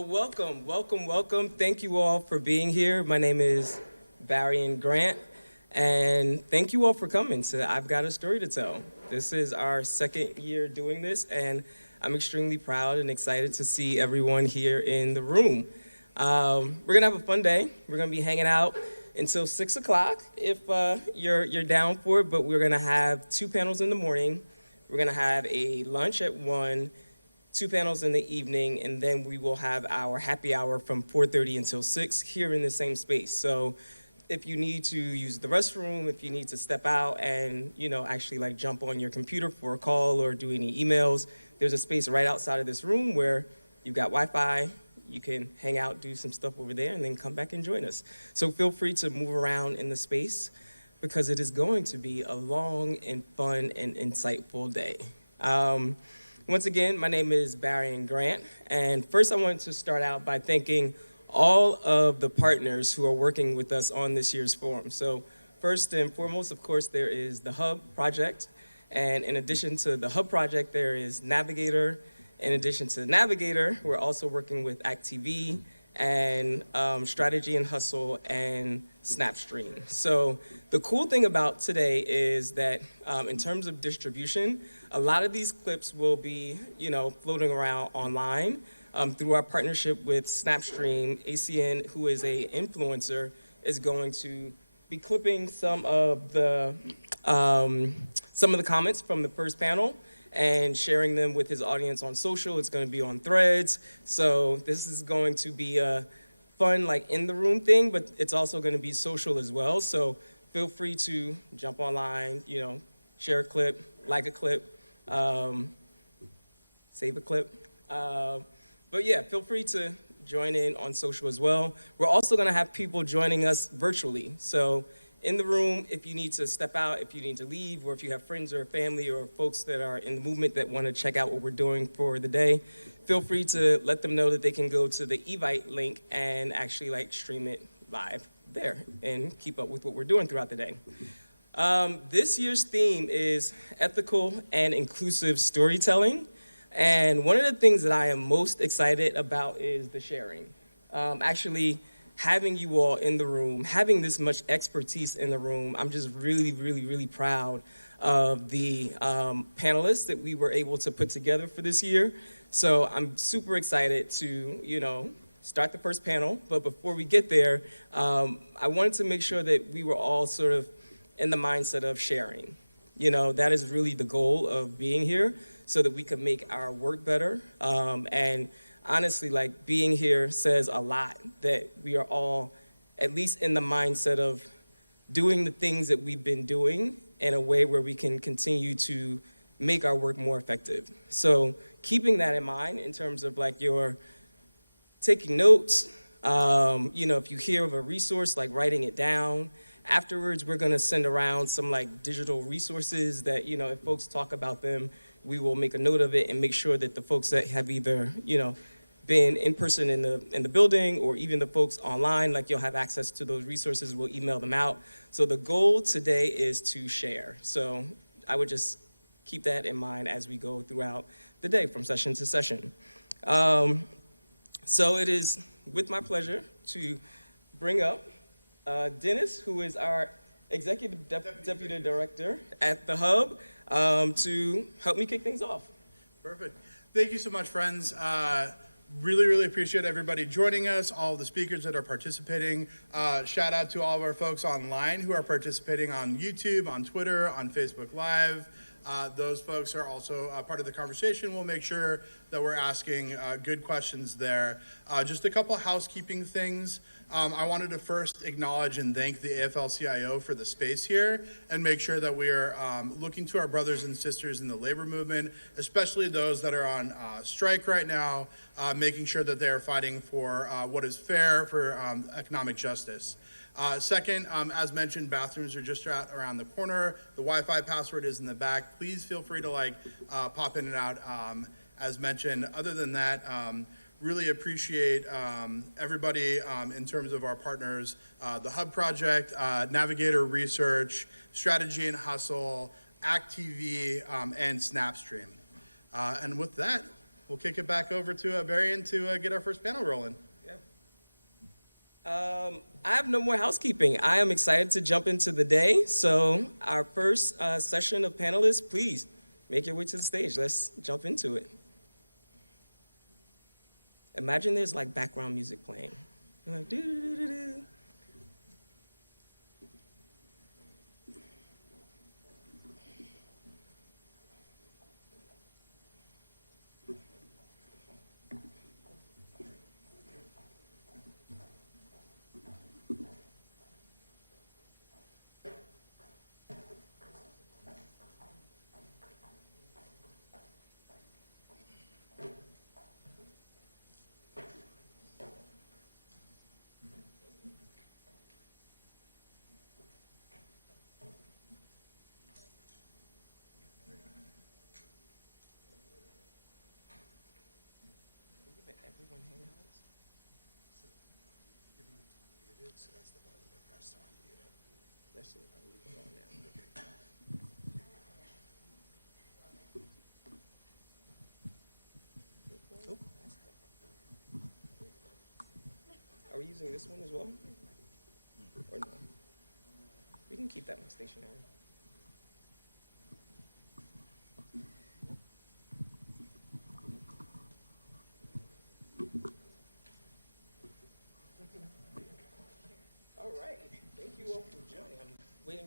Well, welcome. Thank you all for being here. My name is Barry and Grant, and thank you all for coming to I've Got a Story to Tell. This is our second year doing this, and I'm extremely proud and excited to see everyone here in the room. We're gonna have a fun day. We're gonna be hanging out until 6 o'clock if you're down for it, but we're gonna have 2 panels in the morning. We're gonna have a lunch at 1, 2 panels in the evening, and then we will have our happy hour from 4:30 until 6 here in the same space. So if you need to use the restroom, if you need to step out and, actually like jump on your computer for a call or do any emails, there's a space right outside of this room where you've got Wi-Fi, you can hang out, do some stuff over there, and then come back and join us. So feel free to move around in the space because it is going to be a long and fun and insightful day. Once again, my name is Barry and Grant, and first I want to start out by thanking all of the partners who are working with us on this year's forum. So first and foremost, of course, there is the Hub Project, and in addition to the Hub Project, there is Navigator. In addition to Navigator, we're also working with ActTV and Strategy and Hustle and Snapstream. So the cool thing about today is that in terms of distribution, a lot of these clips will be, floating around online through our partnership with Snapstream. ACN, who is a influencer, is going to be clipping some of the comments from the first panel and sharing them with his audience on social. It's going to be on Threads. So this is going to be a fun, in the room thing, but it's also going to be social as well. So feel free to jump online, share a clip, like a clip, save a clip. But yeah, feel free to join in on social as well. We're also going to have people joining us virtually. So in the room, if you need to step out, if you need to leave, or if you have friends or family or folks that are in the movement that want to check out what we're doing for the day, feel free to let them know that they can go to the Evite link and actually stream it live there and keep up with what we're doing throughout the day. This year's theme is ethical and inclusive storytelling. And one of the things that I am most excited about is the sharing. Actually, having you all in the room, having this much expertise in the room, I'm just really, really, really proud of the panelists that we were able to put together for this year. So I'm super excited to, start the first panel. But before we get there, I wanted to make sure that we were all sort of in the mindset of sharing. That is really the goal of being here so that we can make our work better. And honestly, being here says a lot that we are all at least in the mindset of doing the things that we've been doing in a way where we can continue to make our work more effective. So keeping that in mind in terms of you're taking notes, if you hear of a resource, writing it down. Afterwards, we're gonna send around some digital resources that, if folks talk about them, we will make a note of it and make sure that the folks that have either, been in person in the building or even the folks online, you'll have access to those resources, we'll email them out. So the goal today is to share. So I would just keep that in mind as we go throughout the day from session to session. So it is with my pleasure to bring up Dennis, who is our Executive Deputy Director at the Hub, to help me kick things off. Perfect. Thank you so much, friends. Really, really appreciate everybody joining us, all of the speakers that are participating. Shout out to all of our folks online who are participating on YouTube, on Twitter, on Facebook Live. Those folks are also part of the conversation. We'll make sure that we're asking good questions there. Just a couple housekeeping things. I wanted to first acknowledge and thank the AFL-CIO for the space here and make sure that we are looking to our brothers and sisters in the labor movement, especially those that are on strike right now, making sure that they are fighting for what is fair for economic justice. Second, as mentioned, bathrooms are just around the corner. The Wi-Fi password is in the back. Please feel free to pop in and out as mentioned. Other than that, really appreciate everybody in terms of our partners, the Hub Project, Navigator Research, Strategy and Hustle, ActTV, and Snapstream. And with that, we'll kick it back over to Varian to get our first panel rolling. I have no more housekeeping. I am excited to jump into the day. So our first session of panelists, please make your way to the stage. Let's jump into it. Imagine there's like background music playing. You're like, doo-doo-doo-doo-doo. Everyone hangouts. That's it. I'm leaving it on now. Oh. Are we using this one as well? Or no? We can keep that one stationary.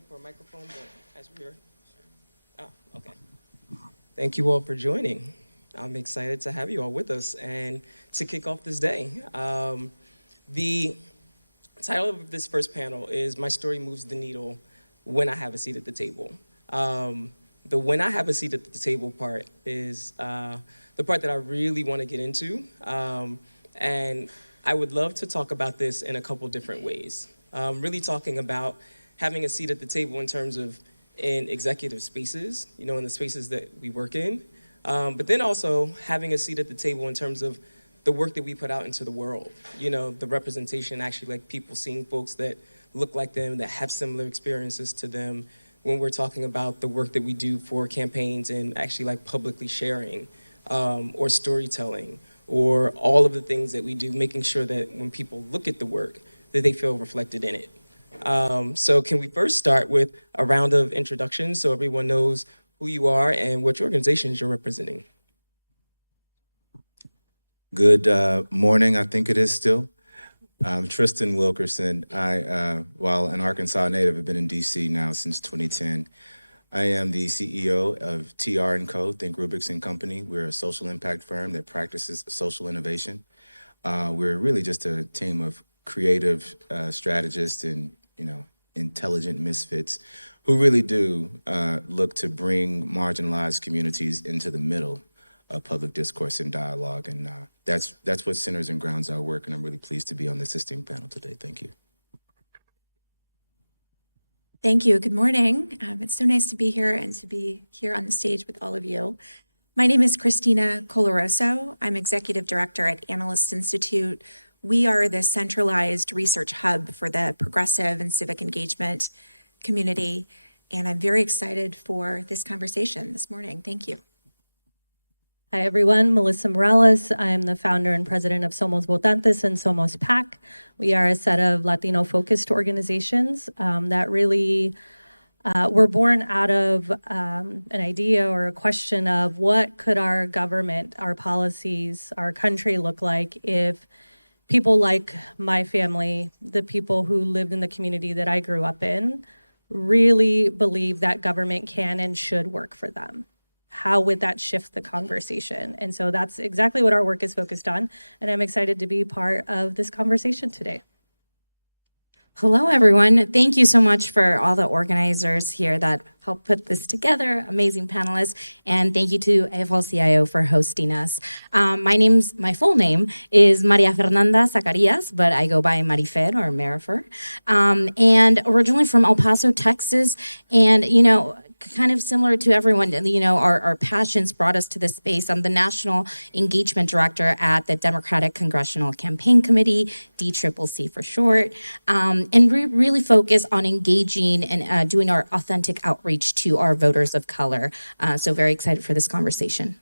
For a microphone, but as we're, okay. Thank you all for joining. I'm excited to have you all with us and to kick off this day. The title of this first panel is My Story Moves the Needle When I Have a Seat at the Table. The when I have a seat at the table part is the part that I really want to get into. And I would love to talk about this in a couple different ways. Really talking about having a seat at the table in terms of in executive spaces, you know, in the spaces that we work in, but then also having a seat at the table in terms of the work that we put out into the world, you know, the representation, actually like people seeing folks that look like them, that have similar experiences to them, when we're talking about the work that we do for campaigns and actually like publicly sharing or storytelling or all of the things that we do, making sure that when people look at the work, that they feel reflected in it. So can we first start with a round of introductions so everyone knows who you are and which organizations you're representing? Good morning, I think it is still. I'm Tristan Wilkerson. I, while an Arkansas native, have been in DC now since 2010. I am the CEO of TR & Co., Think Rubrics & Company. We're a social impact firm that practices social innovation. We're really just a team of creative strategists and, you know, intelligent misfits who really do look to bring marginalized communities into the middle of public discourse and dialogue. And that's what centers and grounds our work. And I'm really pleased to be on this esteemed panel today. Thank you. Thank you. Good morning. It's so nice to be here and to be here on the stage with all of you. My name is Christina Coloroso. I'm Executive Director at Analyst Institute. We are the centralized research hub for the progressive and civic engagement community. And I'm very excited for this conversation this morning. Thank you. Hi, everyone. Melissa Morales. I'm the founder and president of Somos Votantes and Somos PAC. We are a set of Latino-focused organizations that really were born out of an idea or a question of what could our government, our policies, our country look like if people like my family, the people who lived in the community that I grew up in, really believe that government can and should work for them. How would that shift the conversation? And so that's exactly what our work is focused on. And I'm excited to be part of this conversation today. Hello, everyone. Thank you so much for all the organizers here that helped put this together, amazing panelists, and thank you to AFL-CIO for hosting us. My full name is Maria Fernanda Zacarias, but I go by Marifer or Marifer, and originally from El Paso, Texas, and kind of similar to everyone, our passions brought us to this space. I'm the National Engagement Director at the Democratic Congressional Campaign Committee, DCCC for short, and we really focus on engaging and doing our authentic outreach to our voters of color. So very excited for this conversation.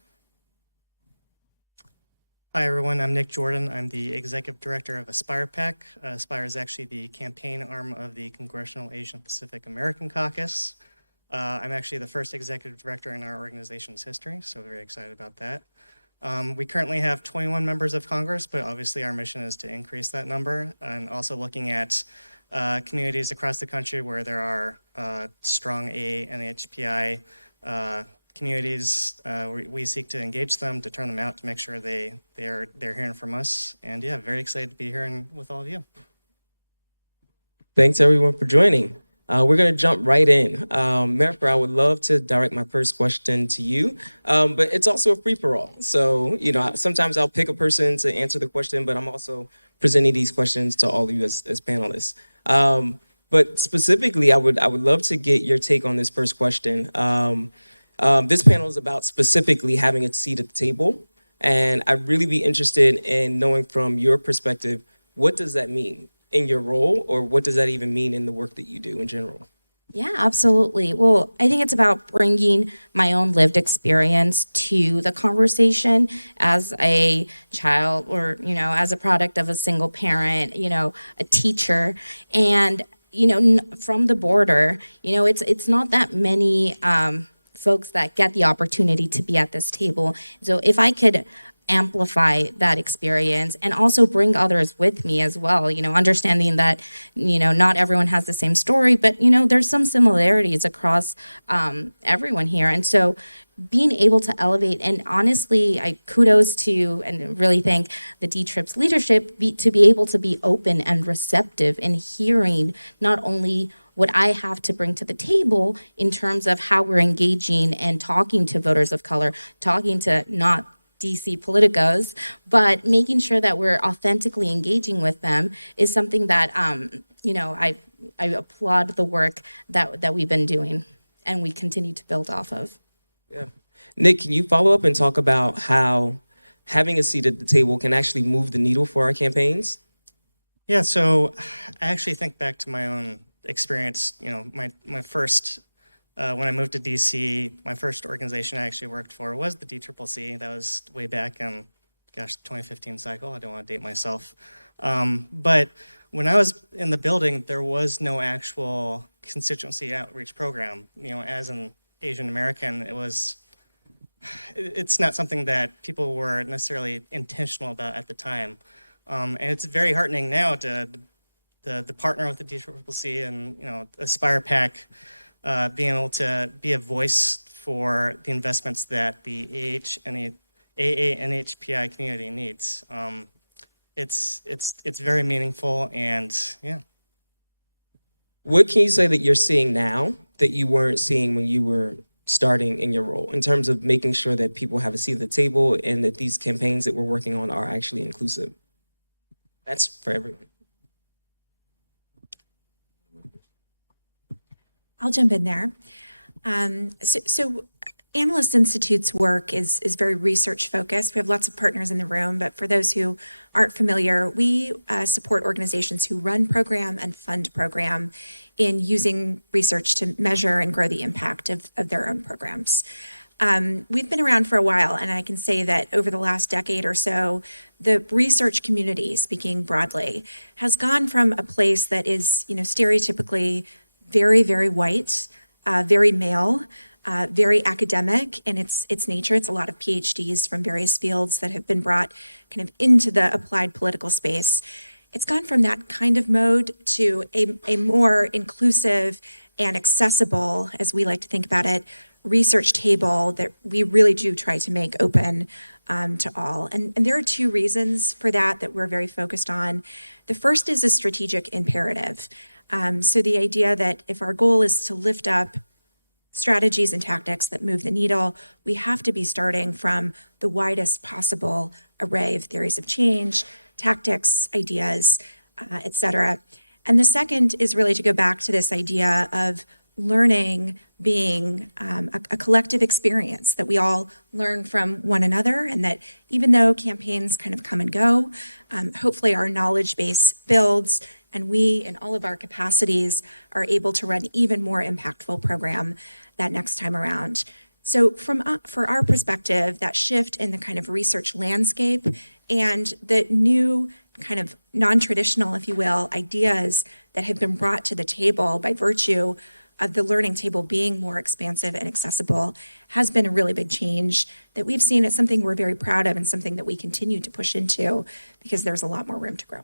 Hi, everyone. I'm Nick Jordan. I'm the Executive Director of Aspire PAC. Aspire is actually the campaign arm of the Congressional Asian Pacific American Caucus. I'm actually the first Executive Director in our organization's history, so very excited about that. We currently have 21 members of Congress, but obviously our mission is to increase that number, and also looking at communities across the country where there are strong AA and HPI communities. We seek to engage them, to turn them out, to make sure they're hearing from us. And yeah, very excited to be here and with all of you. Thanks everyone for joining. We're gonna jump right in. Merfer, I would love to direct my first question to you, but it's also a free-for-all. So, sometimes I'll pick a person to answer the question, but I'm also presenting these questions to all of you as panelists. But specifically, I would love to get your take on this first question. This panel is about specifically having a seat at the table, and I'd really be interested in knowing from your perspective, what does that mean in your role, or what does that even mean in the work that you do in general? Yeah, absolutely. Well, I think it's about bringing my own lived experience to the conversation as a child or, as a product of a single parent, a teacher. And, from the border, it's not that many folks that get the opportunity to be at this table. So if I could amplify that experience and also bring others with me as well, understanding that, not everyone has the same story, but, there's some similarities across everyone here. And so being able to elevate, and honestly, I kudos to and really thank the D-Trip's leadership to be able to be open and receptive in hearing not only what I have to bring to the table in terms of how we're engaging and talking to voters of color, talking to not DC politicos, but making sure that we're authentically engaging with them is something that, I applaud the work that we've been doing and we continue to build off of. Yeah. Nick, can you follow up and talk about how having a seat at the table can actually move the needle for our campaigns? Yeah, so I actually think back to my own experience, my first, when I moved to DC, my first organization I actually worked for was the DCCC. That was way back in, 2015 cycle. I don't want to date myself. But when I was in the building, there was no actual constituency outreach program. As an Asian American, it's not something that people were necessarily intentional about at the time. And it's very heartening now to partner with the DCCC and Aspire PAC, being able to be a voice for the investments that the AA and HPI community needs. It's very meaningful, and yeah. What can you say that you're seeing now that you weren't seeing when you were starting in your role in terms of making sure that people have a seat at the table and that these campaigns that we're working on are actually inclusive? That's for everyone. I'll jump in there. So Analyst Institute's work is very research focused. We have lots of partners in the room, but for those who aren't familiar, we support organizations who run program and fund program in using research to measure and grow the impact of their own programs. We've been around for a while, and I can say that over the last decade or so, the research community, speaking broadly, has gone from a place that is, stereotypically very, very white, very male, very academic in its nature. It's a lot of PhDs from various fields that have been brought kind of into the applied political space. It's gone from that kind of mode to a more inclusive and accessible, as we like to think about it, research table that we really do try to make open to all. And there are two reasons for that we're very focused on. The first is a strategic imperative. So the idea that if our goal is to lift up strategies and tactics that move the needle, we have to be starting from the widest possible array of theories of change, tactics, ideas, et cetera. And the second is really to go back to this idea of learning being a collective experience, that we all learn from one another, and that even though campaigns kind of come and go, hopefully our knowledge base builds, and we, in all of our capacities, are able to run even more impactful program that next time around. So for our perspective, that shift in the kind of research landscape and the new kind of non-traditional, if you will, ideas that have been brought to the table by virtue of the learning table being more expansive and accessible has been a really big change that we've seen. It's something we're very proud of and something that we continue to push into because there's a lot more room to grow.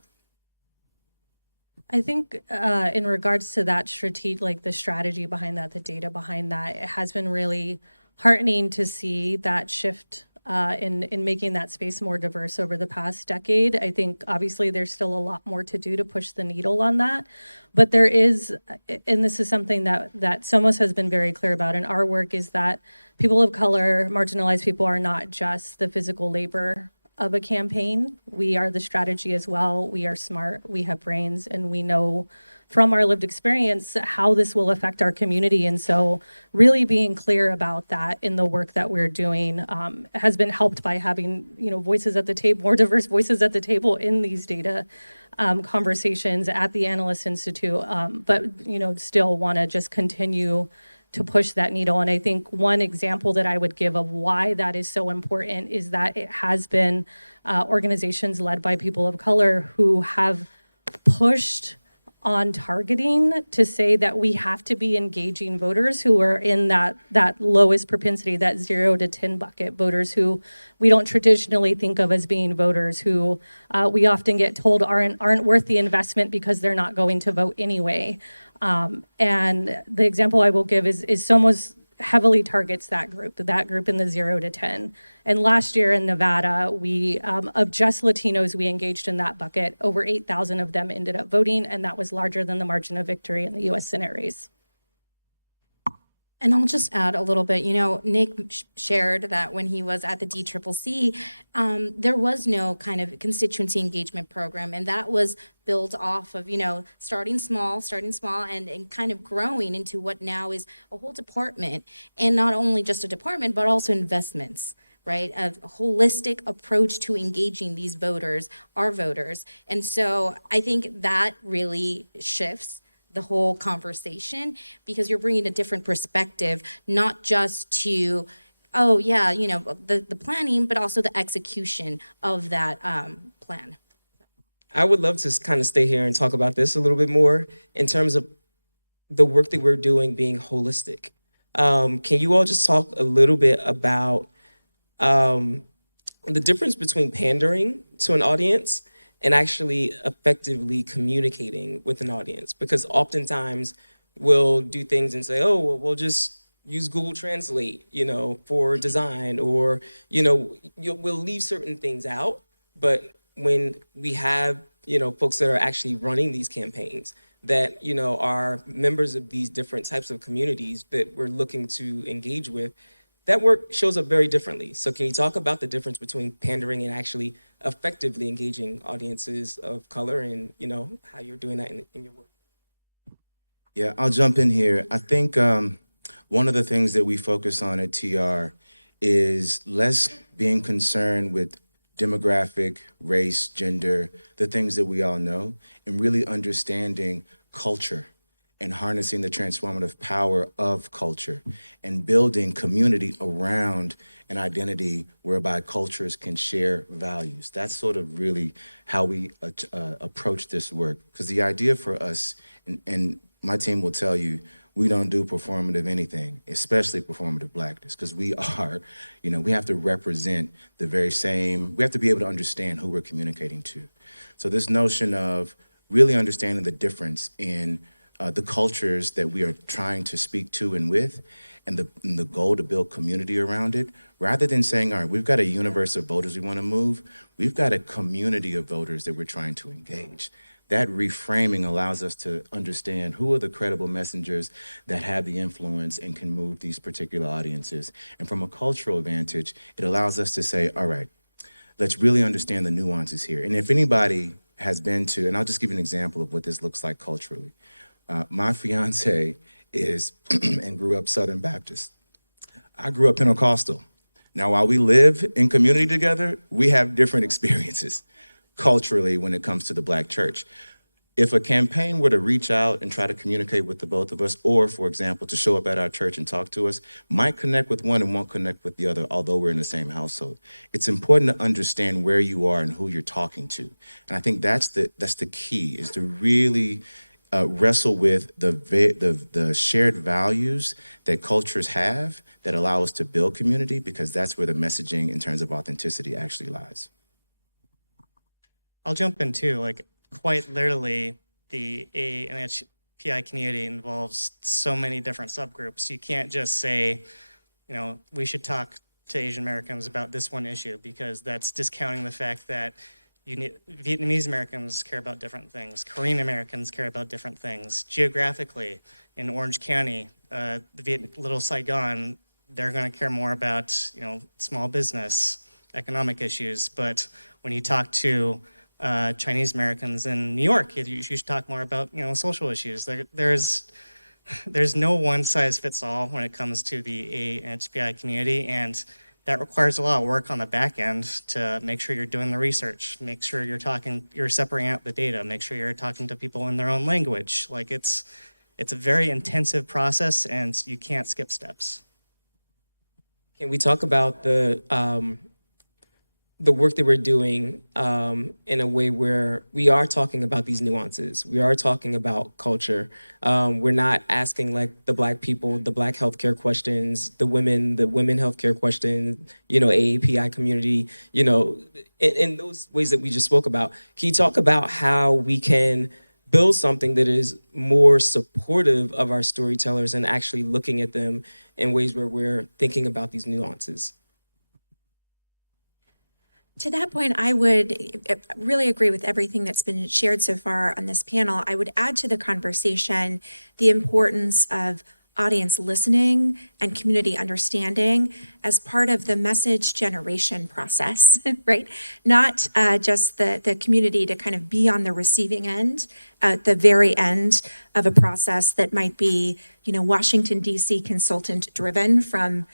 I think in regards to that the strategy behind that, the data behind that, it has been really heartening to see that shift in making that space more diverse over the past decade. I think obviously there's still a lot more to do to push the needle on that, but there is, and this is something that Somos has been very clear about in our work, is that people of color, marginalized people, are not just the physical labor of a campaign. We are the strategy as well. We are smart, we have brains, and we know from our lived experience how this will affect our community. And so really being clear about that in the work that we're doing has been helped by having, voices at the table, more diverse voices at the table in these data conversations at the Analyst Institute, but still want to just continue to push that needle. And I think one example that I would give of why that is so important is that it has been organizations led by people of color who have pushed on targeting to say that we have to be engaging voters who are in that lowest propensity, that 0 to 10 bucket, voters who we don't traditionally think of as being voters, who we often get told aren't worth the investment because they're not going to vote anyway. And the example I will give is Somos heavily targets that group in the 0 to 10. And last year in Nevada, we of just Latinos we engaged in that bucket, over 8,000 of them ended up voting, and that was larger than the margin of victory in the U.S. Senate race. And I'll just add a little bit. Nick shared that when he was at the DCCC, there was no kind of constituency engagement program, and that was built off of, starting small, and kind of growing into what now is a whole department, and not only just a department, but also investments, right? A holistic approach to engaging these voters, our voters. And so I think that really shifts the whole conversation, because you're bringing a different perspective, not just to, the planning, but also the execution of that plan. I would love to kind of stay here and talk about this a little bit more in terms of the work that we're doing being holistic. Can you all just talk a little bit about the difference between pandering to an audience and actually effectively communicating with an audience? Because oftentimes we'll do things and say, we'll just use Google Translate, for design, or, we'll leave certain things out. But when we have, folks that are actually running these campaigns that, are members of these different types of communities that we're looking to engage with, that work shows up very differently. So can you talk about the difference between pandering and actually effectively engaging audiences of color, and how you're doing that in your work? Yeah, I'll jump in here. I think one of the things that we focus on at TR is less being concerned with demographic, race, gender, the things that we all know, and really understanding culture and harnessing the transformative power of culture and building community around an identity whereby cultures can share values. That's sort of really how we approach this work. Because the idea for us, and my team will tell you, we don't do performative anything, especially performative Blackness, because we are, we have to represent the very same, we have to be able to understand who we're communicating to. So this notion of really understanding the difference in the cultures that we are trying to speak to and with, and the goal to build community around it, rather than saying, all right, we've got a universe of voters we want to move, we've got a community of voters that we're trying to engage. That reframing allows us to understand who are the credible messengers that have the influence and can move these particular audiences. And from a cultural vantage, it allows us to say, all right, let's really understand the nuances here. And if anybody has been to, and I'll just give you an example of what this looks like culturally. My fiance is and grew up Southern Baptist. I grew up Pentecostal. Now, while we live in community together, we have different experiences culturally when it comes to the Black church. if a campaign were to reach out and try to communicate with the both of us, or for example, to show up at our church and talk to us, might connect with one and won't connect with the other, although we're in the same household. It's important to understand where you are and who you're talking to. And I think that's the key, is to really wrestle with the shared values that cultures have that allow us to build community, because that's where the messaging in terms of authenticity actually lies. I'll jump in too. Like, quite literally, the ANHPI community involves so many different subgroups. You can't just say, we should talk to Asian Americans about this one issue, because that's discounting the fact that Vietnamese Americans care about different things. Korean Americans care about different things. Geographically, in Orange County, Little Saigon, they're going to care more about, small business, economic issues. But when you talk to Chinese Americans in New York, you should talk more about, social issues. There's no one size fits all when it comes to the AHPI community, and that requires a lot of work on the back end to make sure you're doing the research, make sure you're separating out the data, make sure you're talking to people in their own language. Like, it's a very intensive process, and you can't skip steps. Can we talk about the work that we're doing in a way where we are talking about these nuances? We are talking about culture. We're not asking, like, the Black people, the Black healthcare questions, the women healthcare questions, AAPI community, in those ways that we just spoke about. Can you talk about how we can build something that is more supportive of our storytellers and actually looking at them in ways where we're thinking about these nuances? To that point, I would really agree with everything that's been shared so far on this panel. I would add to the conversation the importance of audience listening and community understanding as part of the message generation process, right? Not just the community to kind of be on the receiving end at the very end of a process that might be, Washington, D.C. consultant driven from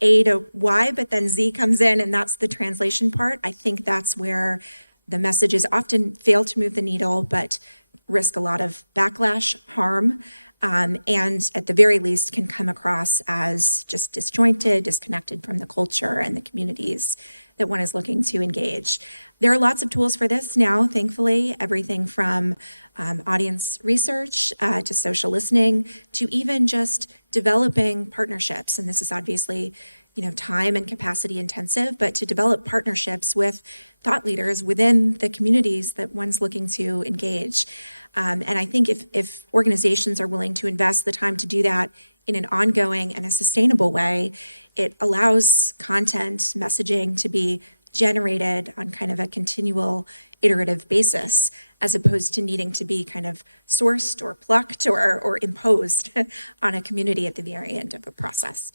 A to Y, but then Z comes in, and that's the translation part. I think that's where the messages often fail to move the needle, but risk a lot of backlash, harm, and at the very least can come across as just disjointed, disconnected from the culture and the communities that one is looking to engage. There are lots of tools for this now, thankfully, everything from audience research to social listening to even just developing partnerships. And this is obviously, time and capacity intensive, but to develop partnerships with thought leaders within the communities that one's looking to engage. And I think if organizations are willing to invest the time to do that in an ongoing and a sustainable way, it allows content messaging to be generated on kind of a continual iterative basis, as opposed to needing to be kind of sourced or plucked or imposed on a community at the very end of a process.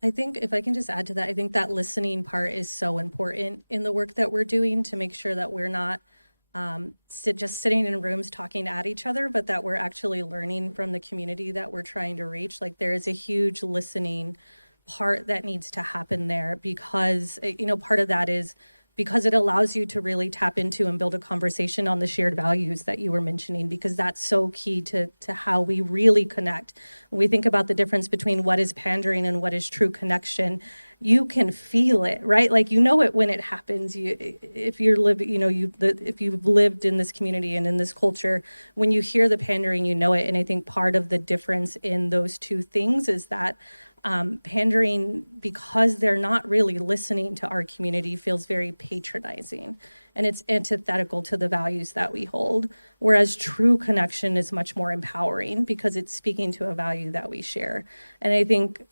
I think if I can just add to that, I think that listening part is so important in the work that we're doing to make sure that we're not just sitting in rooms talking at each other, but that we're actually learning from the community that we're trying to reach. Like, there is a huge listening part that needs to happen there, because, part of that is because it allows you to really tap into and build a conversation on the shared values that you were mentioning, because that's so key to how we really connect. When we think about the difference between what is pandering and what is true connection, you can feel it, right? Like, it when it happens. If you've lived in this community and in this culture, when you hear the pandering, it. And I think part of the difference in those two things is that pandering, because they're not really listening to our community, feels very patronizing, and it's antithetical to the values that we hold. Whereas true connection is much more empowering, because it's speaking to a value that we share. And I think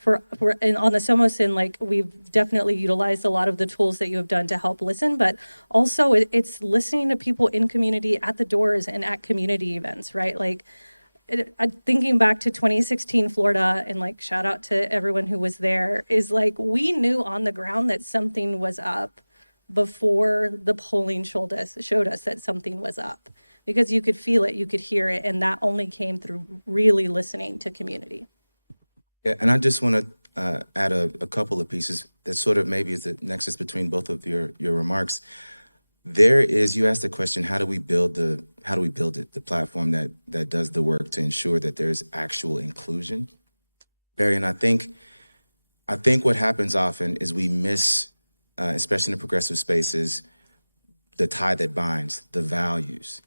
and on the Somos, we've definitely utilized a lot of the tools that you have done to help listen, but also it's listening to people in community at the doors and at community events, right? Thinking back to 2016 Florida, and shout out to everyone who was there, is we knew on the ground that something was up before the polling showed us that something was up, because you could feel it, you could hear it, and that only came through really listening to community. Yeah, and I just want to add a couple of pieces that sort of maybe is the nexus between both of your remarks. you asked the question, how do we build it, the platform that does the work to ensure that there's actual inclusion? Barry, and I think what happens often is we miss, especially in the progressive spaces, the tie that binds, the values.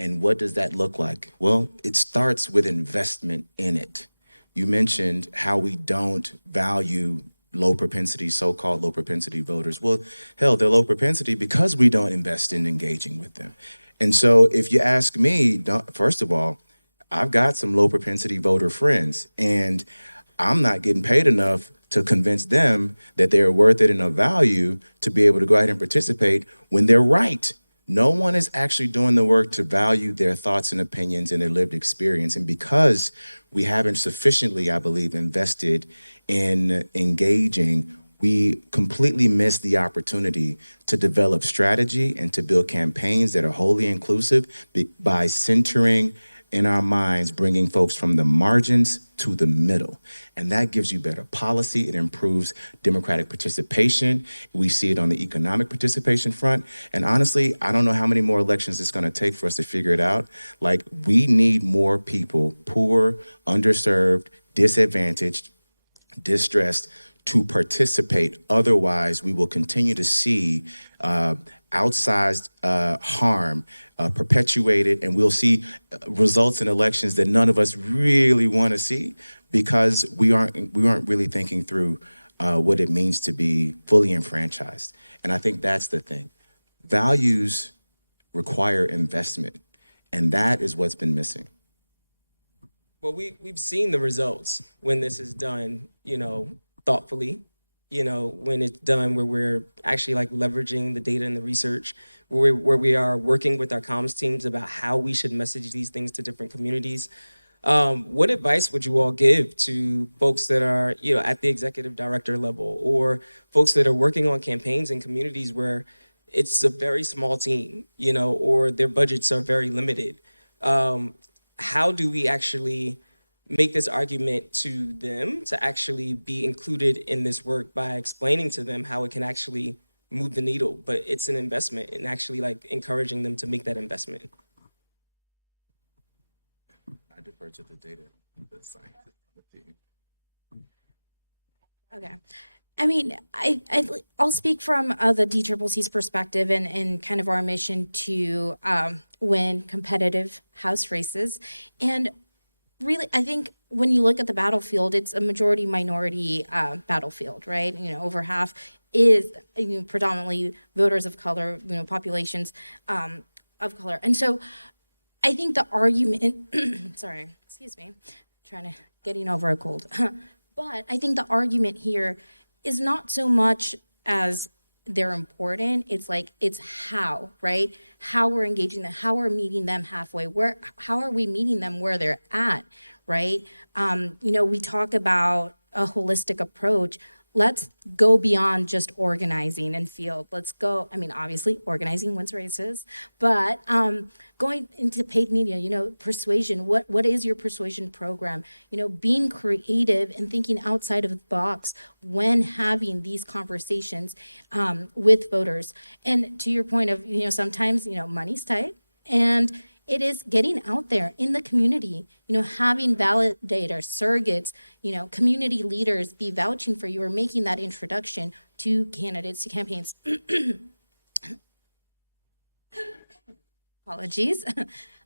And what does that look like? Well, it starts with investment in it. You mentioned how we don't value low propensity, so-called low propensity voters. Well, hell, they're low propensity because we don't invest in engaging with them. And so if you ask me, first of all, I've got some low propensity voter friends, and I'm not getting paid enough to convince them that they're worth it and of value to be able to go ahead and participate when they're right. No one is actually doing the work to value their thoughts and opinions and their lived experience. And because we haven't sufficiently, I believe, invested in engaging, we completely miss the opportunity to develop strategy and to build campaigns that are wholly inclusive by centering in our minds, bringing folks from the margins to the middle. And that gives you better policy. It improves democratic participation. We see it on the economic participation front. And honestly, I don't know how many more elections it's going to take for us to figure it out. Like, we need more people, poor, underserved, disadvantaged, distressed, to participate. Otherwise, we will continue to see outsized harm perpetuated, and we'll see results in elections that none of us really want to see, because we aren't really thinking through what it means to be fully enfranchised. And I think that's the thing. Values require investment, and that is what's been missing. Well, we've seen the results when this is done, thoughtfully, when it's done where we're actually like leveraging the data and the research, where we are working with our comms teams about how we should message these things to different communities. What advice would you all give to folks that are, at the executive director level, or folks that are working on campaigns in communities where it's a very small team, or their budgets are very limited? How do we actually make this argument to them to actually be included in this work by explaining to them how it can actually move the needle, but it's an investment, and actually like encouraging them to make that investment? I defer to the data, the science. Okay. I mean, I'll speak from the DCCC's perspective and kind of our mission to win competitive House races. And really, I think when you look at the battlefield, it's a majority minority battlefield, right? Over half is predominantly voters of color, populations of color. And so I think the argument, sorry, excuse me, getting over a cold. But I think the argument here is not so much as they're important, it's how, right? How we're engaging them, how we're meeting them halfway, how are we meeting them where they're at, right? We talk about a holistic approach. Let's go beyond just organizing and field. Let's go, obviously organizing wins races, but going into paid media, persuasion, what is your persuasion program? Being creative and thinking outside of the box when having these conversations with voters. And to your point of, sometimes, money's tight, and it is getting out there in the community, having validators, surrogates, community leaders be vouching for you or making that introduction to candidates, to campaigns. Apologies.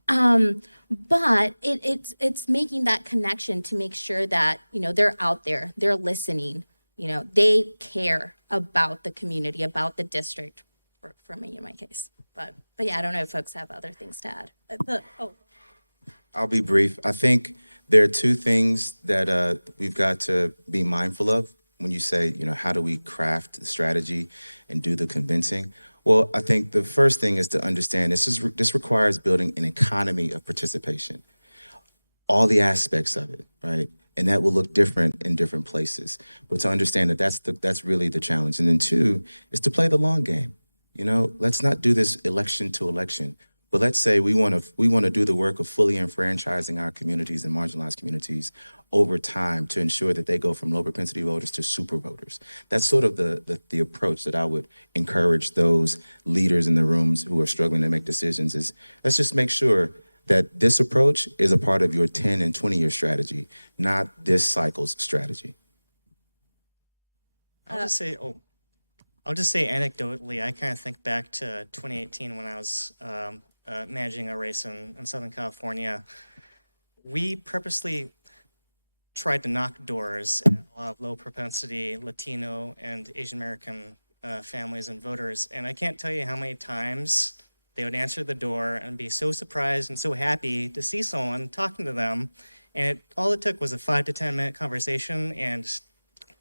But it's making that connection to make sure that, they're out there, they're listening, they care about the community, about the district, for me in my case. But yeah, I don't know if folks have other things to add. I'll be brief. I think there are two things that we've got to be mindful of when you say, how do we craft the strategy and do the convincing? Well, I think the first thing is to understand this requires building an economy of participation, all the aspects of it, right? And that will look different in different places. But to understand that that's really the challenge. And then two is to play the long game. Let's not do this election to election. But let's say we want to do the work of fully enfranchising our communities and marginalized communities over time to ensure that they go from low propensity voters to super voters. That's sort of the approach that I would encourage those leaders in the rooms who are struggling to make decisions is, let's just make sure that this approach is a part of your 10 and 20-year strategy, not this cycle's strategy. I'll just say anecdotally, I kind of think back to 2018 when I was managing a race in Southern California. We purposely tried to knock doors at a lot of low propensity Latino and Asian American families and voters. And I can't tell you how many times they would answer the door and be so surprised and so happy to see someone talking to them. And all it took was a 5 to 10 minute conversation, and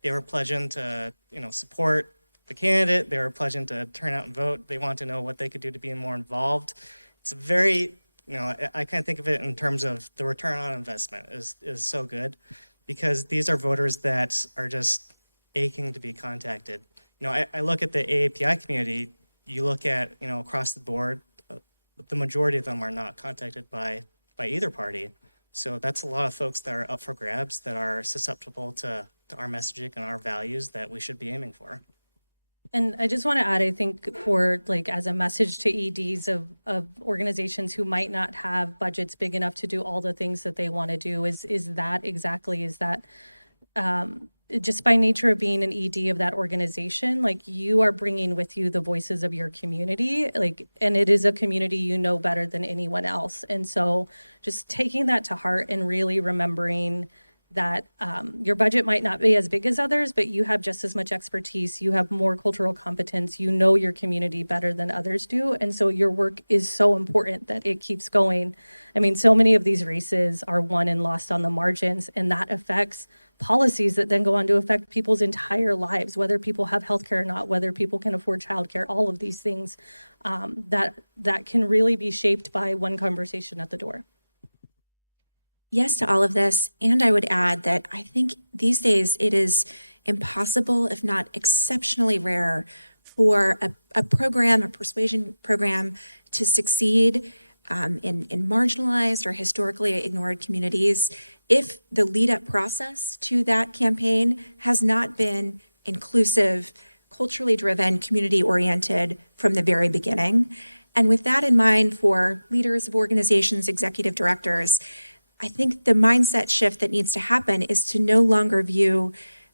they were pledging to, support the candidate. They were pledging to turn out and vote. They wanted to know what they could do to be more involved. It's a very, I kind of think of it in terms of the return on investment is so good, because these are voters that are just aching to be contacted. I look at the AAPI community. You look at, across the board, the majority of them are not contacted by either party. So that's a lot of folks that are up for grabs, that are susceptible to our messaging and our values that we should be aiming for. And I just want to add, I think for as a message to EDs of organizations who might not have budgets big enough to do all the things that they want to do is that just by nature of being an ED of that organization, you are bringing with you the voices of your community, and it is a community you know better than anyone else. And so just taking that to heart and really remembering that your budget might not be as big as others, but you have just as much expertise, you have more cultural competence, you know your community better than others do, and so your work is so important that it keeps going. I mean, so many of these races are won and lost on the margins, and that affects policies that then go on to affect people's entire lives, whether people have healthcare or not, whether people can afford childcare, all of these things that can really be shaped by one conversation at the door. Yes to all of this, and I would add that I think these days it is impossible, if not exceptionally rare, for a persuasion program to succeed in marginalized or historically ignored communities if the lead-up process to that campaign has not been inclusive, culturally driven, community-oriented from the very beginning. And with that in mind, for leaders of organizations, executive directors, I think the mindset shift that needs to happen is to no longer view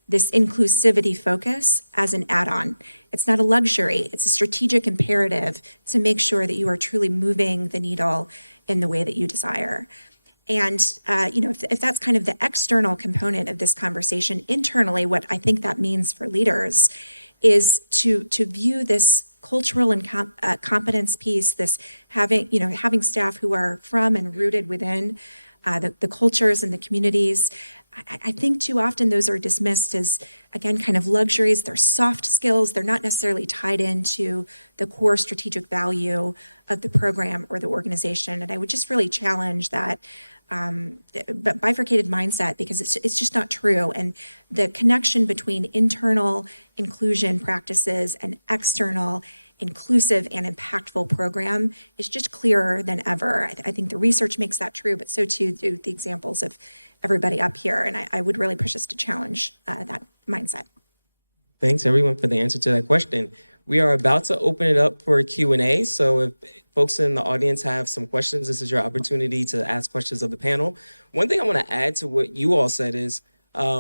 this inclusivity focus as an add-on. It's not a luxury, it's a strategic imperative to make sure that you are truly moving the needle in the way that you desire. And if that's kind of the external component of this conversation, internally, what I think that means for leaders is to view this cultural and competence piece, this having staff who are from and rooted within the cultures and the communities. I think too often those are dismissed as, again, kind of luxuries. They're soft skills. They're not necessarily tied into the core strategic value of the program or the organization. And I would just really challenge that bifurcated mindset, because it's just not true. And the connection between internal inclusion practices and external inclusive and impactful program is just clearer than ever. I think the research makes that true, but so too do the examples of everybody up here. And I would really push us to challenge that mindset. Thanks everyone for the answer to that question. We are about to open it up for a Q&A. So if folks in the audience have some questions, this is your opportunity to ask questions of the panel. One thing I want to add to what you all said is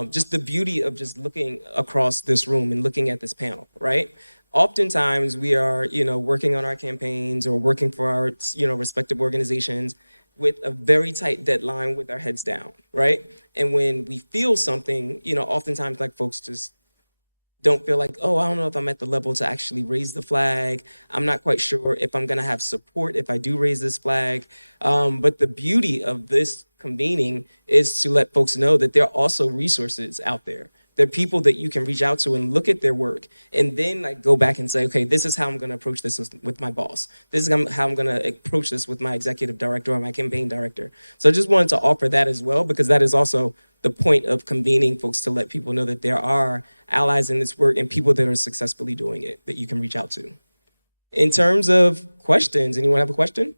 just the beauty of just looking across this room and looking at this panel, right? Oftentimes we are, working on our campaigns or working for our, respective organizations with a very tight deadline with our heads down, right? And when we feel something, oftentimes folks just don't feel like, oh, I don't know if I'm at the level to actually raise the flag. I'm not quite sure if I'm going to have support if I do raise this flag. But the beauty of this convening is to let folks know that there are also resources out there. There are people that you can reach out to and look at their work and then go back and say, okay, this is how I'm going to approach this with my boss. This is how I'm going to approach this with my executive director or my campaign director. So I just wanted to offer that as well, because that is also the point of convening folks, to let people know that there are allies in this work and people that are successfully doing it that you can reach out to. In terms of questions, anyone have a question?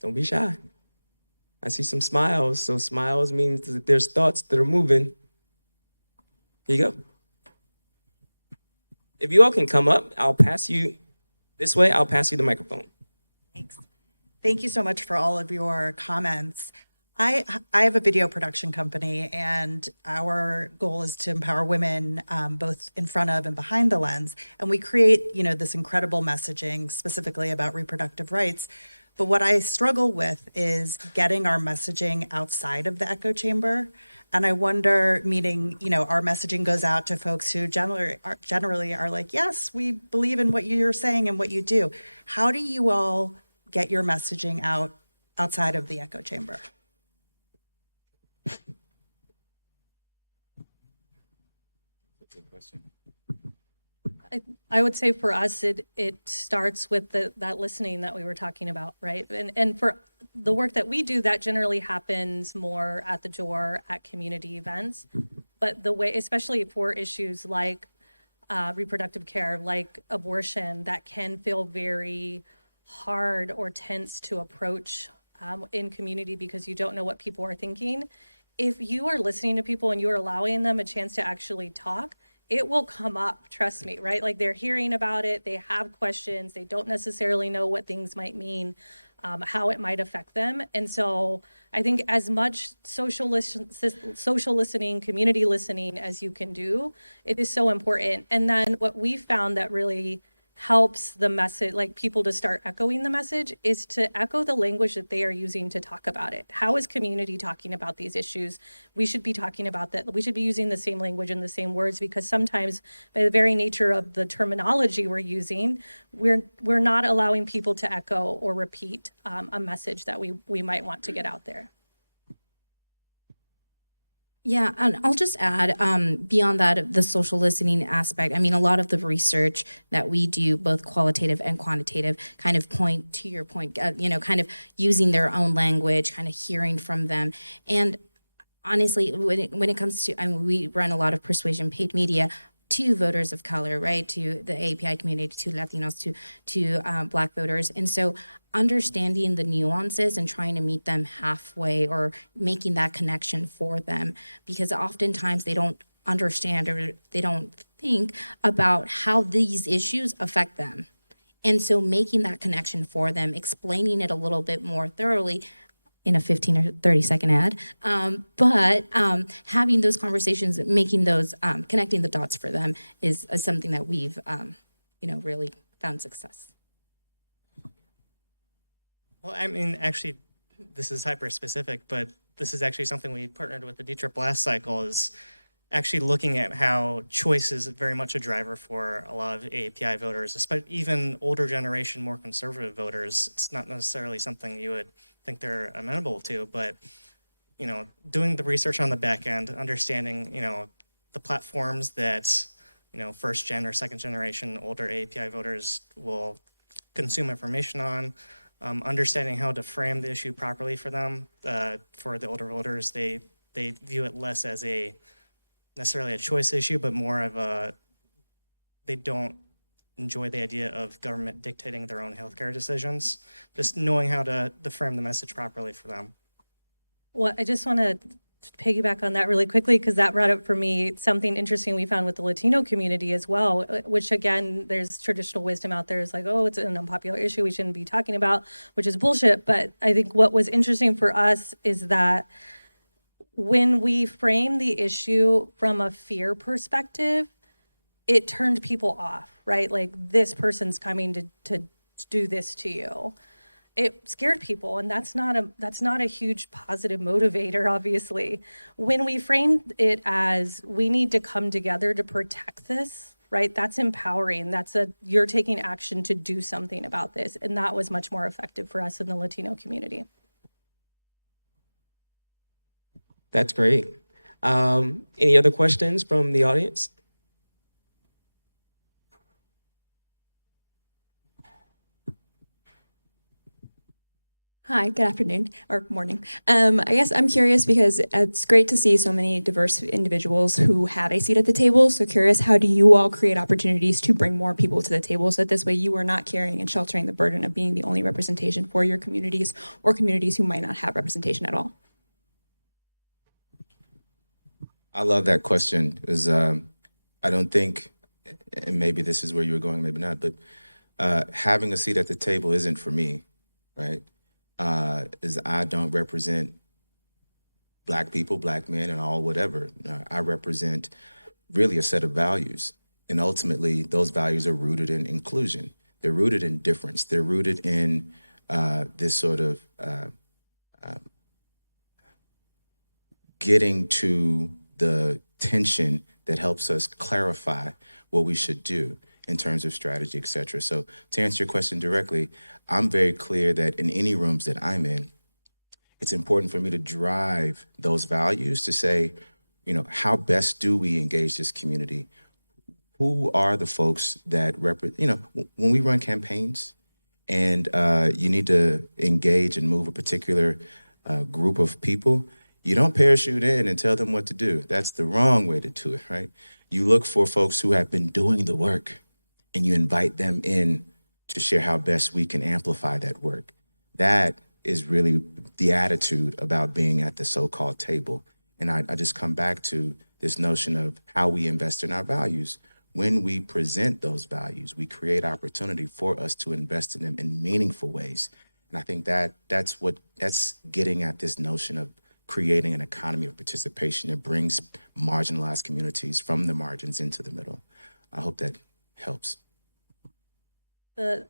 Don't be shy. I see some smiles, so smiles means that there's thoughts that are moving. Here you go. If you all can come up, I'll pass you this way, I'll pass you the microphone. Thanks. Thank you so much for all of your comments. I have a video production company, and our goal is to empower women both in front of and behind the lens. And we create, this incredible messaging specifically about reproductive rights. But what I struggle with is getting our messaging outside of the echo chamber. And I wonder, meaning, our messaging goes out to folks who generally are like, yes, we believe in what you're saying and what you do. How do you all get your messaging outside of the echo chamber? Good question. I would say for us, it starts with that listening that we were talking about, right? And for the work that we do, that generally happens more at the door at community events. But the way, especially for issues like reproductive care, like abortion, that can feel very hard or tense to approach in community because you don't know what people are thinking. If you are listening to people and you're allowing them a chance to actually talk, it will come up, trust me, right? Like they're hearing about it, they have questions, they don't necessarily know what things might mean, how it might affect them. And so I think as much social listening, community listening as you can do, it is so important. And then what we found that really helps the message, like people to start echoing the message, is to echo the language that they are using to talk about it. How is community talking about these issues? We should be talking about that. We should be using the same language and the same words, because sometimes by the very nature of the terminology we're using, we're not allowing people to echo or repeat a message that we might want to get out there. Yeah, and I'll just add, beyond that, the social listening aspect, I mean, a lot of the research that we do, both qualitative and quantitative, kind of point to your point, kind of using their own language, kind of hearing from them. And honestly, when it comes to, we run a lot of persuasion paid media to voters of color, right, to the API community, to Latinos, to Black voters. And so understanding the nuances and trying to meet them halfway or making that connection for them, because oftentimes they don't understand or they don't think about how these issues affect them. And so making that connection for them, explaining it a little bit more thoroughly in a 15 or 30 second ad, but having those conversations, making those, connecting the dots for them is something that we've, really found success. Well, I mean, actually, this is hyper-specific, but this is actually something we partnered with the DTRIP last cycle, is actually looking at how choice is very much a driver for a lot of API voters, especially even older generation, more conservative voters. It's not necessarily something you would think they're amenable to, but, doing the research on the back end, understanding, the platforms that, first gen or second generation older API voters will consume information on, understanding how to frame the issue properly for them. For the older voters, they view it less as necessarily a choice issue, but more of they don't enjoy the idea of government dictating their own healthcare decisions. Just knowing how to frame the message properly for them. Well, I just want to piggyback on that really quickly, because that brought up for me something interesting we found with the Latino community as well, which again, there's traditional wisdom out there is like, oh, it's an unpopular issue we shouldn't be talking about, which is bullshit. But I think what was interesting for us is that when we frame the issue from a fear perspective, it turned people off, right? Like, this person's coming to do this to you. It scared people, and that's not a huge positive motivator, obviously. When we framed it as we need to come together to protect this, right? That's empowering. You're taking action to do something about this, and that was much more effective for us in the Latino community. That's great. Any other questions from the audience? Hi, good afternoon or morning. I guess I'm curious because it's great to see so many diverse individuals who have a seat at the table. So curious, how do you all create opportunities to bring more people to the table so that this way you are not carrying and sheltering the burden of being the only representation for your communities or communities who might not have representation at all? I love that question because I don't think, and maybe this is where you were going, maybe not, but having a seat at the table isn't for me, right? Is I don't represent Black people, Black men, and all whatever. I represent really a set of values. And ultimately, those values are rooted in inclusion. They're rooted in difference. They're rooted in this sort of getting to the tension that helps us clarify what we should do in terms of strategy, et cetera. So to answer your question directly, I'm very clear that in any rooms that I'm in, it's important for me to drive those values to say, you know, how best do we engage this community? Who are the folks that represent, you know, when we run campaigns and you need to engage and move a particular group of people, you don't parachute in and tell them what to do. That's the wrong way to do it, right? You look for folks who have been doing the work and you invite them in to share how best we can amplify that work. That is really the attitude about being at the so-called table. And I just come back to this notion of how we invest in our values. When we present those values, we create opportunity for us to invest in them in meaningful ways. And I think that's getting at this notion of creating an economy of participation that brings marginalized communities from the margins into the middle. I hope that helps. To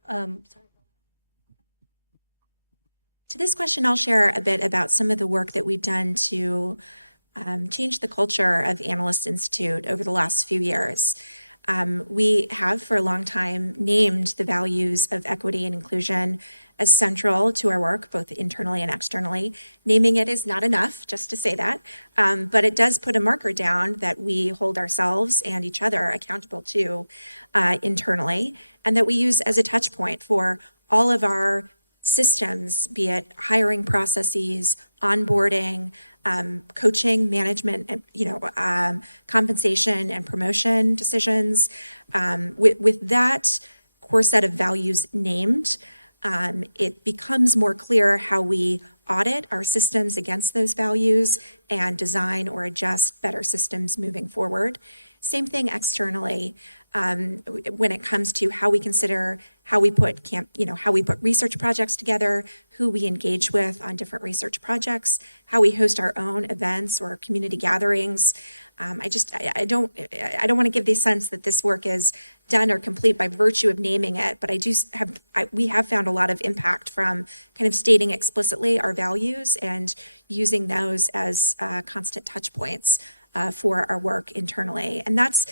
this question, I'll share a bit about some of the work that we've done to change the culture of Analyst Institute over the last few years. We have for a long time named the values of equity and inclusion as central to our work, both internally and externally. Naming it is not enough, just to say that, but it does put a marker down that we hold ourselves and each other accountable to internally, and that we use as a touch point for all of our systems, be it hiring processes, onboarding, coaching, management, and compensation and promotion decisions. With that core set of values named, it becomes more clear how we audit our systems against those values and design or adjust better systems moving forward. Same thing externally. When it comes to how we consider how we put research projects together, who we engage with on different research projects, how we host our own events or community gatherings. I don't want to give the sense that this work is done or complete by virtue of naming it, but we have found a lot of impact from kind of stating explicitly our values and using those as constant touch points for our work internally. And that's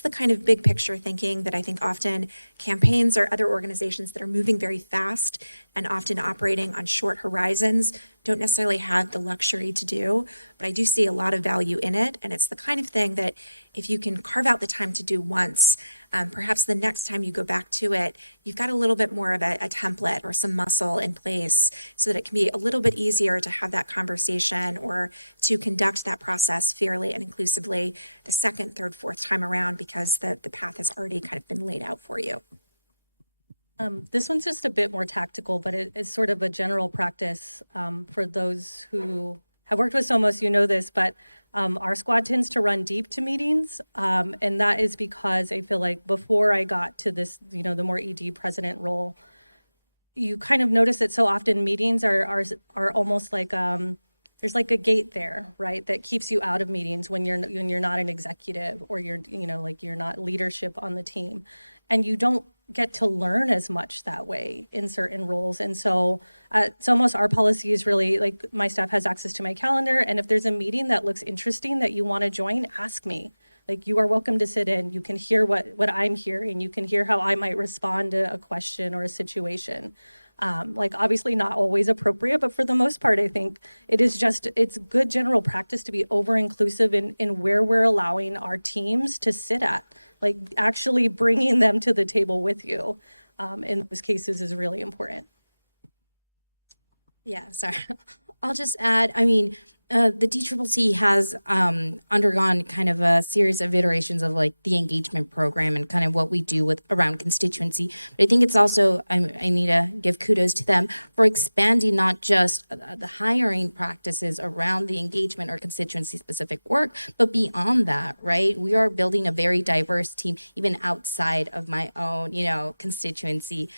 the kind of big picture thinking that I think often campaigns or other organizations that are moving very fast and often operating on short horizons don't necessarily have the luxury to do, but I do see a lot of value in it. And it's the kind of thing that if you can carve out the time to do once, perhaps the next time you go back to it, you've got a little bit more of a template or some muscle in place so that it can be a little bit easier to have that conversation or to conduct that process fairly and inclusively the second, third, fourth time around, because the path has already kind of been laid out for you. This one's just a bit more tactical, but it is sort of a general practice for those who have worked with Somos, you know this, but our squad tends to run deep to meetings. And that is because I feel like before I got to this, the more ED president role, you kind of notice that so often meetings are almost like, there's like a gate there, right? That keeps you out of meetings when you're not an executive or you're not leadership on the team. And you don't get to learn as much that way in certain roles. And so it's almost our policy is really like my staff has access to my calendar. And if there's a meeting that looks interesting that you want to join, ask me. Like, you are welcome to sit in. You can hear what I'm hearing. You can hear how I might respond to a question or a situation. Obviously not always appropriate, but for the most part, I think it's good general practice to be over-inclusive in where we're allowing our teams to sit at. Like, actually bringing them to the table with you in those cases is really important. Yeah, sorry. I'll just add, the DCCC has undergone kind of a series of iterations of like the engagement program and kind of what we do with around constituency. But I think it's also, I need to give kudos to them for expanding not just the hiring practices around the engagement or constituency specific work, but beyond that, right? We are building a very diverse team, even outside of my own, constituency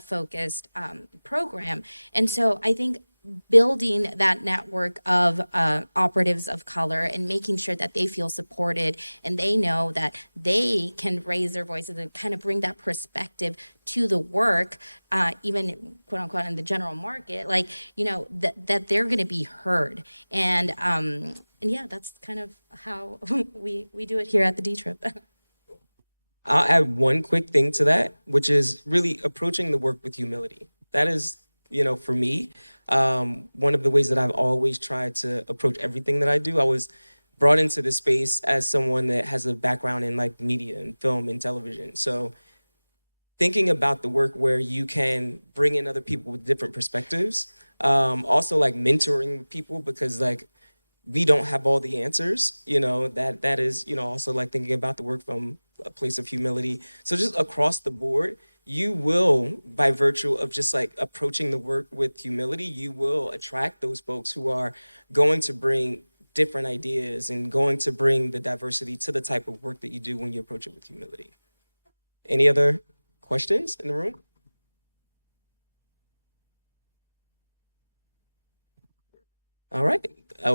focused program. And so I think building that network of operatives of color and making sure that they feel supported and they know that they can raise their voices and kind of bring that perspective to the work, even quote unquote in the general market, like, that they're going to be heard. And yeah, that's kind of how we do it here at the D-Trip. I'll add one quick thing to that, which is really approaching the work with humility. That is, for me, one of the ways that I've always tried to approach everything that I do. I was brought into this space as someone that has a background in like media and film and television. So thinking about the work where you can bring in other people with different perspectives, also like mentoring people, because like we don't have all the answers, that is, also like thinking about the work from a place of humility. So just across the board, you will, by virtue of just like approaching the work with humility, you will attract those folks who are going to bring different ideas and going to bring the diversity to the type of work that you do when you approach it with humility. Any other questions in the room? All right.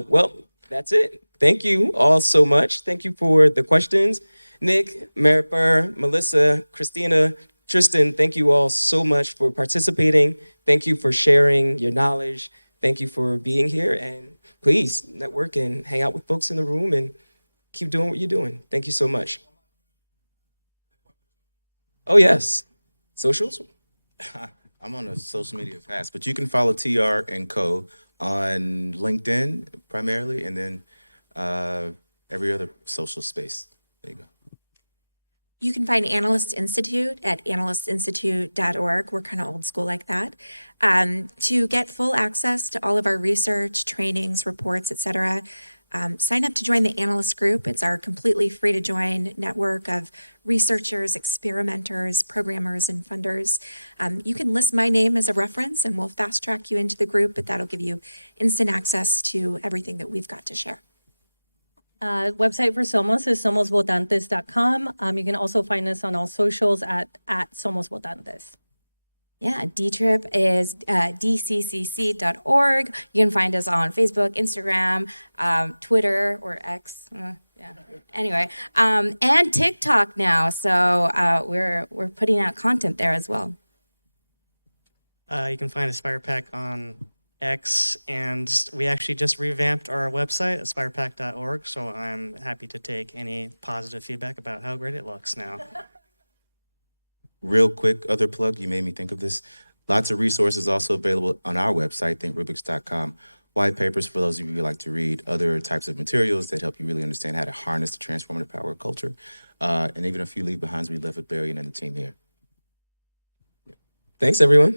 Well, that's it. Thank you all so much. Thank you for the questions. Nick, Mariper, Melissa, Christina, Tristan, thank you all so much for participating. Thank you for sharing your knowledge. Thank you for being here. And please network and hang out with folks in the room and keep doing what you're doing. Thank you so much. Oh, yes. Socials? I'm on a social media fast, but you can follow TR and Co on LinkedIn primarily, and then every other social space. There you go. You can find Analyst Institute at analystinstitute.org. We're kind of old school like that. To get full access to all of our research, trainings, reports, et cetera, sign up to join the Analyst Group. It's our completely free to join network of researchers, experimenters, programmers, and funders. You can list my name as a reference and we'll fast track you into the group, but that'll give you instant access to everything that we've got to share. Website for Somos is somosvotantes.com. You can also find us on all socials at somosvotantes. Yeah, D-Trip is dccc.org. You can find us on Facebook, Instagram, Twitter, or X. Yeah. Anyway, and TikTok now. So we're putting out content there as well. You can find AspirePack on X, and we actually just revamped our website, aspirepack.org, so I'm happy to take any positive feedback about how great it looks now. Real quick, other plug, you made me think of this. Lots of resources also available on our website, thinkrubics.com. White papers for those of you who like to read other types of materials that help you really understand how to harness the transformative power of culture, and even a few leave behinds we left with Barry and the team here. Yeah. Thanks, everyone.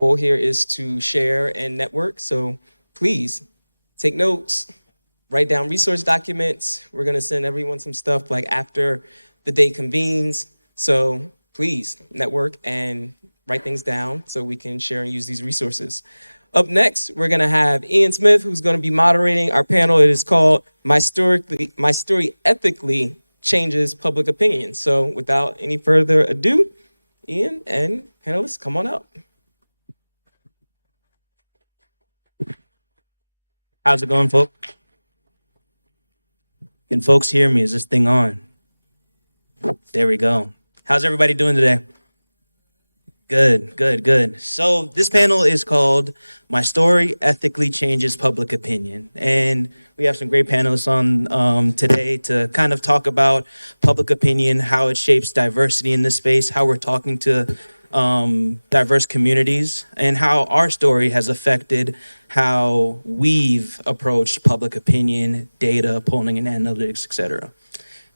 goal here is to share and network. So please take notes, write down resource documents. We're gonna send everyone some stuff like after the day convenes. So please network and write things down so we can share and use these resources. Up next, we're gonna have Ian Smith, who's gonna be moderating our panel. It is called My Story Ethically Changes Public Opinion. So without any further ado, Ian and panelists, come on up. How's it going, folks? Can folks hear me? Is this thing on? There we go. How's everybody doing today? Good, good, good. So this panel is called My Story Ethically Changes Public Opinion. And we have some great panelists on today to kind of talk about public opinion, how it shapes diversity in this space, how we're talking to diverse communities, and how our story has affected how we've approached public opinion, data, polling and analytics, et cetera.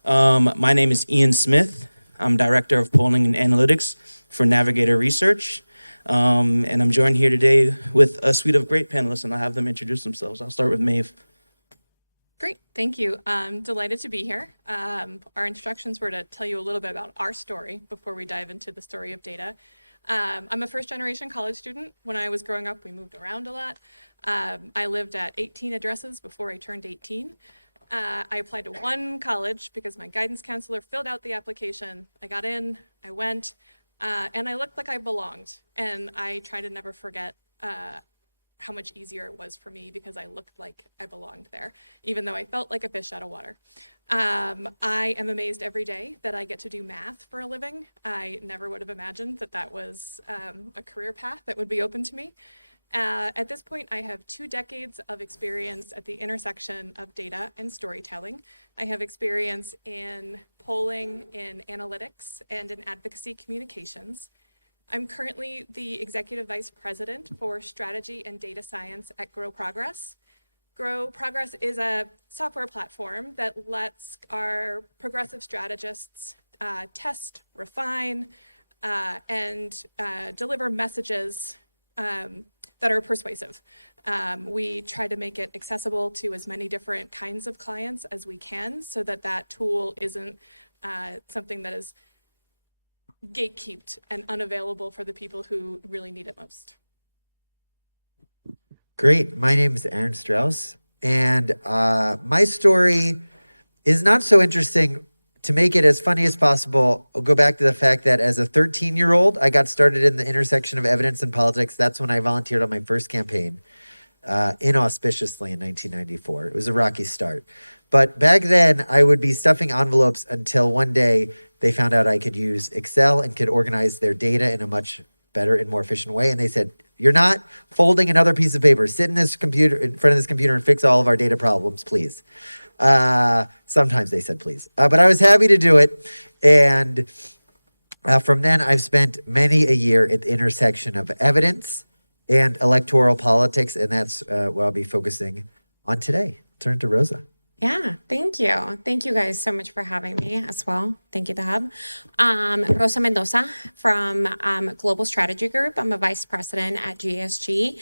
My name is Ian Smith. I'm Director of Polling and Analytics for Navigator Research. And I'm joined here today with a suite of great panelists, and I'll have them introduce themselves. I'll start with Maeve. Great, thank you. I'm delighted to be here. Our instructions were to tell you a little bit about our story before we dive into the story of data. I'm a first-generation college student. When I was growing up, we moved around a lot. I lived at 18 addresses before I turned 18. I applied to one college because my guidance counselor filled out the application. I got in, I went, and I looked like I belonged. And I try to never forget how much easier it was for me because I looked like I belonged there, even though I felt like a fish out of water. I am amazed every day that I get to do math for a living. I never would have imagined that that was a career path that would be open to me. At this point, I have 2 decades of experience at the intersection of data and storytelling. I have experience in polling, in analytics, and in advocacy communications. I'm currently the Executive Vice President for Strategy and Data Science at Grow Progress. Grow Progress is a software platform that lets our progressive strategists test, refine, and deliver messages that are persuasive. We try to make it accessible to as many different kinds of clients as we can so that that tool isn't something that is gatekept and unavailable for the people who really need it most. Great. My name is Aaron Strauss, and my story is not so interesting. To make it as funny as possible, I'll go back to the fact that as a 13-year-old, I got started in the intersection of evidence and politics. That's when I volunteered on my first campaign, inauspiciously in 1994. It was a rocky start. But back then, I would be stuffing envelopes until one day they found out I could use Excel and could organize their data in a much better and more efficient way. And they said, "You're not folding another piece of paper. Sit in this computer, in front of this computer, and fix all of our data problems, please." Sometimes they said please, but I was happy to do it. And from then, I've spent many a year at the intersection of evidence and electoral politics, and that's what I'll be focusing on today. Turn to Rosa. Yeah, thank you. Thank you guys so much for having me as well. Thank you, the hub. Rosa Mendoza from Global Strategy Group. I'm a vice president at GSG.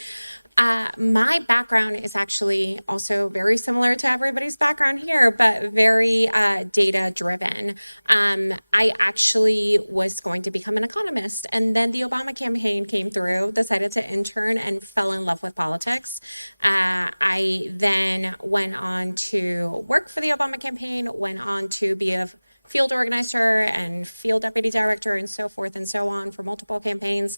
My background is actually also very similar to everybody's background here, but very data-driven. I actually was going to become an economist, and then the Obama campaign came through, decided to intern, and fell in love with politics. I then went on to work for the Obama campaign, went on to be a field organizer and field deputy director and so forth and so on for multiple campaigns,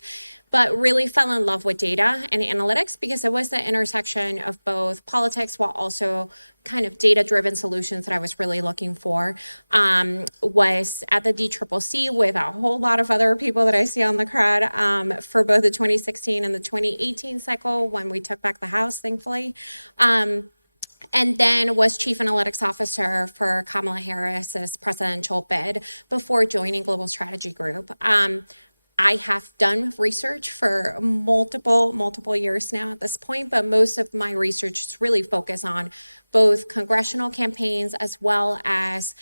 but really fell in love with data and analytics because it was the intersection of both politics while also kind of data-driven solutions that I was really looking for. Was at the DCCC with a whole lot of other people that I see on the crowd for both the 2016 and the 2018 cycle when we took back the House, thankfully. And then was Chief Analytics Officer for Kamala Harris's presidential bid before joining Global Strategy Group. I have done research for multiple years now at this point, but most of my research is really focused on both congressional campaigns as well as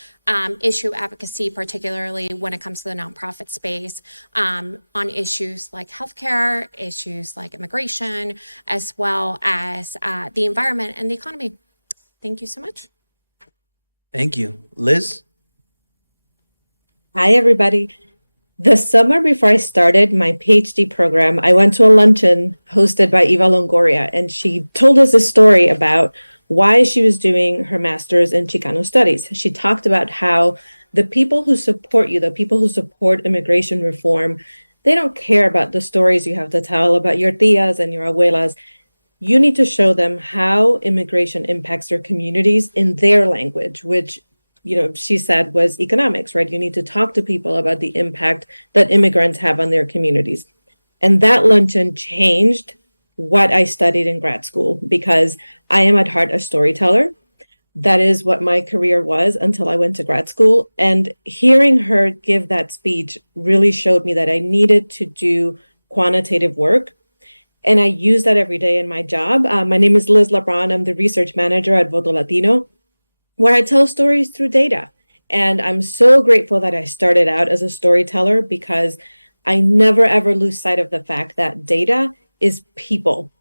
issue advocacy, particularly when it comes to the nonprofit space, on issues like healthcare, issues like immigration, as well as the environment and the economy. Thank you so much. Thank you. Liz? Hi, everybody. The summer before I started my PhD program, I went to a luncheon hosted by Eva Longoria, and she told us a story about why she was doing her master's in Chicano studies. She talked about how the people who support you, the people who support immigration reform, they don't care about the stories you have to tell about your tias and your abuelas. You need to show them how immigration impacts their communities in their language, which she said was economics, right? You need to talk to people about the impact that immigrants have on their communities. And that luncheon changed what I studied in grad school, because I am at heart a storyteller. That is what my career was until I went to grad school. And hearing her give that speech really showed me that I needed to do quantitative work. And I use that every day in my job. My name is Liz LeBron. I'm the research manager at Voto Latino, where I tell stories through data. And I'm so grateful that I started out as a storyteller, because I never, ever lose sight of the fact that data is people.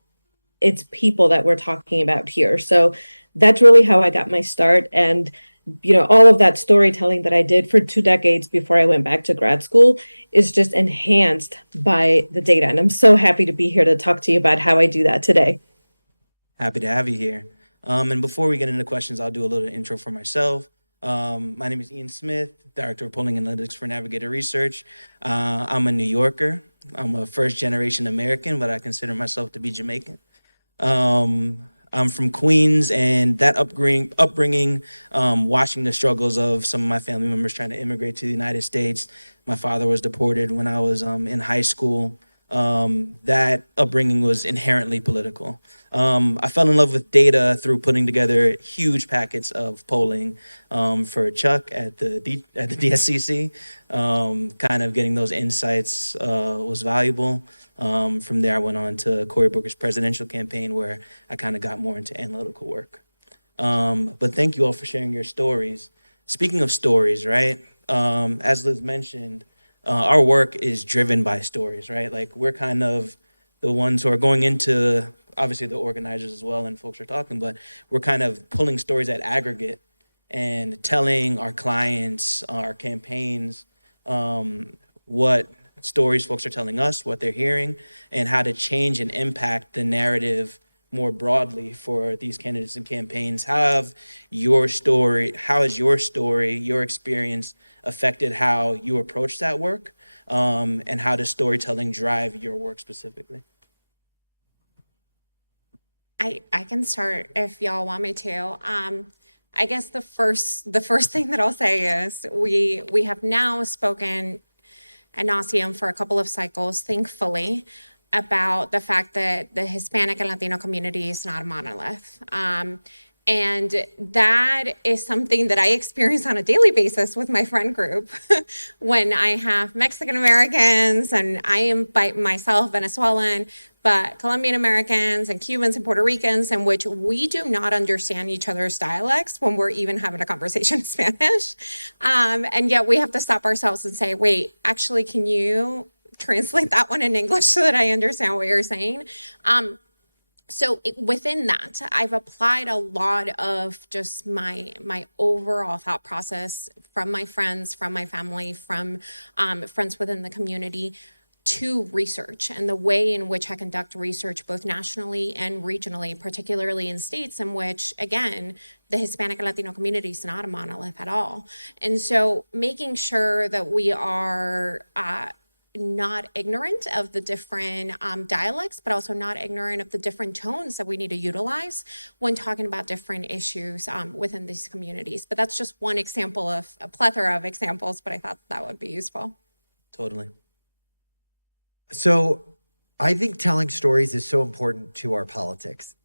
It's people that we're talking about here. So that's really how I got my start. And, all of that storytelling that I did for 2 decades before I went back to grad school is just enhanced by the data. And I'm so happy to be here to talk to you about how I do that today. Happy to have you here. And before we get into questions, I'll do a little intro for myself. My name is Ian Smith, Director of Polling Analytics for Navigator Research. I'm a New Yorker. I'm a first-generation American, but I consider myself to be Jamaican. I'm from Queens, and that upbringing, watching the struggles of some of my family members trying to immigrate to the United States. My father was deported when I was in high school. That upbringing was inherently political. I fell in love with data through putting together huge packets of polling for Chuck at the DSCC. Kind of getting those insights was valuable. From there, I went on to Cory Booker's presidential campaign, where I kind of got more into analytical work. But thank you all for sharing your stories. Speaking of stories, right? As Liz mentioned, our work is driven by stories, right? Like, we're kind of the ones who are going into, obviously the organizers as well, and folks are talking, but we're kind of pulling stories at aggregate and telling our clients, our campaigns, what stories folks are telling us, what they're hearing, and how to change and impact the narrative more broadly for these candidates and campaigns. How has your story, your experience affected how you approach that work? And how does storytelling drive your work specifically? I can start if y'all want me to. I guess the first thing that I'll say is we have now spoken ad nauseum for a couple of cycles, thankfully, about the fact that the Hispanic and Latino community is not a monolith. And that is something that I experience on a daily basis with my friend group when I have Mexican Americans, and I am by myself Venezuelan, but Colombian Americans and Cubans and Puerto Ricans, in which we do not understand each other's dialects when we're even having a conversation in Spanish. And yet we have to stop ourselves and say, wait, actually, can you translate that one in English so that I understand what you're saying? So within that, I've applied a lot of just my overall thought process from my friends, from my family, from friends within the community to research and the way in which I conduct research both nationally and regionally, particularly in states in which, again, the Hispanic and Latino community is not a monolith at all. And so making sure that we are not ignorant of the different dialects, but also not ignorant of the different tones that we need to utilize when talking about different issues within these communities. But that's just one example of a plethora of examples, but I thought that would be useful. Totally. So I think telling stories is so important to our politics.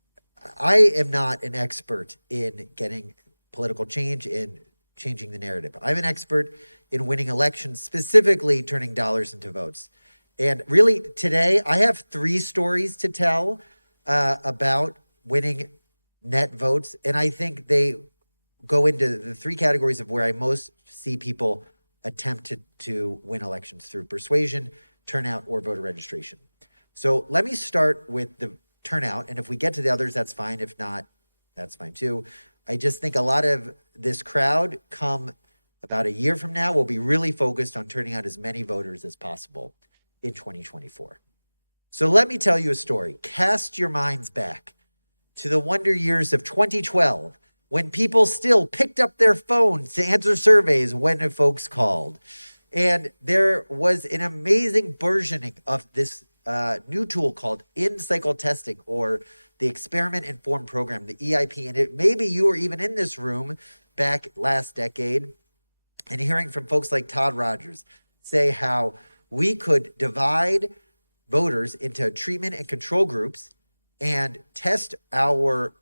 I am not an expert in getting political change, in changing the narrative. I'm an expert in winning elections, specifically turning dollars into votes. And really, today, I have 3 stories to tell about winning net votes. And I think they go into the 3 categories of where I most see people attempt to win elections through persuasion, turnout, or voter registration. So let me start with the turnout. And if we get to the others, that's fine. If not, that's fine too. I just think a lot of this crowd come about a year from now will be really focused on turning out as many voters as possible in 2024. So let me tell you a story. Cast your minds back to the wonder years of 2012, when people still picked up their phones to answer surveys when folks called. And there was an amazing versioning of this new tool called in-cycle testing, or the Experiment Informed Program, the EIP. And maybe you were even in this room back last decade and hearing from folks like Todd Rogers say how we could divide voters into treatment and control groups and test our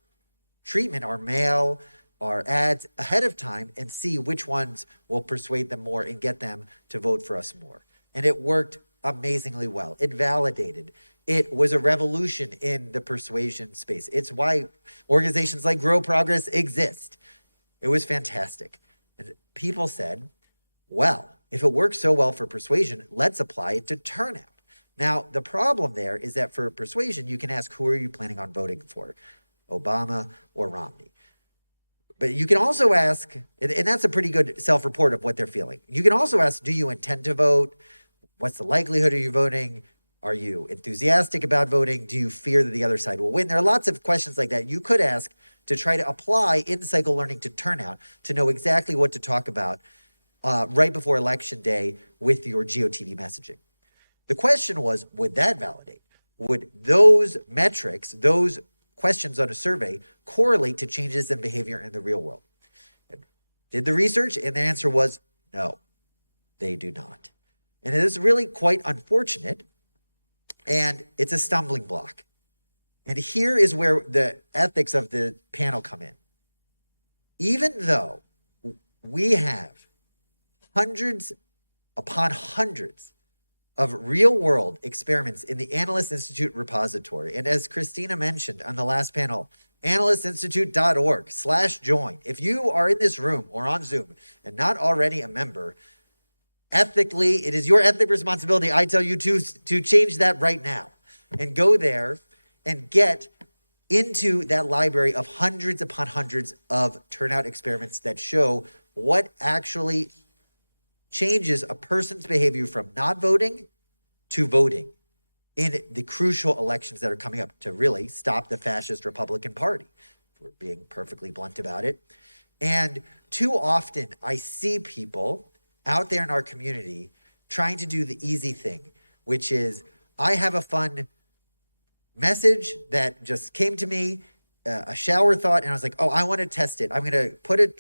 treatment, our mail, our ads ahead of time, and see which ones will persuade them more and get them to vote for us more. And it worked amazingly well. It validated. It was a revolution in the persuasion space. It's why organizations like Grow Progress exist. It was fantastic. And people said, well, if it works so well for persuasion, let's apply it to turnout. Now, the problem there is that for persuasion, you can ask, who are you planning on voting for? Obama or Romney? But you can also ask, and that's a pretty good self-report of what they're feeling. You can also ask, do you intend to vote? What's the likelihood of you voting? Are you enthusiastic about voting? Do you fear that the other side will win? There are lots of questions like that you could ask to try to apply in-cycle learning to turnout, to know exactly what to talk about right before Election Day with your GOTV messaging. The question was, would that validate? Would those metrics, those questions on a survey, correlate to changes in behavior in the real world? Did the research? And the answer was no, they do not. And it is really quite unfortunate, and it's a stumbling block. And here is where the ethics of the panel come in. Even though we have hundreds upon hundreds of real-world experiments in the Analyst Institute repository, and as Christina mentioned on the last panel, analystinstitute.org/join. If you are in this room or on Zoom and not already a member, ethically, it is your ethic responsibility, I tell you, to change that right now. And go there and get into that library of hundreds upon hundreds of turnout experiments that show what actually changes a person's behavior from not voting to voting in the crucial elections that are coming up to really stop the fascist Republican Party. We're being perfectly blunt about it. And too often I see people out there in our community trying to do the easy thing, which is, I have a fun message that just came to me, a shower thought, and I was like, oh, I want to test it. I'm going to put a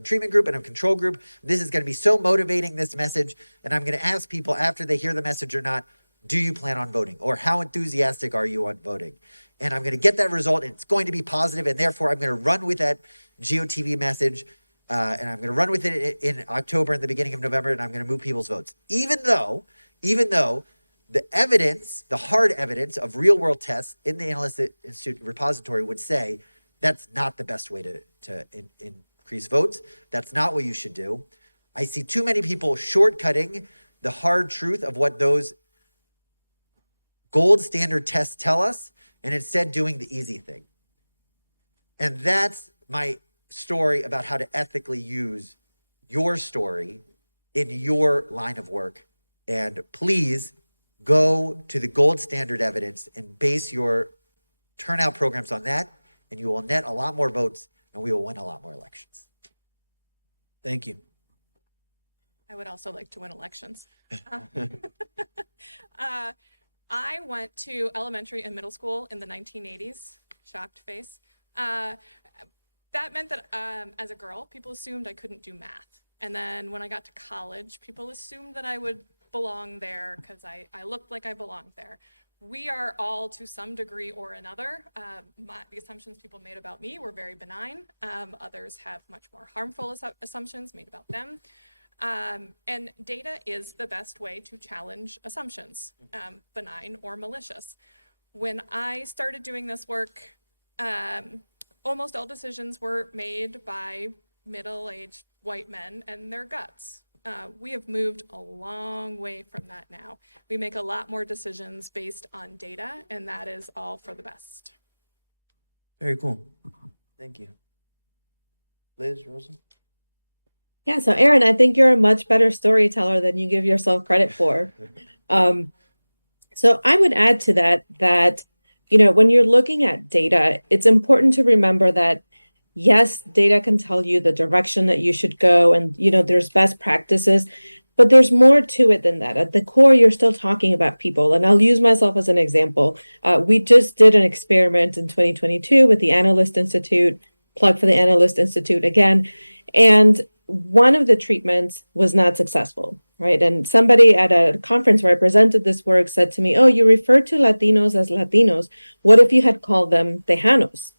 treatment group and a control group. This is going to be so motivating, this message. And I'm going to ask people after they hear the message or not, do you plan on voting? Or how enthusiastic are you on voting? And I'm going to get that result, and it's going to be positive, and therefore I'm going to run with that GOTV message, and I'm going to run with it in October and the beginning of November, and I'm going to move people's votes. Even though the evidence, the hard evidence of real-world tests in the Analyst Institute repository would say that's not the best way to increase votes. That's not what you should do. I see too many people shortcutting the hard truth of what those gold standard tests tell us, and instead doing the easy thing. And that's my story about how to ethically use your story in your line of work. And please go to the gold standard evidence and base your turnout programs on that, and you will net a lot more votes, and we will win a lot more elections. Thank you. I would also like to win elections. I went to elementary and middle school in the 1980s. Shocked face. That meant that as a girl, people assumed I couldn't do math. And then when I got to college, people assumed that I would belong there because I looked like I belonged there. We are all, to some degree or another, the assumptions people made about me were very benign. Others have much more harmful assumptions made about them. And data is the best way to challenge assumptions, benign or malicious. When I started doing this work, almost all decisions were made by middle-aged white men and their guts. We have moved a long way from that now. We make a lot more decisions based on data, and that is all for the best. Very cool. Thank you. Liz, Rosa? Yeah, so Aaron, I think you're a much better storyteller than you give yourself credit for. So I would add to that, when you're looking at data, it's important to remember that, yes, data can tell you the direction that you should go, and, there's best practices, but there's more to it than that. At the core, you're still talking about people. And I'll use myself as an example. We just did an experiment in 2022 with the Analyst Institute, plug for the Analyst Institute again. And one of the treatments was not successful, right? And somebody at a conference where I presented this work said to me, "Oh, you refer to Latinos as Latinos. What if you had called them Tejanos?"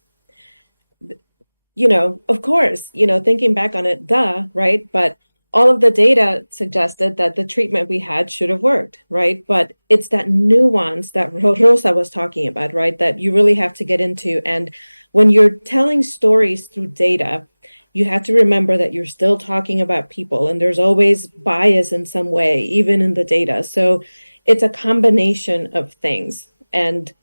Of course, thinking back on it, duh, right? But all of the data suggested that the treatment we had should have worked, right? But it's that nuance that Rosa was talking about, right? That you really have to get into. And when you're telling stories through data, you have to remember that you're still talking about people, and there's always bias in some way, even in the data. So it's a combination of things. And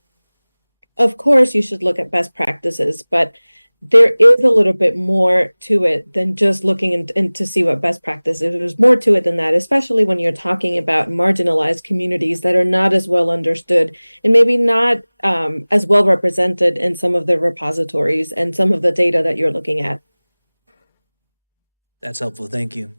of course, you should look at best practices, but there is a little bit more to it than just looking in to see what best practice is. There's more to it than that, especially when you're talking about marginalized communities that are not as well understood and maybe not as well represented in some of the repositories and some of the data that you're looking at. That's helpful. Thank you.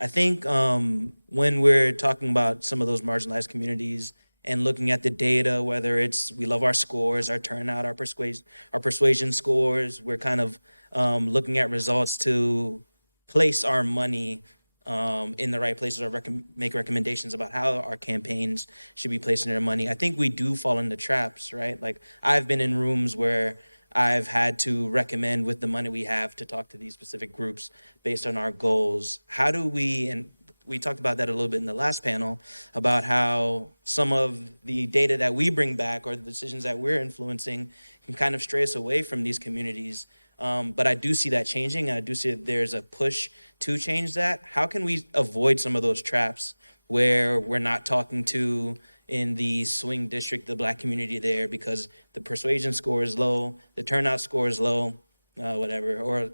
I think when we're talking about some of those marginalized communities and looking at the data, whether it's we love our scores, our turnout, our persuasion scores, we're kind of looking at results to place our money in the right places or make recommendations about how our campaigns should be placing their money. I think we do fall into traps, right? Like I've been in rooms where I've had to recommend with the money we have to talk to these specific groups based on our goals. How do we, and we talked about that a little bit in the last panel, about how some of the data that we bring back or the decisions that we're influencing can kind of stray us away from these communities. But I do see that changing, and I do see that there's a push to change that. How can we avoid some of those traps where we're not talking to, in the swing district, the Black community there, because the persuasion score is low, the turnout score is low, whatever? Or,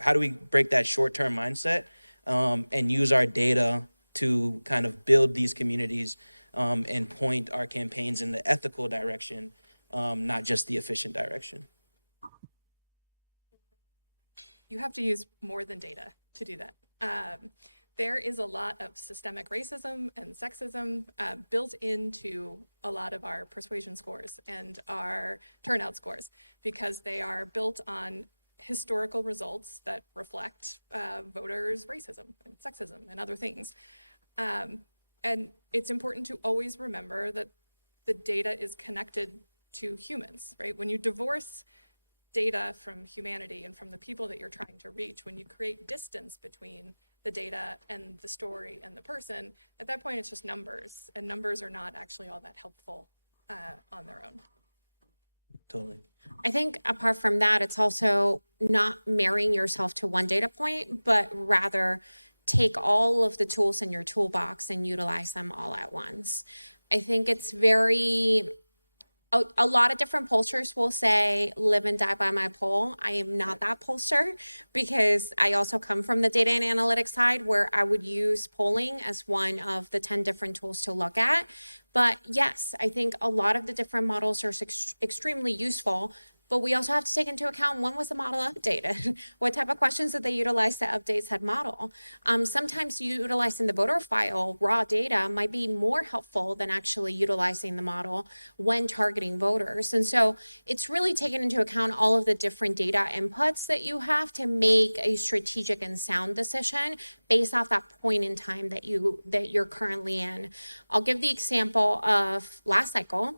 how do we break that short-term mindset and use our data to kind of build these communities and point our campaigns in the ethical direction, not just the efficient direction? You have to use more than data to do that. There is a lot of systemic racism and sexism built into a lot of our persuasion scores and our turnout scores because they are built on historical results that reflect voters' racism and sexism and other things. And it's important to always remember that the data is connected to humans, right? When you divorce data from humanity and from the people that you're trying to reach, when you create distance between the data and the story and the person, at that point it's just numbers, and numbers are not actually all that helpful on their own. Totally. I think apart from that, it's also not marrying yourself to one data point, but rather take all of the tools in your toolbox and utilize them all at once. I think it's a lot of different pollsters will say, live and die by my poll. I am not that pollster because I also come from the data and analytics side where I would use polling as one of the 10 different tools to look at. But yes, I think a lot of the different models are extremely useful, but we also have to take into account when was the model updated? What type of questions did they utilize to update said model? Sometimes utilizing the voter file raw data might be more helpful than actually utilizing the model when targeting voters. And so it's really taken into account all of the different data inputs that you have to make a strategic and sound decision based off that point in time that you're currently in. I'll give the example of last cycle,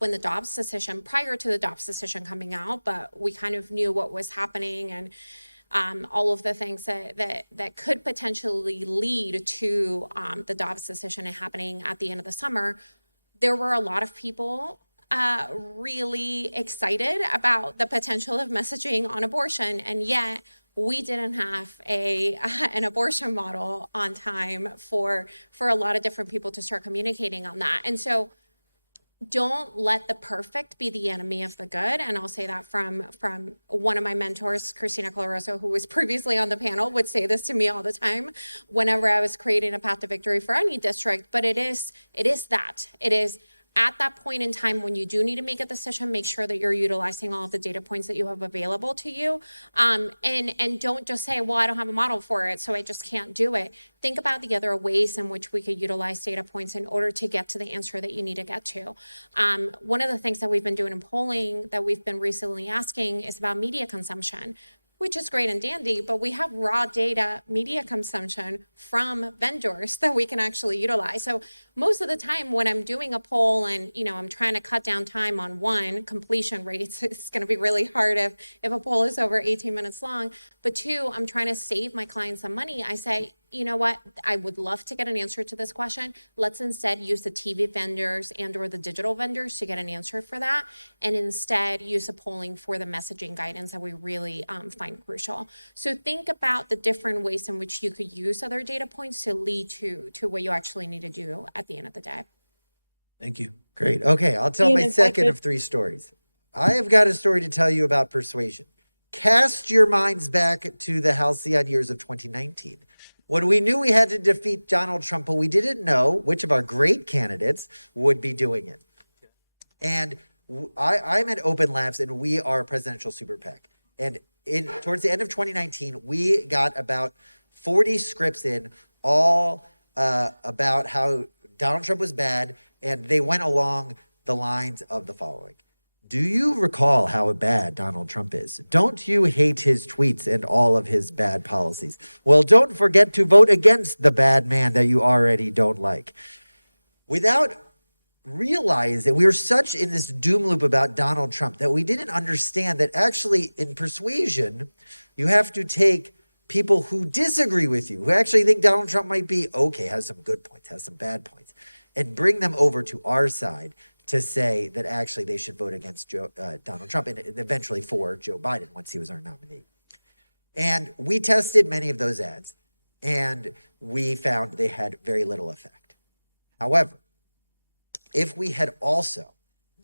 when the prior to the Dobbs decision coming out, but we kind of knew what was happening. And all of the things that could potentially lead to the Dobbs decision happening at the end of the summer, there were a lot of people really excited about the potential of messaging on abortion, and yet we didn't have an abortion model on time for a lot of different people to start communicating on that. And so don't let the perfect be the enemy of the good. And I'll say that from one of my mentors, Christina Coloroso, who was previously on the panel, would say this to me all the time whenever I was creating a path to victory for any district. But it is at that point in time when you do need to make a decision, make sure that you're utilizing all of the data points that you have available to you. And don't just say, well, I don't have a model for it, so I just can't do it. Think about the other ways in which we could utilize data points in order to get to the answer that you need to get to. One of the things that we've been doing in polling that we've been recently asking is about media consumption, which is great and dandy, but we have raw data media consumption from vendors that we can actually utilize. So most of the time when I'm doing a poll and I'm trying to cut down time on one, completion rates, it's gonna be really hard if a poll is over 18 minutes long, but two, I'm trying to save my clients some money. I say, you know what, I would love to get an answer to this question. Let's instead use the TV vendors and or the digital vendors to get an answer for that, and instead use the polling for the messaging guidance that we really find crucial. So think about the different ways in which you could use other data points to lead to what you actually need to do at the end of the day. Thank you. Great. Okay, I'll tell my second of three stories. I have got a story to tell you about persuasion. Cast your minds back to the halcyon years of 2019. When we knew we had to defeat Donald Trump, but we didn't know which of our great candidates would be doing it. And I'm at Open Labs, and we are a presidential super PAC. And towards the end of 2019, we got about 40 scripts in, all about how Donald Trump was bad, and they went along the lines of the following. Do you recall how bad Donald Trump is? Don't you hate his tweets and all of his bad policies? Well, don't forget to vote against the bad man that you already don't like. Without realizing, we were such in this doom loop about Donald Trump that we didn't understand that actually in persuasion, you have to take people who disagree with you, who actually think Donald Trump might be okay, has some good points, has some bad points, and bring them over to our side to say that actually they should vote against Donald Trump and eventually for Joe Biden once he was our nominee. And we tested many of those ads, and we found they had very little effect. However, if we had also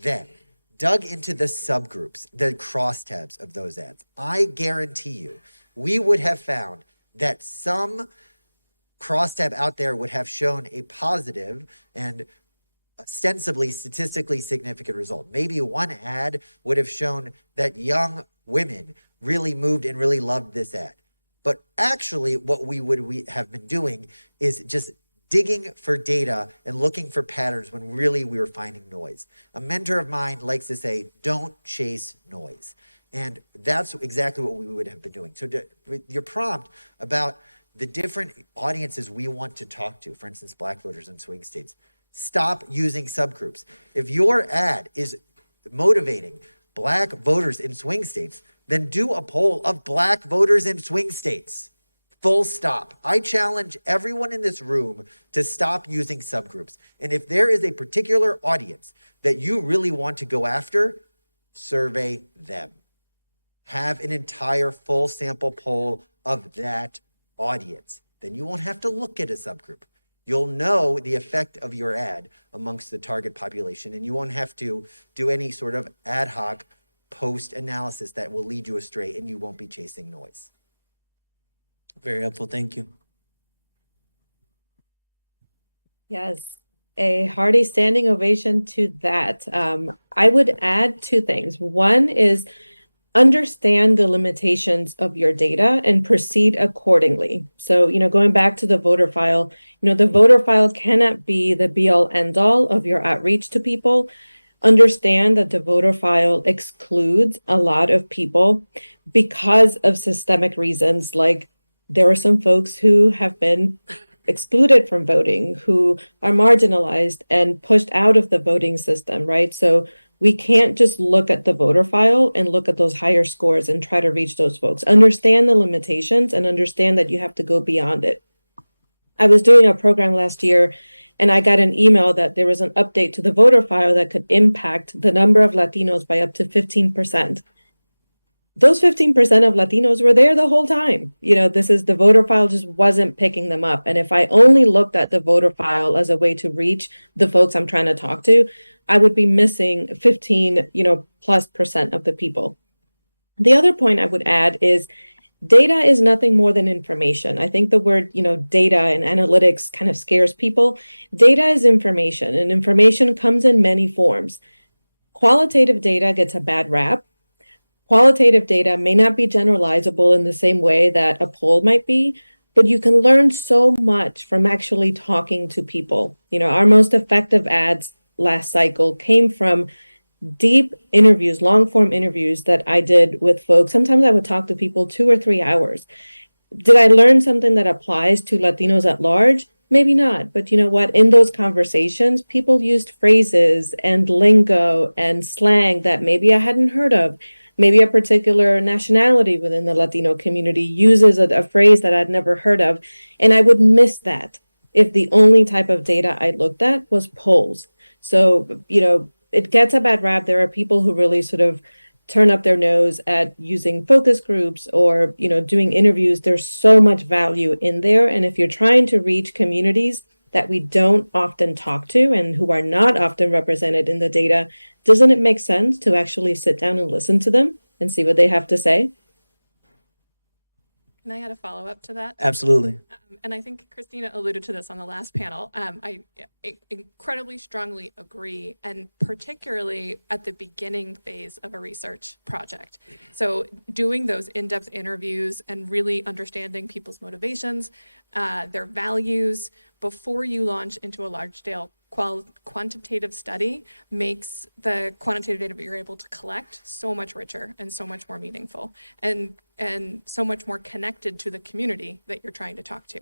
then dug into the subgroups, the crosstabs of those ads, I guarantee you, we would have found that some crosstab out there would have shown a positive and ostensibly statistically significant result. Maybe one ad would have shown that young women really moved and really loved this ad. But actually what we would have been doing is just digging for data and looking for patterns when really we were finding noise. A mentor of mine likes to say, don't chase noise. And that's exactly what we would have been doing. So your prompt about the different audiences we want to talk to, for instance, Black voters in swing states, stop using subgroups. If your ad is motivating Black voters in swing states, then do a poll of Black voters in swing states. Full stop. I challenge everyone in this room to stop using subgroups. And if there is a particular audience that you really want to go after, survey them. Have an entire full sample poll of that audience. Then you won't have to look at a subgroup. You'll know the effect of your ad amongst the target population, and you won't have to do any sort of ad hoc post analysis that will lead you astray, and you won't be chasing noise. Very helpful. Thank you. Yes, a hearty standing ovation to that. I would add two things. One is understand the limitations of your data and proceed accordingly. So, going back to the voter file, the voter file cannot be the be all end all of your outreach to people. Understand that the voter file excludes a lot of people because of systemic reasons, like there are some folks who have been excluded from voting, who are marginalized and pushed out of the voting system, right? So we can't just look at the voter file and look at those higher scores and try to reach those folks. Understand the limitations and understand that you have to go beyond it. I was doing a program last year and I got an email that there was an update to the voter file that could impact the number of Latinos by up to 15%. Those 15% of Latinos were there the whole time. The voter file just wasn't picking them up. And if I only looked at the voter file as a way to reach the folks I'm trying to talk to, I would be missing 15, plus % of the people. The other point I would add is data is nothing more than information. I think the word, data and analytics kind of scares people. Data is information, and information comes in many forms. Qualitative data gets a bad rap. Qualitative data may not be generalizable in the same way that a poll might be, but you can learn so much from actually talking to people. Our most effective ads last cycle came from deep interviews, long form interviews that I did with folks. Sometimes I would talk to people 2 or 3 hours. Did I learn something that applies to Latinos at large? Maybe not. But you know what? In those conversations, people used phrases and lingo and slang that maybe I hadn't heard of. Maybe a particular nationality within the Latino community uses a phrase that I'd never heard of. And I would miss that if the only type of data I looked at was polls. So, it gets a bad rap. There are people who really sort of turn up their nose at using focus groups or, doing interviews. There's so much value in there. And if you're trying to reach communities that we don't often talk to and who are not often represented in the data, doesn't it make sense to actually sit down and listen to them and see what they have to say? Can I add a follow-up to that? Absolutely. And I think Christina alluded to this on the last panel. I incredibly strongly agree, and particularly at the beginning phase of a research project. So doing those in-depth interviews and really understanding people's motivations, their values, before you launch into a large-scale quantitative study makes the quantitative data that you're able to collect so much richer and so much more meaningful and so much more connected to the community that you're trying to talk to.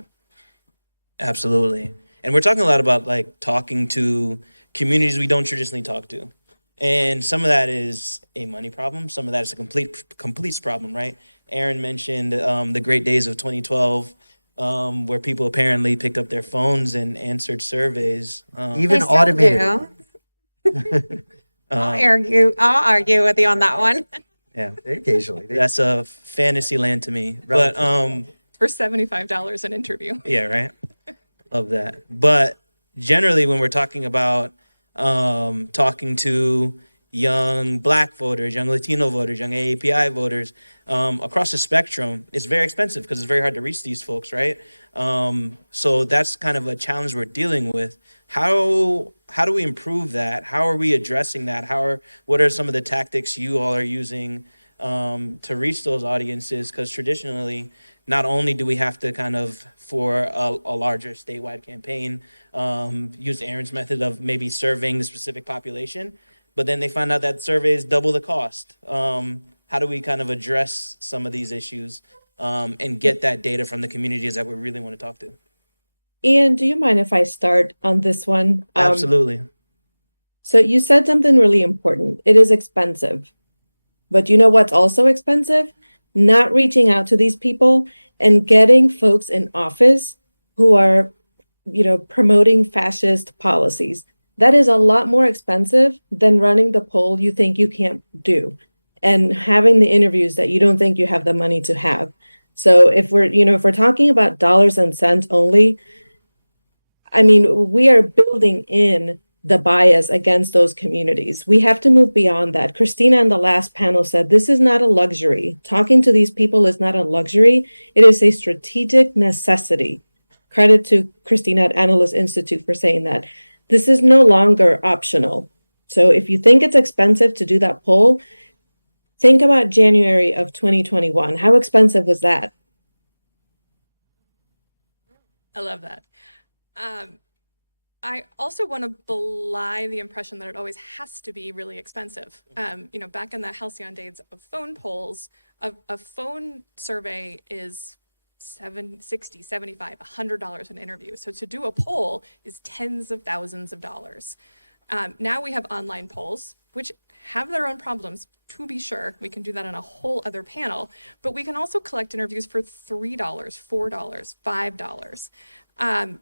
Absolutely. And we're talking a lot about talking to communities we don't traditionally talk to. And some of that is a money problem. Some of that is a complete problem, right? Aaron mentioned the great days of 2012, where people apparently picked up their phones and answered surveys. Even automated. I'll argue with you on that one. Yeah, occasionally. That's a fantasy land to me. But for $75 an interview. Yeah, right. Love that. But generally, when we're talking about talking to young Black voters, young Latino voters, young AAPI voters, across the spectrum, it's very expensive because it's very hard to reach these folks, right? So that's kind of a challenge we're dealing with. How do we improve that? How are we addressing that? What are some of the tactics you all are using to reach those audiences? Because traditionally, not only do we have to kind of, for a larger statewide campaign, use Aaron's method of maybe surveying the specific population, but then they find out that survey is double the cost. How do we kind of address some of these issues and get that data from the communities that we really want to talk to? Ian, do you mind if I start on this one? Absolutely. So you said something really important. It is expensive. But you know what's also expensive? Not reaching out to these people and getting folks in office who are, promoting fascist policies. That is a lot more expensive than running the poll you think you can't do and having the interviews that you don't think you have the money to have. So if we're talking about dollars and cents only, we are building in the bias against those communities. We have to move beyond that. Christina in the last panel said, this is not a luxury. Talking to these people is not a luxury. It is a strategic necessity. Credit to Christina at Analyst Institute for saying that. This is no longer optional. So if you think it's expensive to do that poll, think about January of 2021. How expensive was that? I love that. I also want to belie the impression that it always has to be really expensive. Back in the halcyon days of phone polls, a phone survey is $60, $75, $100 an interview. So to do a poll is tens of thousands of dollars. Now we have online polls, which have their own problems, to be sure. We can do that on a whole other panel, but we can also collect interviews for $3, $4, $5.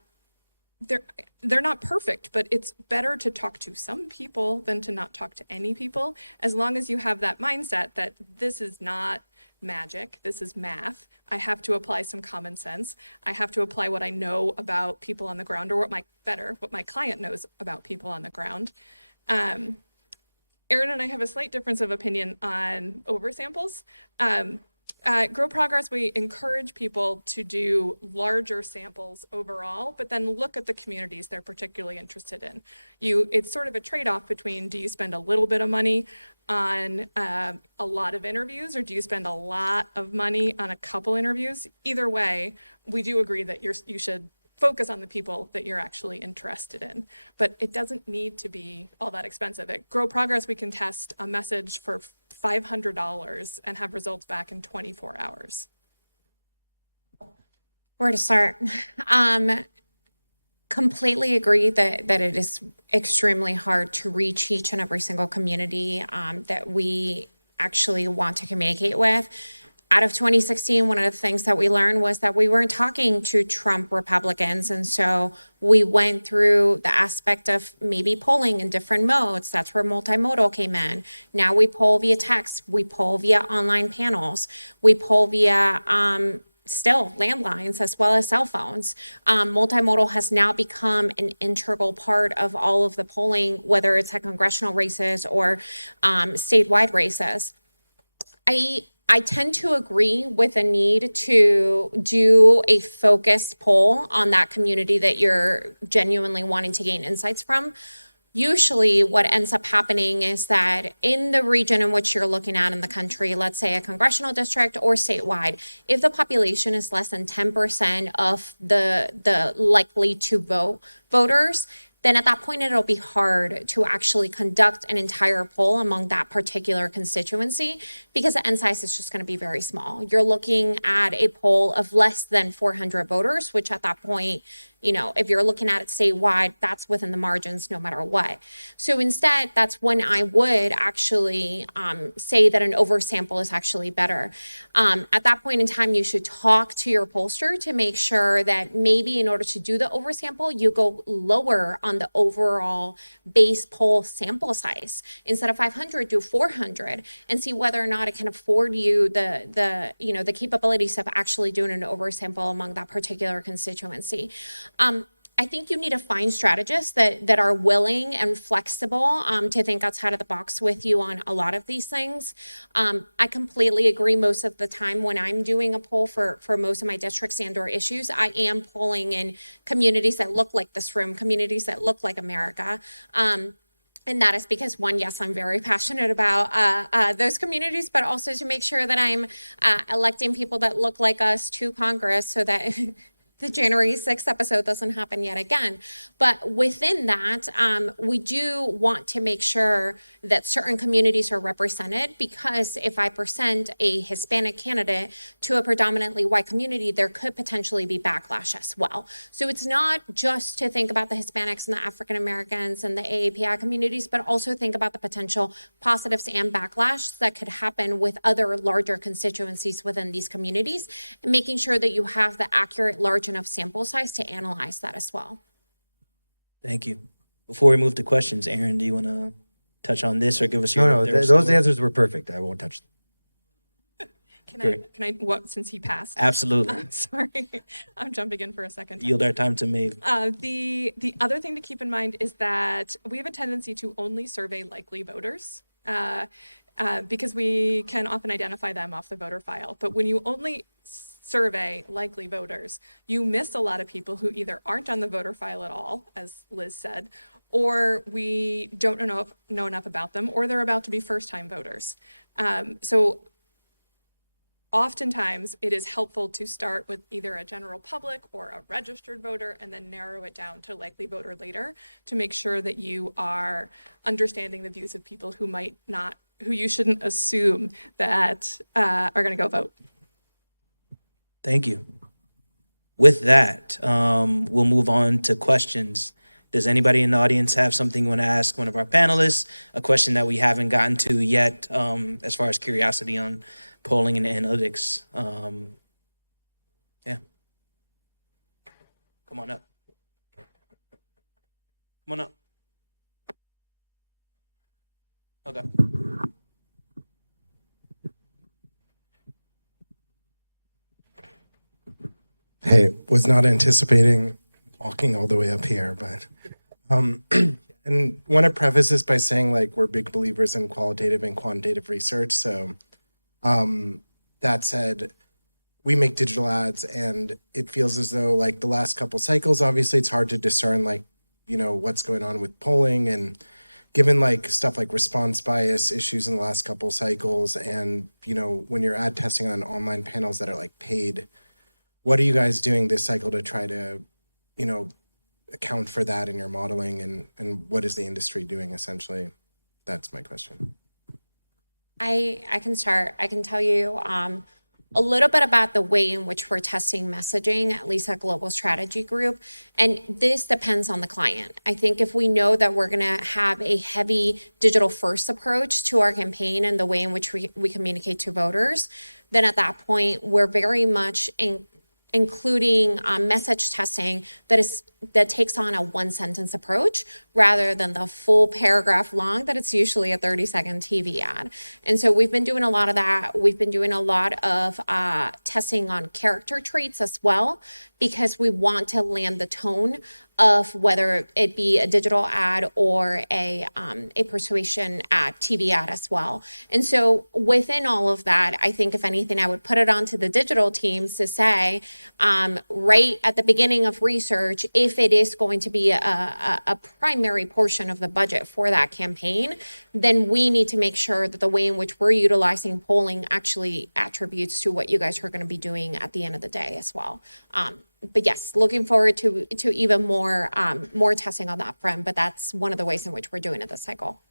They're not perfect, but it's better to talk to some people than to not talk to any people, as long as you have that mindset that this is not magic, this is math. I have to apply some common sense. I have to apply what I know about people on the ground, or what my client knows about people on the ground. Erin and I have a slight difference of opinion on oversamples. Grow Progress, we encourage people to do larger samples overall, but then look at the communities they're particularly interested in. It's sort of a trade-off between, do you spend a little bit of money on a lot of interviews, or do you spend a lot of money on a couple interviews? Either way, we do agree that you should focus on the people that you're actually interested in. But it doesn't need to be all that expensive. At Grow Progress, we can test a message for $500 and have results back in 24 hours. Where to start? Completely agree that it is extremely hard to reach each and every single community that we actually want to communicate with. Out of 2016, one of the things that we learned was that we weren't talking to Trump Republicans. And so we went through the aspect of maybe polling in different modes. That's where multimodal came in. Now we poll via text. We poll via online panels. We poll via still landlines as well as cell phones. Multimodal has now become an integral part of all of the polling, whether it's at congressional races or statewide races. I tend to agree with a need to do a focused poll on that community that you're genuinely wanting to gain insights from. Usually what ends up happening is that in the region in which you're looking at in the country, let's say a congressional district or statewide, if the population is less than 10% of the likely to vote voters, then at that point, it'll be hard to actually conduct an entire poll among that particular constituency because the N size is just going to be very small. You're looking at a poll of less than 400 voters, which at that point, if you're looking at it statewide, that's within the margins no matter what. So instead, that's when I would actually say that an oversample is actually better. At that point in time, you should talk to your pollster to make sure that maybe in order to do the oversample, you go lower on the overall base poll sample size. Instead of 500, do 400 and see whether or not it can afford you the capabilities of actually doing an oversample among that particular constituency. I think you need to find strategists that are willing and flexible to think outside of the box with you on a lot of these things. I completely agree. Most of the time when I'm doing a poll for most of my districts and or issues, I am polling in communities that look like this room, communities that look like America. And that is because, one, yes, I'm very passionate about those communities, but also to make sure that I'm electing people that look like us to Congress so that the January 6th episode doesn't happen yet again. But within that, we do want to make sure that certain communities are represented, because if I present a Hispanic candidate to a predominantly white community, there could potentially be backlash as well. So it's not just to think about the Hispanics and the African Americans and the AAPI communities, but also think about the potential positives and backlash that could happen with other larger constituencies within these communities, and making sure that you have the accurate, large enough sample size to analyze that as well. Thank you. Before we move to questions, Aaron, do you want to touch on this or give us your No, those answers were perfect. I won't touch them. Can I since he passed? Absolutely. I'm sorry. I'm jumping in for a second. Yield our time to Maeve. The other thing to keep in mind is that we have a tendency to only survey likely voters because we can often identify them off the voter file. But when you only survey likely voters, you miss a lot of people who either aren't on the voter file at all, as Liz said, or we don't know enough about them, or they're about to be first-time voters. So oftentimes it is helpful to start with either a general public or a registered voter and then narrow it down to likely voter later to make sure that you are understanding the views of people who you shouldn't assume that are going to go vote. Thank you. With that, we'll move on to questions. Does anybody in the audience have something you want to ask one of our panelists? A question that we haven't gotten to yet, as far as curiosity on polling and analytics. Yeah. Come on up. Come on up. Okay. Hey, was not anticipating walking all the way up here, but and want to preface this by saying like we're big believers in qualitative and quantitative research. So that said, we make digital ads and it feels as though like the last couple cycles, obviously it's hard to discern like, you know, what's going on with polling, and given like stuff like response bias issues in the last couple cycles, and, you know, when you're ad testing on online panels that are like paid, what are you guys doing this cycle to try to, you know, account for that in your modeling, and what is the industry doing essentially? That's my question. I can start. I can tell you a little bit about the way in which we're testing messaging, at least at Global Strategy Group. And this depends on the client. I think if we know that we're going to have a heavy digital first approach to our campaign and the way in which we communicate to voters, then at that point, we're very much including message testing that takes on a one sentence approach rather than the full paragraph long that it's usually a 30-second TV ad. And so we've been doing a lot of that. We've been doing a lot of testing on character traits as well, because we want to land the tone of whether it be a digital ad or a persuasion ad, TV ad as well. And so within all of that, I think if anything, I would put it onto the digital teams to say, right at the beginning of research, if it is going to be a primary portion of the budget for that campaign, then we need to make sure that the way in which we're utilizing polling actually attributes to what you guys are going to be doing at the end of the day as well. But yes, looking forward to even more testing on that front. But that's one of the ways in which we're doing it this cycle.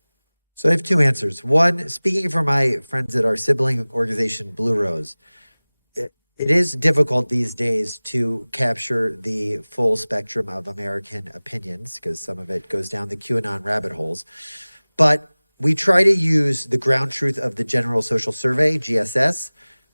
So I have two answers. One, speaking for my friends at our sibling organization, Blue Rose, it is difficult these days to capture the full spectrum of American opinions because some of it goes down the QAnon rabbit holes. But we try to use the ground truth of the General Social Survey, GSS,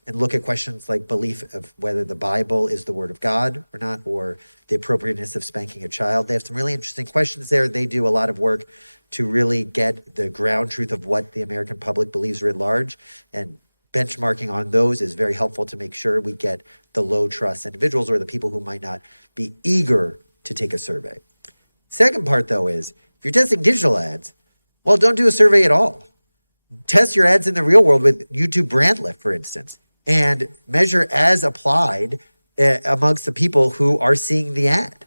and look at questions like belief of whether the Bible is the word of God or not, or the appropriateness of spanking a child. They have some really interesting questions there. They do a lot of work to really get the ground truth of what the American public believes writ large, and benchmarking on those is very helpful to make sure we get the low trust individuals or the people who might not be eager to take a survey. Second part, though, is if you're testing digital ads, well, don't do a survey at all. Test your ads in the real world with YouTube brand lift, for instance, and measure as applied amongst the people who are seeing the ad.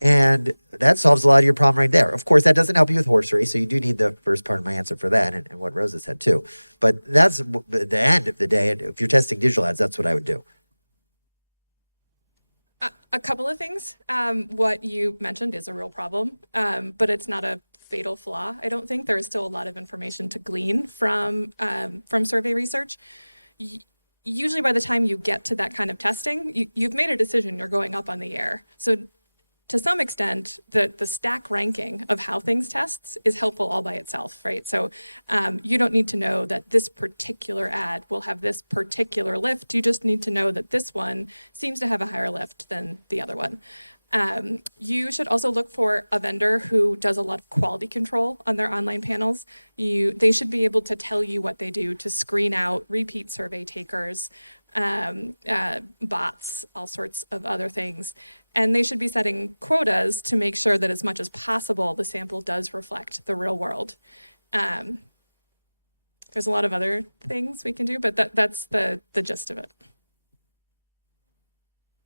And that solves a lot of your problem right there. Of course, that doesn't help you with horse race, so you do need the first part of my answer for that and what Rosa said too. But that's the end of the day. If you're testing digital ads, that's what I would do. A couple of things. What you mentioned is a real problem, but it's not a fatal flaw. I don't think there is still a lot of information to glean from survey research. Usually by the time you get to that kind of testing, you've made a decision, you're going up on the air. So to some extent, the stack ranking of how things tests is helpful all by itself, right? So you don't need to know that this particular ad will have this particular lift. You just need to know that this one seems to have a higher lift than the other one. You should also look for a vendor who does a lot of quality control on their online panels. They should be able to tell you what they do to screen out repeat survey takers, bots, all sorts of other things. And they should be setting quotas to make sure that as much as possible, the sample does reflect the real world. There's a lot of other things we can do, but that's the gist of it.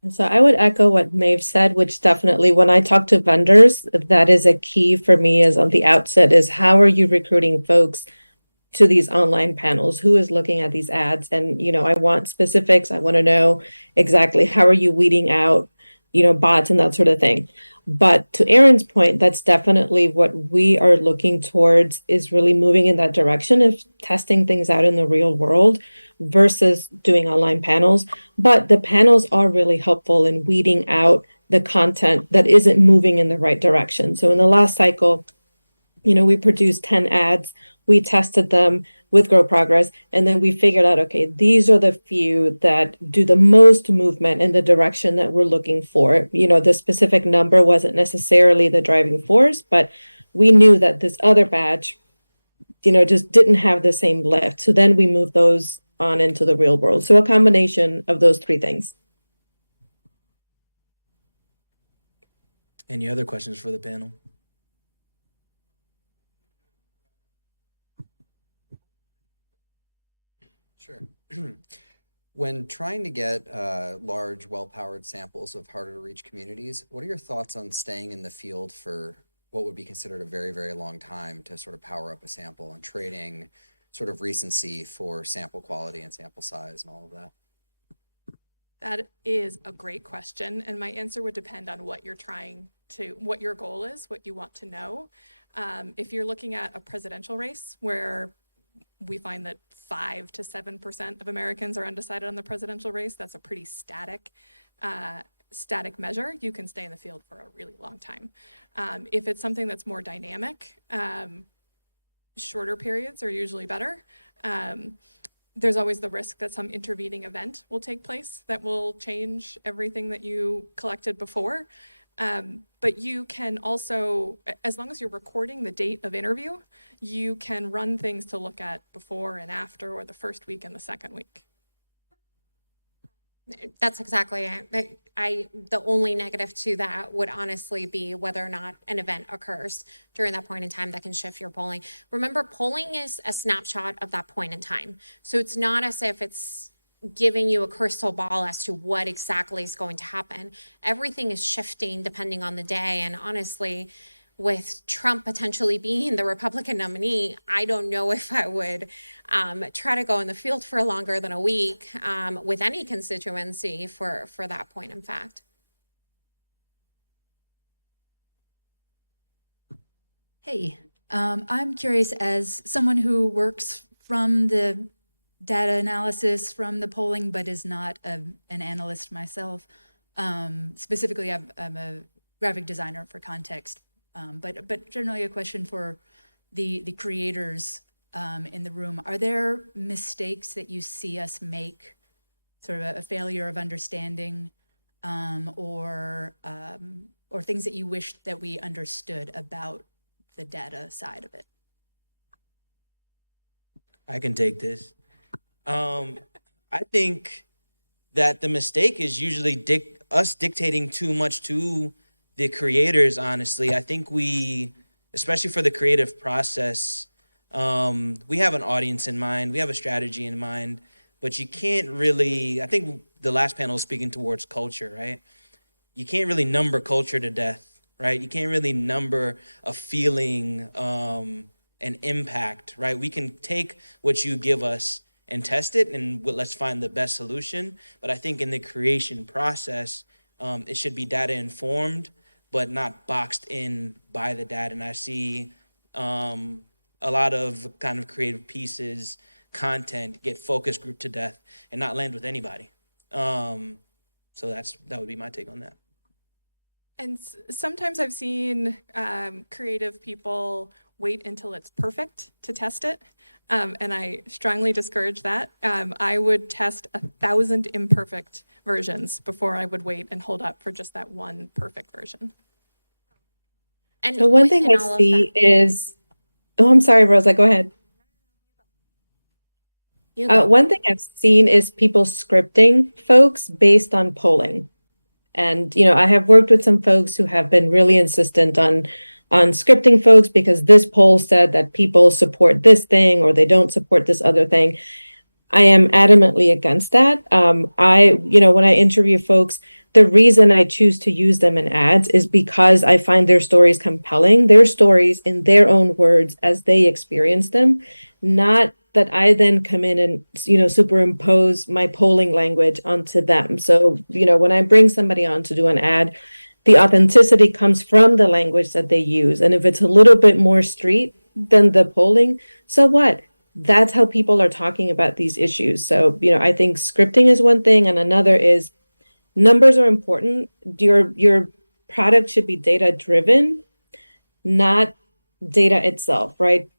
And so I would echo what Maeve said, which definitely when I talk to vendors, that is a key for me is on the outset is how are you recruiting folks to these online panels? Who is looking at these ads? And, you know, I want specifics. I want to know exactly how are you weeding out, you know, bots and that sort of thing. But to Aaron's point, that's definitely what we are looking towards is really moving in that direction of testing things out in the real world versus doing online panels. But the panels are really helpful in weeding out the content that isn't moving in the right direction. So in the last cycle, we produced 10 ads, we tested them with Grow Progress, and then we figured out, okay, these are the few that do the most movement in the direction that we're looking for. The specific number wasn't necessarily the driving force, but we knew that this other batch, just didn't have the same lift. So then we moved those on into the real world. So a combination of those three things. Any other questions for the panel? Sure. When trying to get large, well-powered samples of harder to reach communities, what are your thoughts on staying in the field for what would be considered a very, very long time to sort of power up a sample and trading sort of recency for sample quality and sample size and all of that? That is a great question, and my answer would depend on what your goal is, what you want to know. If you're looking at a presidential race where we find that 5 to 7% of Americans are undecided on the presidential race, that's a pretty static measure. You can stay in the field for a really long time. If it's something that's more dynamic, shorter periods are usually better. There's always the risk that some intervening event will take place that will change everything that you collected before. But you can also, as long as you're recording the date of interview, you can run things to look at before and after, or the first week and the second week. That's exactly it. The only negative to that would honestly be whether or not an event occurs during that point in time that can shift your polling. Remember, polling is a snapshot of that point in time. So it's not as if it's giving you a crystal ball as to what exactly is going to happen. Everything is shifting depending on the day. And honestly, with Trump potentially being the Republican nominee, I don't know if I would try to go in the field for longer than a week with any constituency for that point, in fact. Hey, I'm curious, as someone who works from the data analysis, from the polling, but is not an analyst myself. Specifically, I'm a graphic designer for Context. But generally a question for the creators in the room. Are there mistakes that you see us make, sort of a failure of understanding, or things that you wish that we understood about the data side of it? I can take this. I think that the mistake is usually us dictating too much to the creators, honestly. I think we, especially for the creative process, we have an audience in mind, we have a strategy in mind, but you can't really, I think the last panel was speaking towards culture, right? You can't really number culture to death, right? You can't really number a feeling, an impact, right? We can take what you give us and test it, and let's find the best solution. But I think in the creation process, it should be data informed, but not boxed in by the data. And I see a lot of kind of creative pieces, content get focus group to death and not land with anybody. So that would be my take on that. And sometimes I've seen creative people wait until it's perfect to test it. And I strongly discourage that. I would test 1,000 imperfect versions before I would wait and hold up for just that one perfect version. And so one thing I see is, I'm sorry, Rosa, go ahead. One thing I've seen is people scripting folks based on polling. And, I have worked with some folks who have been really insistent on scripting folks because this poll said that people support this thing or they don't support this other thing. I am adamantly against that. When I interview folks, the reason I choose to use them in ads is because I find their stories compelling, their stories in their own words as they experience them, not that I then come in and, superimpose my polling language onto them. So, when I bring somebody on to do an ad, the authenticity comes from the language that they use. And if it's a little bit more street than the polling, so what? That's how people are talking about these issues. So, I think scripting is one thing, and another is numbers are important. Your product should be data driven, not data itself, right?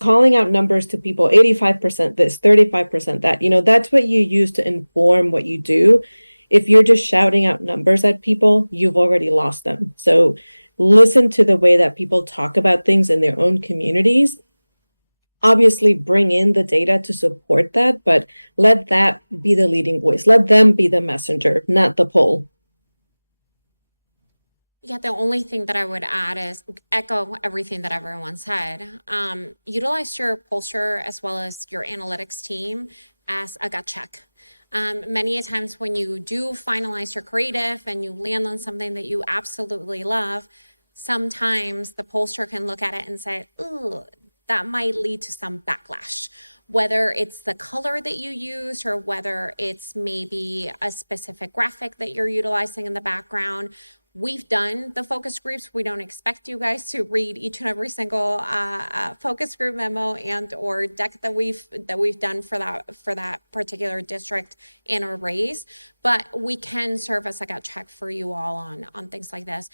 Calling out numbers to people, 85% this, 35% that, that's what you use to inform what you do. If you're just shouting out numbers at people, you've already lost them. So listen to the way that people talk about things in their own communities. Obviously bring in the data to support that, but let that be the leading voice. Let them be the messenger, not the poll. Yeah, the only thing that I would add is echo everything that everyone said. Utilize your pollster as well as your analytics team as a gut check. Many a times when you do finalize your creative and you land on something that you absolutely love, sometimes the pollster can look at it and say, ooh, that might lead to some backlash. Whether it's the color that you use or whether it's maybe a specific graphic that you're utilizing in the background. We've done the focus groups. We don't expect you guys to read each and every single focus group memo and or deck that we've done for that particular district and or raise, but we can serve as like a check for you all on things like this.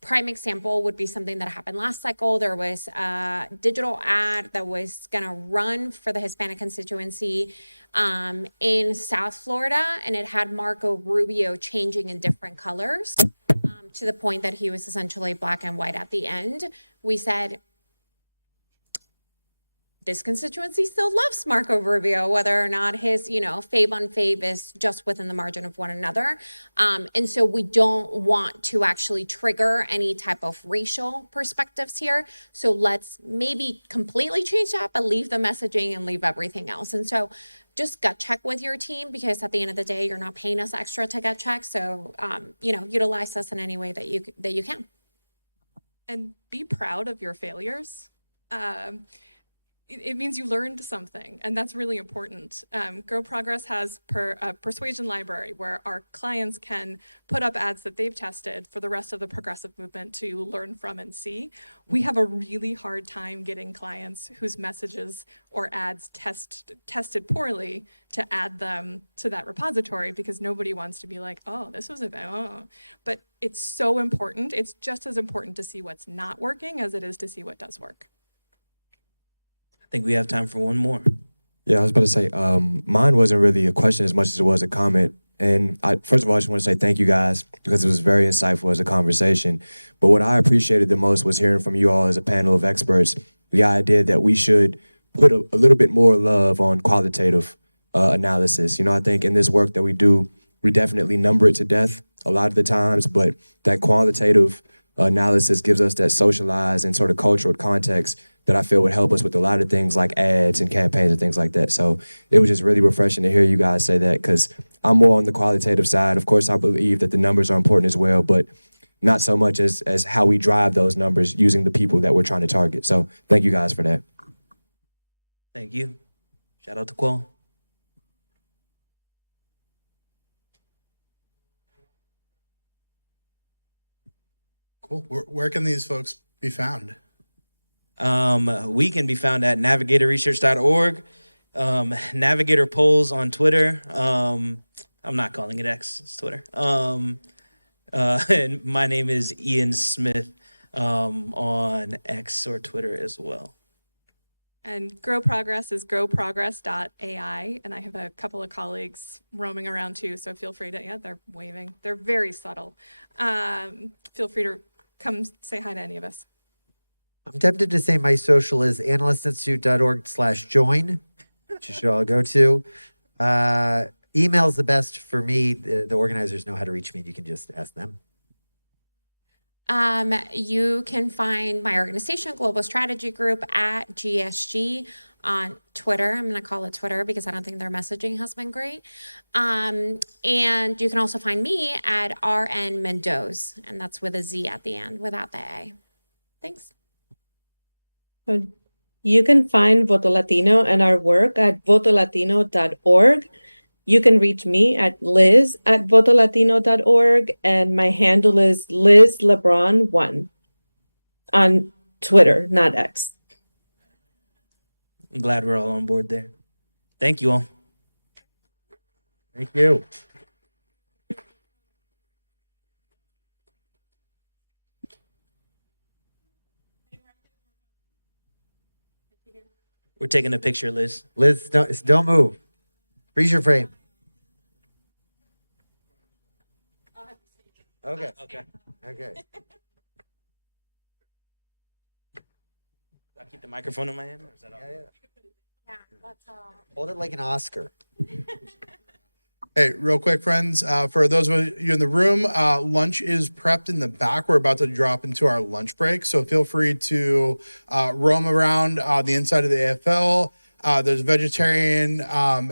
Prime example would be something that happened last cycle. There was a digital ad that was going to run for the Hispanic constituency in South Florida, and it had Marco Rubio changing in different colors. To the point that he was essentially black and white at the end. We said, this constituency still loves Marco Rubio, whether or not his, fave on fave is just within the margin of one another. And so we don't want to actually trigger any type of racial perspectives here. So let's maybe completely change that, but leave the messaging and leave everything else. And so just gut check with your team, because at the end of the day, you're not paying us extra to gut check. So, utilize us in any way that you can. And be proud of your failures. It means you learned something, and that's really important. Grow Progress has a persuasion library where our clients can put up ads that they've tested for the rest of the progressive movement to learn from and see. We have a really hard time getting clients whose messages or ads tested poorly to add them to that repository, because nobody wants to be like, oh, this was But it's so important. It's just as important to see what's not working as it is to see what does work. I think we have time for one more. Yeah, I was about to say, mine wasn't really a question as much as it was a comment. And first of all, I just want to say thank you guys, because it was very insightful as a conversation. But what I appreciated the most was hearing from you all as a panel of experts, the idea that we should put a little bit more love on qualitative analysis. I think in this work that we do, we definitely number it to death a lot of the times, but that qualitative analysis gives us that socialized and sort of cultural context that I feel would help us with a lot of things like ads and campaigns and things like that. So it was just really refreshing to hear you guys say that, because I'm more on the qualitative side. Of course, I believe that the numbers are important as well, but not so much as how we drive those numbers using the people that we're trying to target. So thank you guys for that. Thank you. Shout out to Qual. Cool. Where can these folks be found? We can be found at navigatorresearch.org, Navigator Polls on Twitter. I'm not calling it X, it's Twitter. And my name is Ian Smith on X or Twitter as well. And Grow Progress is growprogress.ai. And I have a couple of colleagues roaming around too, so feel free to, they're waving. They're very subtle. Feel free to come say hi to any of us. I'm tempted to say my social is analystinstitute.org/join, which you should all go to. Email's the best for me. The organizers know how to reach me. You can just ask them. You can find my organization, Global Strategy Group, at GSG on Twitter. I'm going to call it Twitter because I don't think their messaging has been great. And you can also find me at RN Mendoz, and that's with a Z at the end, without the A. Thanks. You can find Voto Latino and our work at votolatino.org. You can reach me at liz@votolatino.org, and my handle is LizLebron1 on Twitter, not X. I'm glad we're all on board there. Thank you all. Thank you. We're taking a picture, Liz. Liz, don't move. Freeze your frame. Okay. Okay. I keep the microphone in my hand? Or is that all? Yeah, that's all. Hold it like an Oscar. Hey, real quick, friends, for those of you in the room, lunch is prepped in the back. We're about to drop into our lunch break, so feel free to roam around the inside of the AFL. There's vegetarian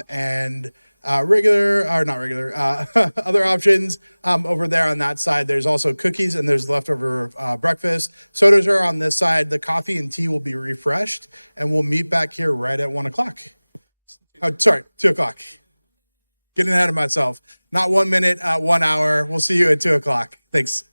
and regular, or not regular, other options over there on that side. There's also cookies and there's leftover breakfast. Sodas are on this side. The coffee and tea will be refreshed, and we'll meet back here right at 1 o'clock. Oh, sorry, 2 o'clock. Getting ahead of myself. Not 1 minute, 1 hour. We'll see you at 2 o'clock. Thanks.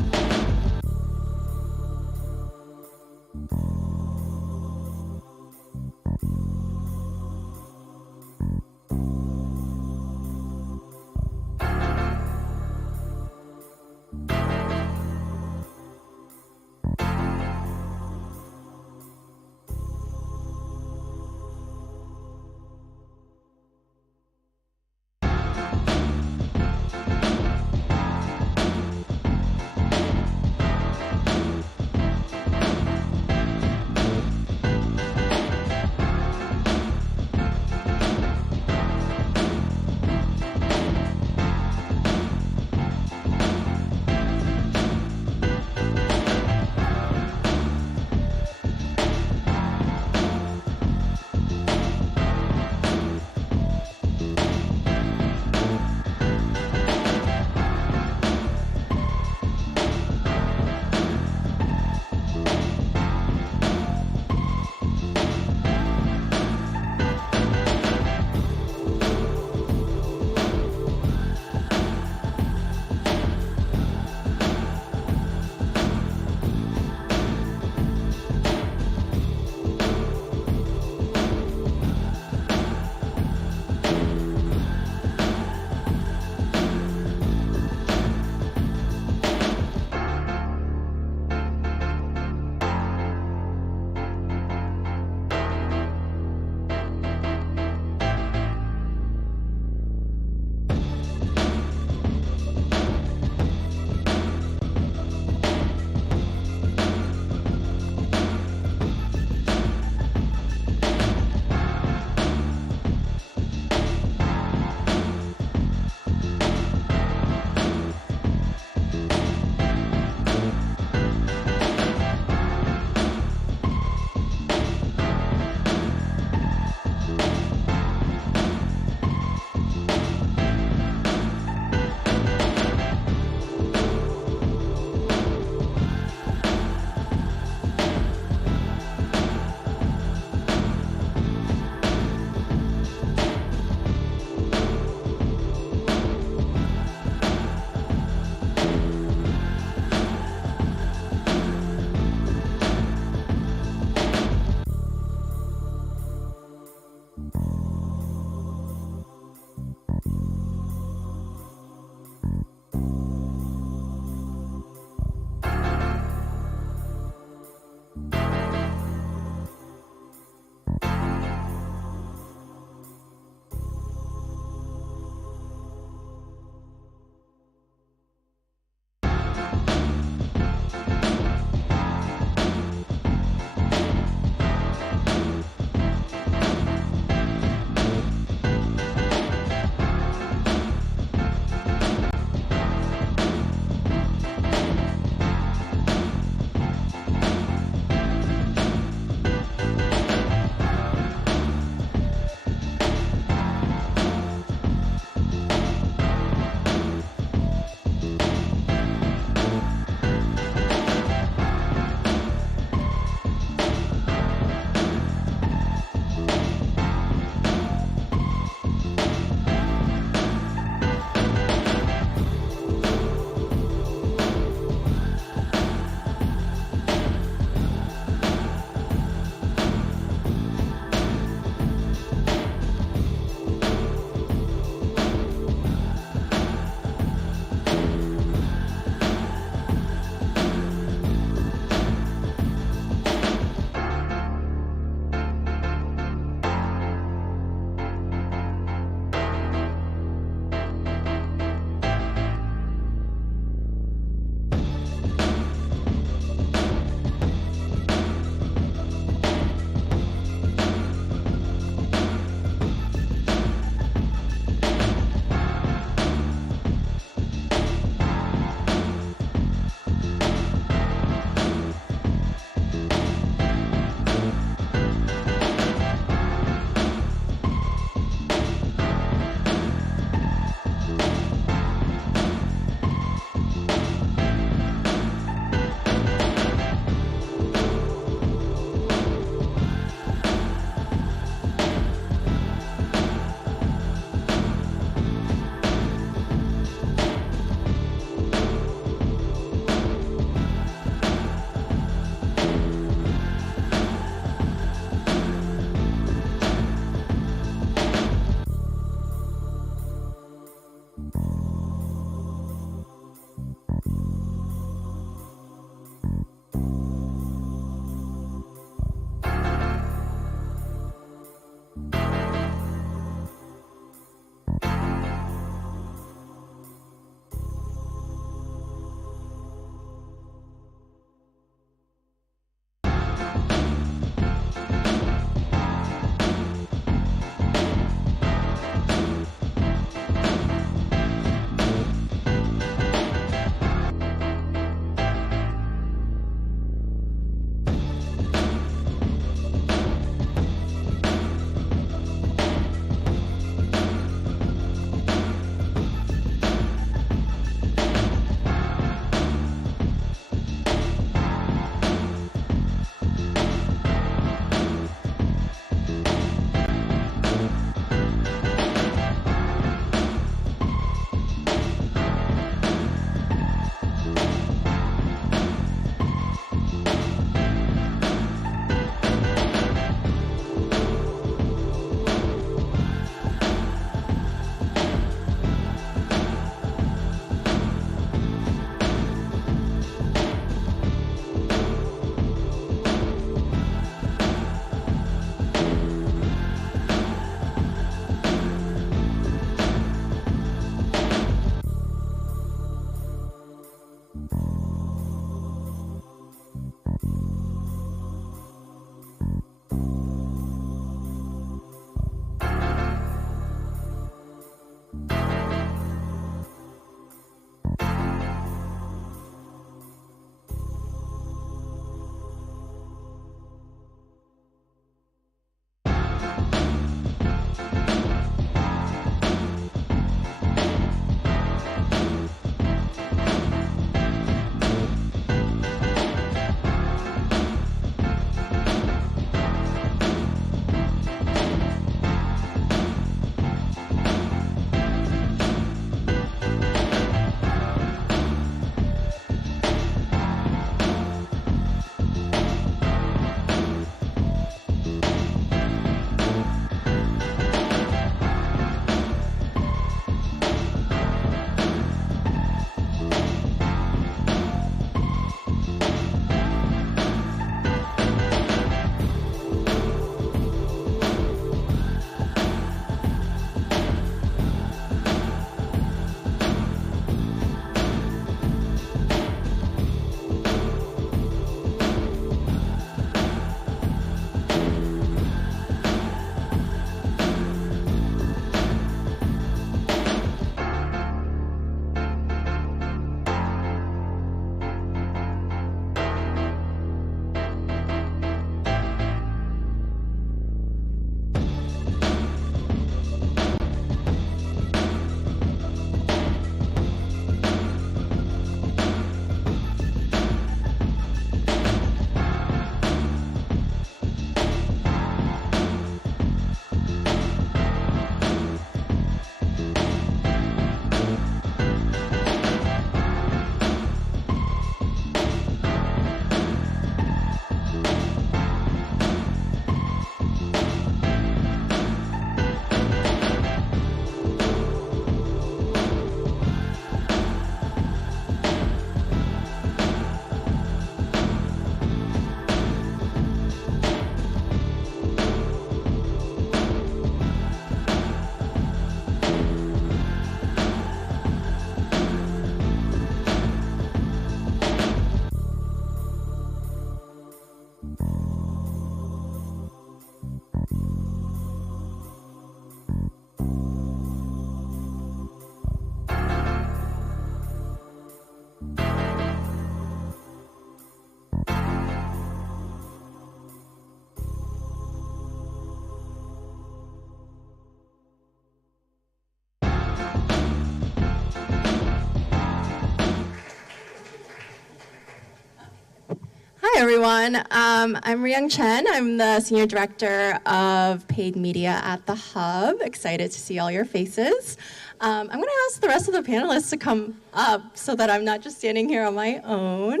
everyone. I'm Ryung Chen. I'm the Senior Director of Paid Media at the Hub. Excited to see all your faces. I'm going to ask the rest of the panelists to come up so that I'm not just standing here on my own.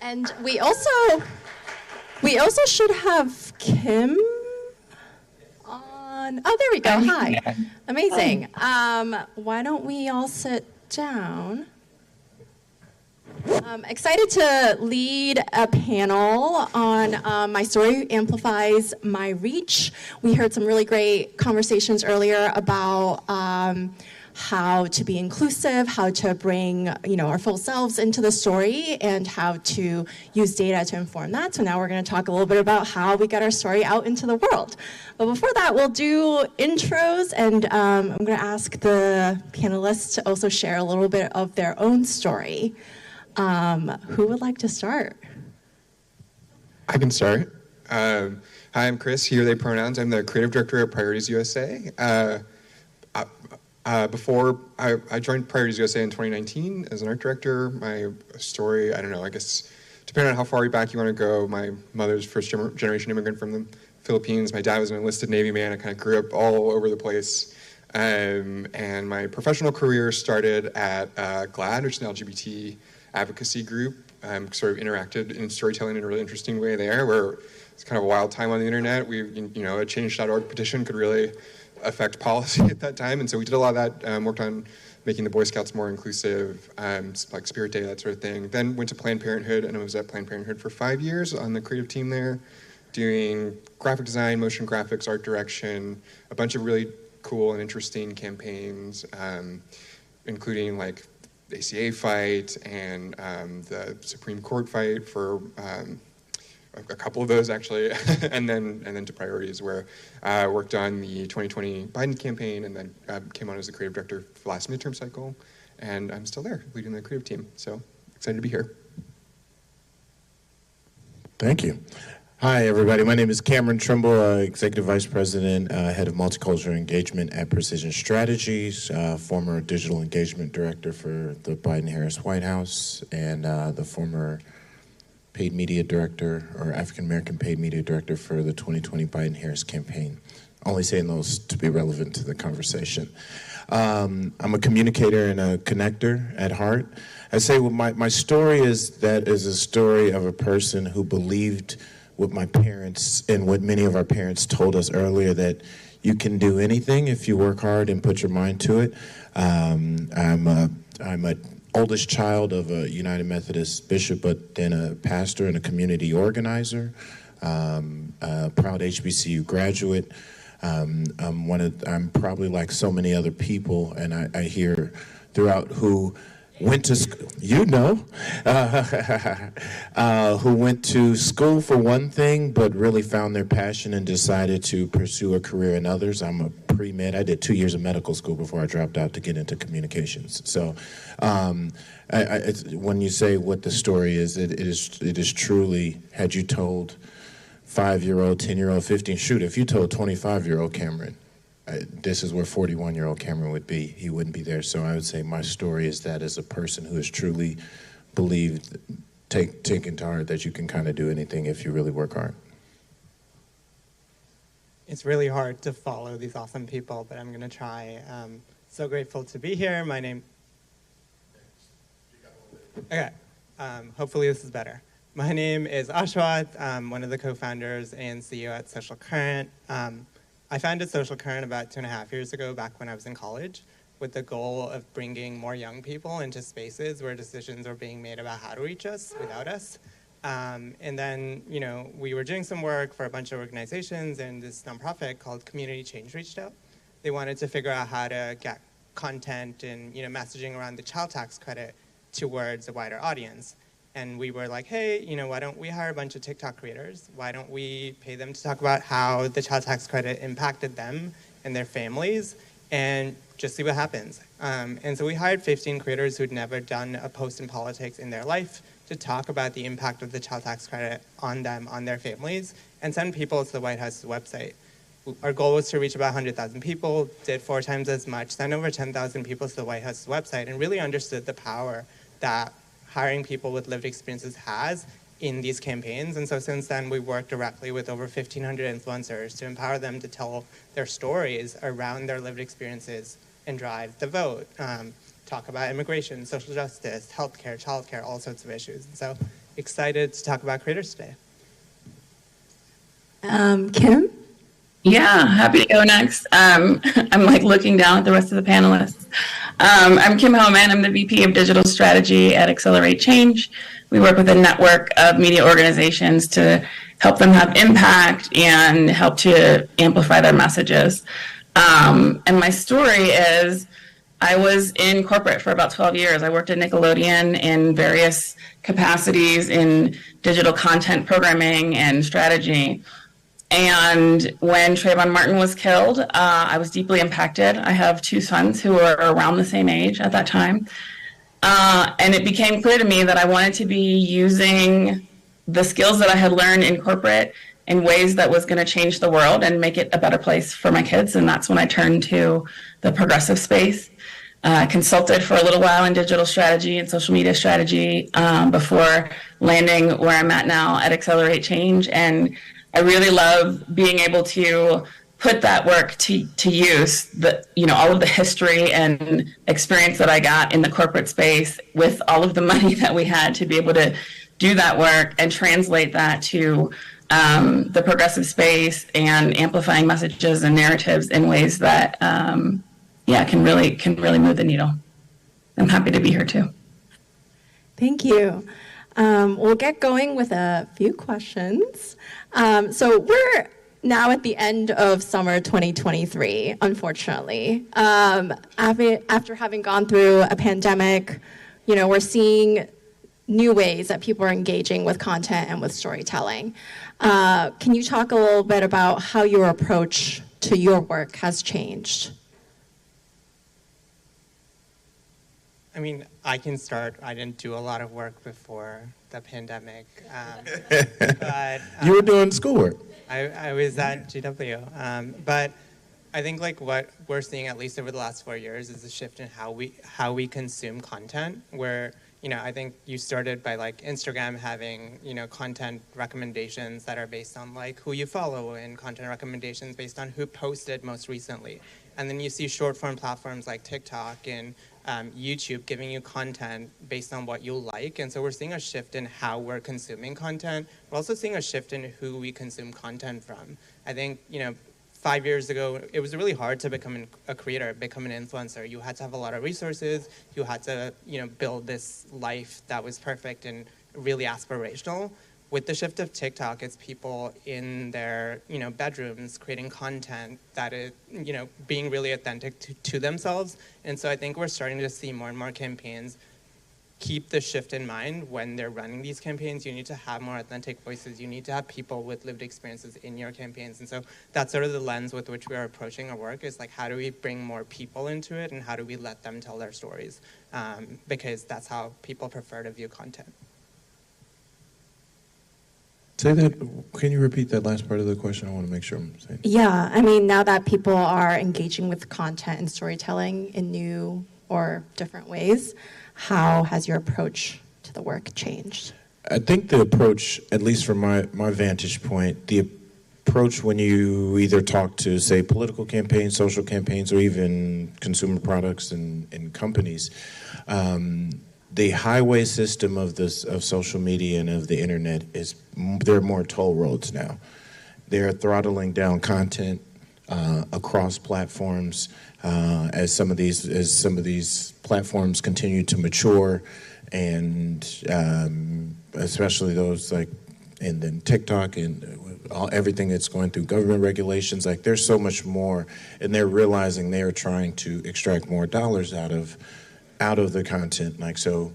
And we also should have Kim on. Oh, there we go. Hi. Amazing. Why don't we all sit down? Excited to lead a panel on My Story Amplifies My Reach. We heard some really great conversations earlier about how to be inclusive, how to bring our full selves into the story, and how to use data to inform that. So now we're going to talk a little bit about how we get our story out into the world. But before that, we'll do intros, and I'm going to ask the panelists to also share a little bit of their own story. Who would like to start? I can start. Hi, I'm Chris, he, they pronouns. I'm the creative director at Priorities USA. Before I joined Priorities USA in 2019 as an art director. My story, I don't know, I guess, depending on how far back you want to go, my mother's first generation immigrant from the Philippines. My dad was an enlisted Navy man. I kind of grew up all over the place. And my professional career started at GLAAD, which is an LGBT advocacy group. Sort of interacted in storytelling in a really interesting way there, where it's kind of a wild time on the internet. A change.org petition could really affect policy at that time, and so we did a lot of that, worked on making the Boy Scouts more inclusive, like Spirit Day, that sort of thing. Then went to Planned Parenthood, and I was at Planned Parenthood for 5 years on the creative team there, doing graphic design, motion graphics, art direction, a bunch of really cool and interesting campaigns, including like the ACA fight and the Supreme Court fight for a couple of those actually, and then to Priorities, where I worked on the 2020 Biden campaign, and then came on as the creative director for the last midterm cycle, and I'm still there leading the creative team. So excited to be here. Thank you. Hi, everybody. My name is Cameron Trimble, Executive Vice President, Head of Multicultural Engagement at Precision Strategies, former Digital Engagement Director for the Biden-Harris White House, and the former Paid Media Director, or African American Paid Media Director for the 2020 Biden-Harris campaign. Only saying those to be relevant to the conversation. I'm a communicator and a connector at heart. I say my story is a story of a person who believed what my parents and what many of our parents told us earlier, that you can do anything if you work hard and put your mind to it. I'm a oldest child of a United Methodist bishop, but then a pastor and a community organizer, a proud HBCU graduate. I'm probably like so many other people, and I hear throughout who went to school, who went to school for one thing, but really found their passion and decided to pursue a career in others. I'm a pre-med. I did 2 years of medical school before I dropped out to get into communications. So when you say what the story is, it is truly, had you told 5-year-old, 10-year-old, 15, shoot, if you told 25-year-old Cameron, this is where 41-year-old Cameron would be, he wouldn't be there. So I would say my story is that as a person who has truly believed, taken to heart that you can kind of do anything if you really work hard. It's really hard to follow these awesome people, but I'm going to try. So grateful to be here. My name... Okay, hopefully this is better. My name is Ashwat. I'm one of the co-founders and CEO at Social Current. I founded Social Current about 2.5 years ago, back when I was in college, with the goal of bringing more young people into spaces where decisions are being made about how to reach us without us. And then, we were doing some work for a bunch of organizations, and this nonprofit called Community Change reached out. They wanted to figure out how to get content and, messaging around the child tax credit towards a wider audience. And we were like, hey, why don't we hire a bunch of TikTok creators? Why don't we pay them to talk about how the child tax credit impacted them and their families, and just see what happens. And so we hired 15 creators who'd never done a post in politics in their life to talk about the impact of the child tax credit on them, on their families, and send people to the White House's website. Our goal was to reach about 100,000 people, did 4 times as much, sent over 10,000 people to the White House's website, and really understood the power that hiring people with lived experiences has in these campaigns. And so since then, we've worked directly with over 1,500 influencers to empower them to tell their stories around their lived experiences and drive the vote. Talk about immigration, social justice, healthcare, childcare, all sorts of issues. And so excited to talk about creators today. Kim? Yeah, happy to go next. I'm like looking down at the rest of the panelists. I'm Kim Homan. I'm the VP of Digital Strategy at Accelerate Change. We work with a network of media organizations to help them have impact and help to amplify their messages. And my story is, I was in corporate for about 12 years. I worked at Nickelodeon in various capacities in digital content programming and strategy. And when Trayvon Martin was killed, I was deeply impacted. I have 2 sons who were around the same age at that time. And it became clear to me that I wanted to be using the skills that I had learned in corporate in ways that was going to change the world and make it a better place for my kids. And that's when I turned to the progressive space. Consulted for a little while in digital strategy and social media strategy before landing where I'm at now at Accelerate Change. And I really love being able to put that work to use, all of the history and experience that I got in the corporate space with all of the money that we had to be able to do that work and translate that to the progressive space and amplifying messages and narratives in ways that can really move the needle. I'm happy to be here too. Thank you. We'll get going with a few questions. So we're now at the end of summer 2023, unfortunately. After having gone through a pandemic, we're seeing new ways that people are engaging with content and with storytelling. Can you talk a little bit about how your approach to your work has changed? I mean, I can start. I didn't do a lot of work before the pandemic. But, you were doing schoolwork. I was at GW. But I think like what we're seeing, at least over the last 4 years, is a shift in how we consume content, where, I think you started by like Instagram having, content recommendations that are based on like who you follow and content recommendations based on who posted most recently. And then you see short form platforms like TikTok and YouTube giving you content based on what you like. And so we're seeing a shift in how we're consuming content. We're also seeing a shift in who we consume content from. I think, 5 years ago, it was really hard to become a creator, become an influencer. You had to have a lot of resources. You had to, build this life that was perfect and really aspirational. With the shift of TikTok, it's people in their, bedrooms creating content that is, being really authentic to themselves. And so I think we're starting to see more and more campaigns keep the shift in mind when they're running these campaigns. You need to have more authentic voices. You need to have people with lived experiences in your campaigns. And so that's sort of the lens with which we are approaching our work, is like, how do we bring more people into it and how do we let them tell their stories? Because that's how people prefer to view content. Say that, can you repeat that last part of the question? I want to make sure I'm saying. Yeah, I mean, now that people are engaging with content and storytelling in new or different ways, how has your approach to the work changed? I think the approach, at least from my vantage point, the approach when you either talk to, say, political campaigns, social campaigns, or even consumer products and companies, the highway system of social media and of the internet there are more toll roads now. They're throttling down content across platforms as some of these platforms continue to mature, and especially those like, and then TikTok and everything that's going through government regulations. Like, there's so much more, and they're realizing they are trying to extract more dollars out of the content. Like, so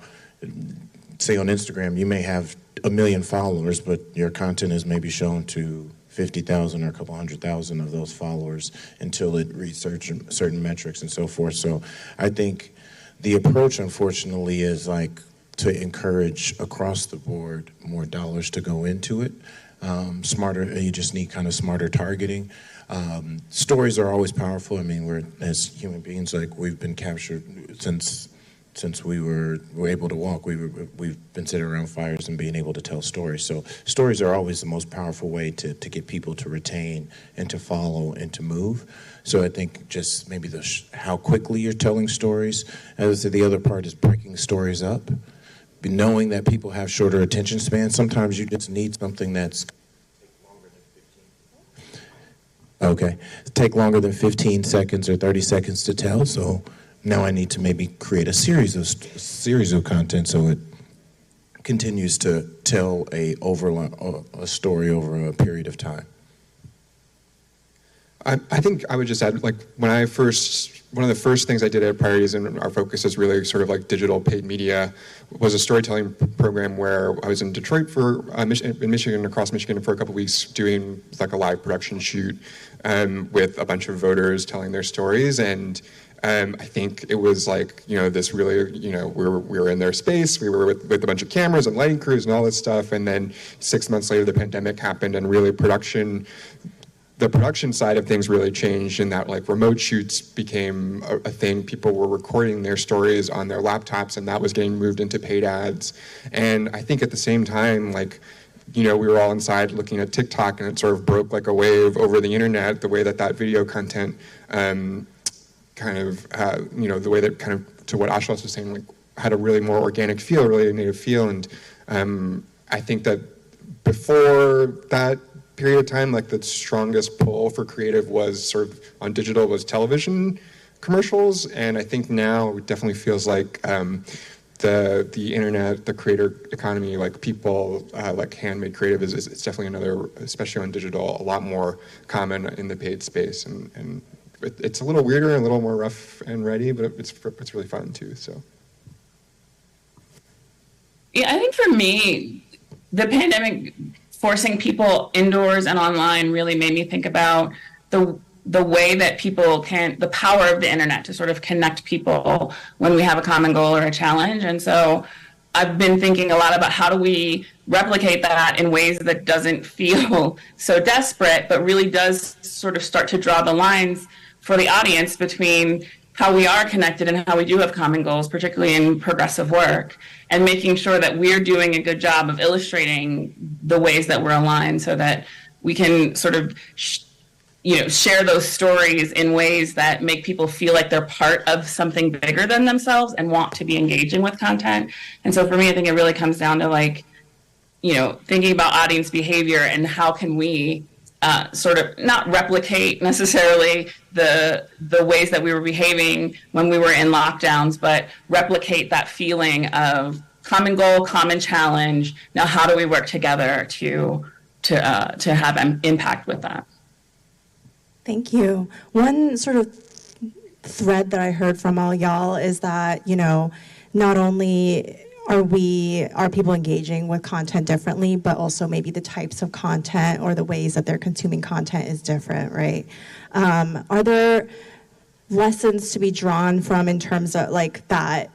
say on Instagram, you may have 1 million followers, but your content is maybe shown to 50,000 or a couple 100,000 of those followers until it reaches certain metrics and so forth. So I think the approach, unfortunately, is like to encourage across the board more dollars to go into it. Smarter, you just need kind of smarter targeting. Stories are always powerful. I mean, we're, as human beings, like, we've been captured since since we were able to walk. We've been sitting around fires and being able to tell stories. So stories are always the most powerful way to get people to retain and to follow and to move. So I think just maybe how quickly you're telling stories. As I said, the other part is breaking stories up. Knowing that people have shorter attention spans, sometimes you just need something that's take longer than 15 seconds or 30 seconds to tell. So now I need to maybe create a series of content so it continues to tell a story over a period of time. I think I would just add, like, one of the first things I did at Priorities, and our focus is really sort of like digital paid media, was a storytelling program where I was in Detroit in Michigan, across Michigan for a couple of weeks, doing like a live production shoot with a bunch of voters telling their stories. And I think it was like, this really, we were in their space, we were with a bunch of cameras and lighting crews and all this stuff. And then 6 months later, the pandemic happened, and really the production side of things really changed, in that like remote shoots became a thing. People were recording their stories on their laptops, and that was getting moved into paid ads. And I think at the same time, like, we were all inside looking at TikTok, and it sort of broke like a wave over the internet, the way that video content the way that kind of, to what Ashwas was saying, like, had a really more organic feel, really native feel. And I think that before that period of time, like, the strongest pull for creative was sort of on digital, was television commercials. And I think now it definitely feels like the internet, the creator economy, like people like handmade creative is it's definitely another, especially on digital, a lot more common in the paid space. And it's a little weirder and a little more rough and ready, but it's really fun too. So yeah, I think for me, the pandemic forcing people indoors and online really made me think about the way that the power of the internet to sort of connect people when we have a common goal or a challenge. And so I've been thinking a lot about how do we replicate that in ways that doesn't feel so desperate, but really does sort of start to draw the lines for the audience between how we are connected and how we do have common goals, particularly in progressive work, and making sure that we're doing a good job of illustrating the ways that we're aligned so that we can sort of share those stories in ways that make people feel like they're part of something bigger than themselves and want to be engaging with content. And so for me, I think it really comes down to like, thinking about audience behavior and how can we sort of not replicate necessarily the ways that we were behaving when we were in lockdowns, but replicate that feeling of common goal, common challenge. Now, how do we work together to have an impact with that? Thank you. One sort of thread that I heard from all y'all is that, not only are people engaging with content differently, but also maybe the types of content or the ways that they're consuming content is different, right? Are there lessons to be drawn from in terms of like that,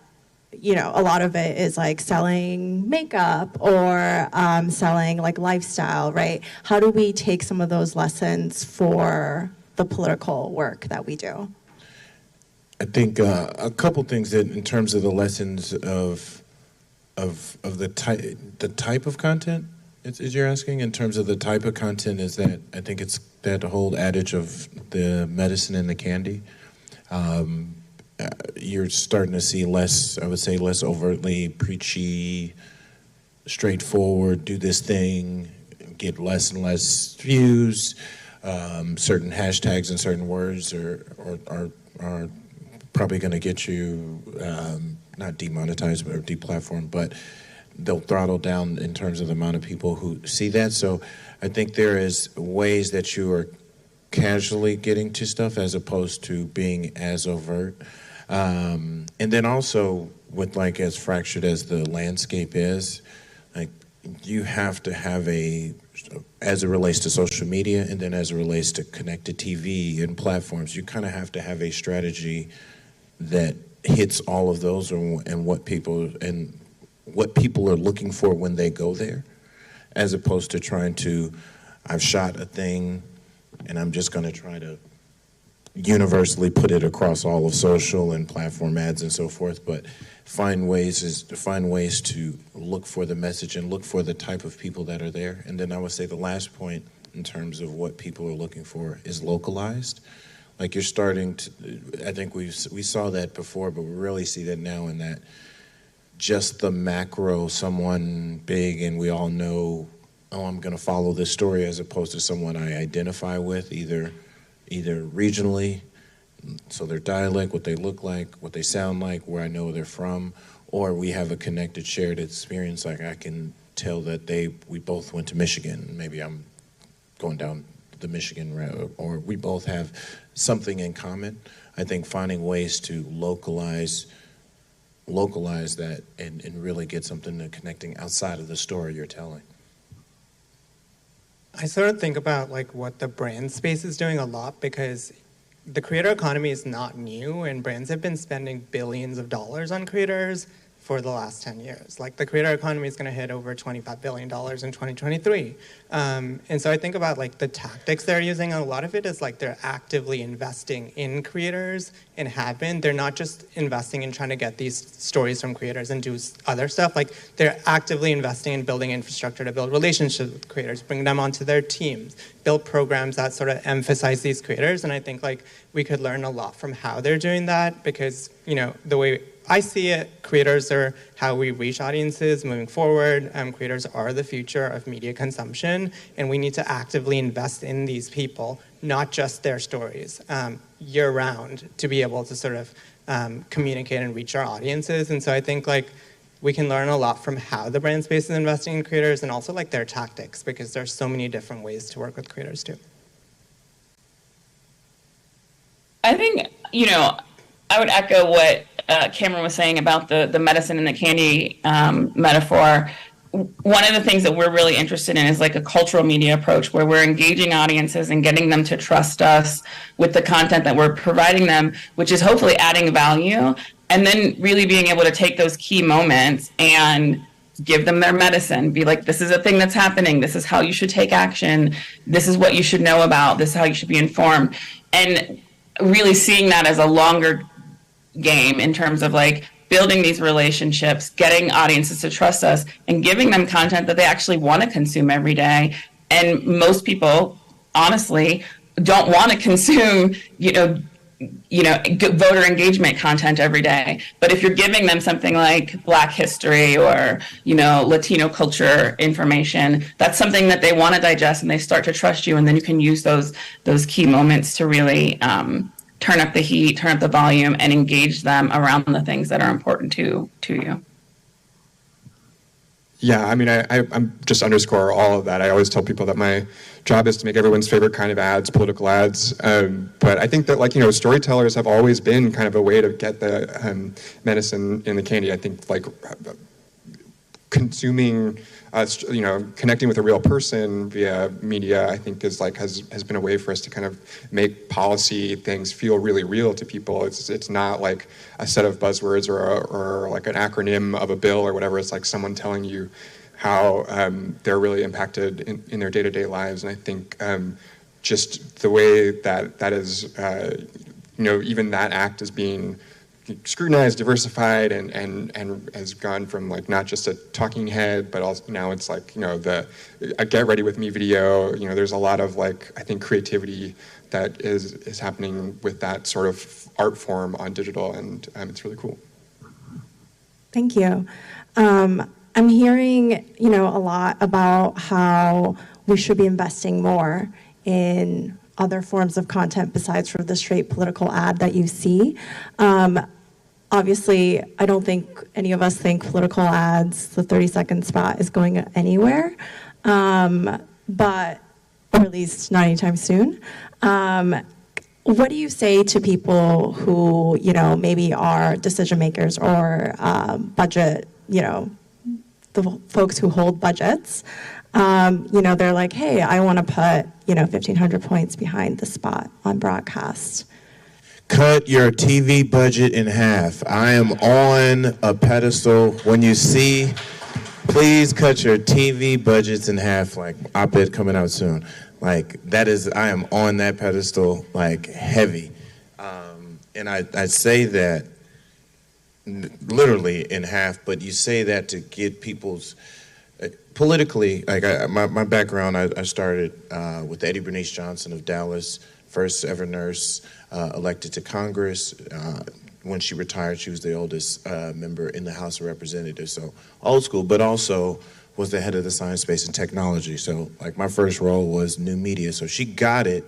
a lot of it is like selling makeup or selling like lifestyle, right? How do we take some of those lessons for the political work that we do? I think a couple things that in terms of the lessons of the type of content is you're asking, in terms of the type of content, is that I think it's that whole adage of the medicine and the candy. You're starting to see less overtly preachy, straightforward, do this thing, get less and less views. Certain hashtags and certain words are probably going to get you not demonetized or deplatformed, but they'll throttle down in terms of the amount of people who see that. So I think there is ways that you are casually getting to stuff as opposed to being as overt. And then also with like as fractured as the landscape is, like you have to have as it relates to social media and then as it relates to connected TV and platforms, you kind of have to have a strategy that hits all of those and what people are looking for when they go there, as opposed to I've shot a thing and I'm just going to try to universally put it across all of social and platform ads and so forth, but find ways to look for the message and look for the type of people that are there. And then I would say the last point in terms of what people are looking for is localized. Like you're starting to, I think we saw that before, but we really see that now in that just the macro, someone big and we all know, oh, I'm gonna follow this story, as opposed to someone I identify with, either regionally, so their dialect, what they look like, what they sound like, where I know they're from, or we have a connected shared experience, like I can tell that we both went to Michigan, maybe I'm going down the Michigan route, or we both have something in common. I think finding ways to localize that and really get something to connecting outside of the story you're telling. I sort of think about like what the brand space is doing a lot, because the creator economy is not new, and brands have been spending billions of dollars on creators for the last 10 years. Like the creator economy is going to hit over $25 billion in 2023. And so I think about like the tactics they're using, and a lot of it is like they're actively investing in creators and have been. They're not just investing in trying to get these stories from creators and do other stuff. Like they're actively investing in building infrastructure to build relationships with creators, bring them onto their teams, build programs that sort of emphasize these creators. And I think like we could learn a lot from how they're doing that, because, you know, the way I see it, creators are how we reach audiences moving forward. Creators are the future of media consumption, and we need to actively invest in these people, not just their stories, year-round, to be able to sort of communicate and reach our audiences. And so I think like we can learn a lot from how the brand space is investing in creators, and also like their tactics, because there's so many different ways to work with creators too. I think, you know, I would echo what Cameron was saying about the medicine and the candy metaphor. One of the things that we're really interested in is like a cultural media approach, where we're engaging audiences and getting them to trust us with the content that we're providing them, which is hopefully adding value, and then really being able to take those key moments and give them their medicine, be like, this is a thing that's happening, this is how you should take action, this is what you should know about, this is how you should be informed, and really seeing that as a longer game in terms of like building these relationships, getting audiences to trust us, and giving them content that they actually want to consume every day. And most people, honestly, don't want to consume, voter engagement content every day. But if you're giving them something like Black history or, Latino culture information, that's something that they want to digest, and they start to trust you. And then you can use those key moments to really turn up the heat, turn up the volume, and engage them around the things that are important to you. Yeah, I mean, I'm just underscore all of that. I always tell people that my job is to make everyone's favorite kind of ads, political ads. But I think that, storytellers have always been kind of a way to get the medicine in the candy. I think, consuming, connecting with a real person via media, I think has been a way for us to kind of make policy things feel really real to people. It's not like a set of buzzwords or like an acronym of a bill or whatever. It's like someone telling you how they're really impacted in their day-to-day lives. And I think just the way that is, even that act is being scrutinized, diversified, and has gone from not just a talking head, but also now it's the get ready with me video. There's a lot of I think creativity that is happening with that sort of art form on digital, and it's really cool. Thank you. I'm hearing a lot about how we should be investing more in other forms of content besides sort of the straight political ad that you see. Obviously, I don't think any of us think political ads, the 30-second spot, is going anywhere, but or at least not anytime soon. What do you say to people who, maybe are decision makers or budget, the folks who hold budgets? They're like, hey, I want to put, 1,500 points behind the spot on broadcast. Cut your TV budget in half. I am on a pedestal. When you see, please cut your TV budgets in half, op-ed coming out soon. I am on that pedestal, heavy. and I say that literally in half, but you say that to get people's politically, like my background, I started with Eddie Bernice Johnson of Dallas, first ever nurse elected to Congress. When she retired, she was the oldest member in the House of Representatives, so old school, but also was the head of the Science, Space, and Technology. So like my first role was new media, so she got it,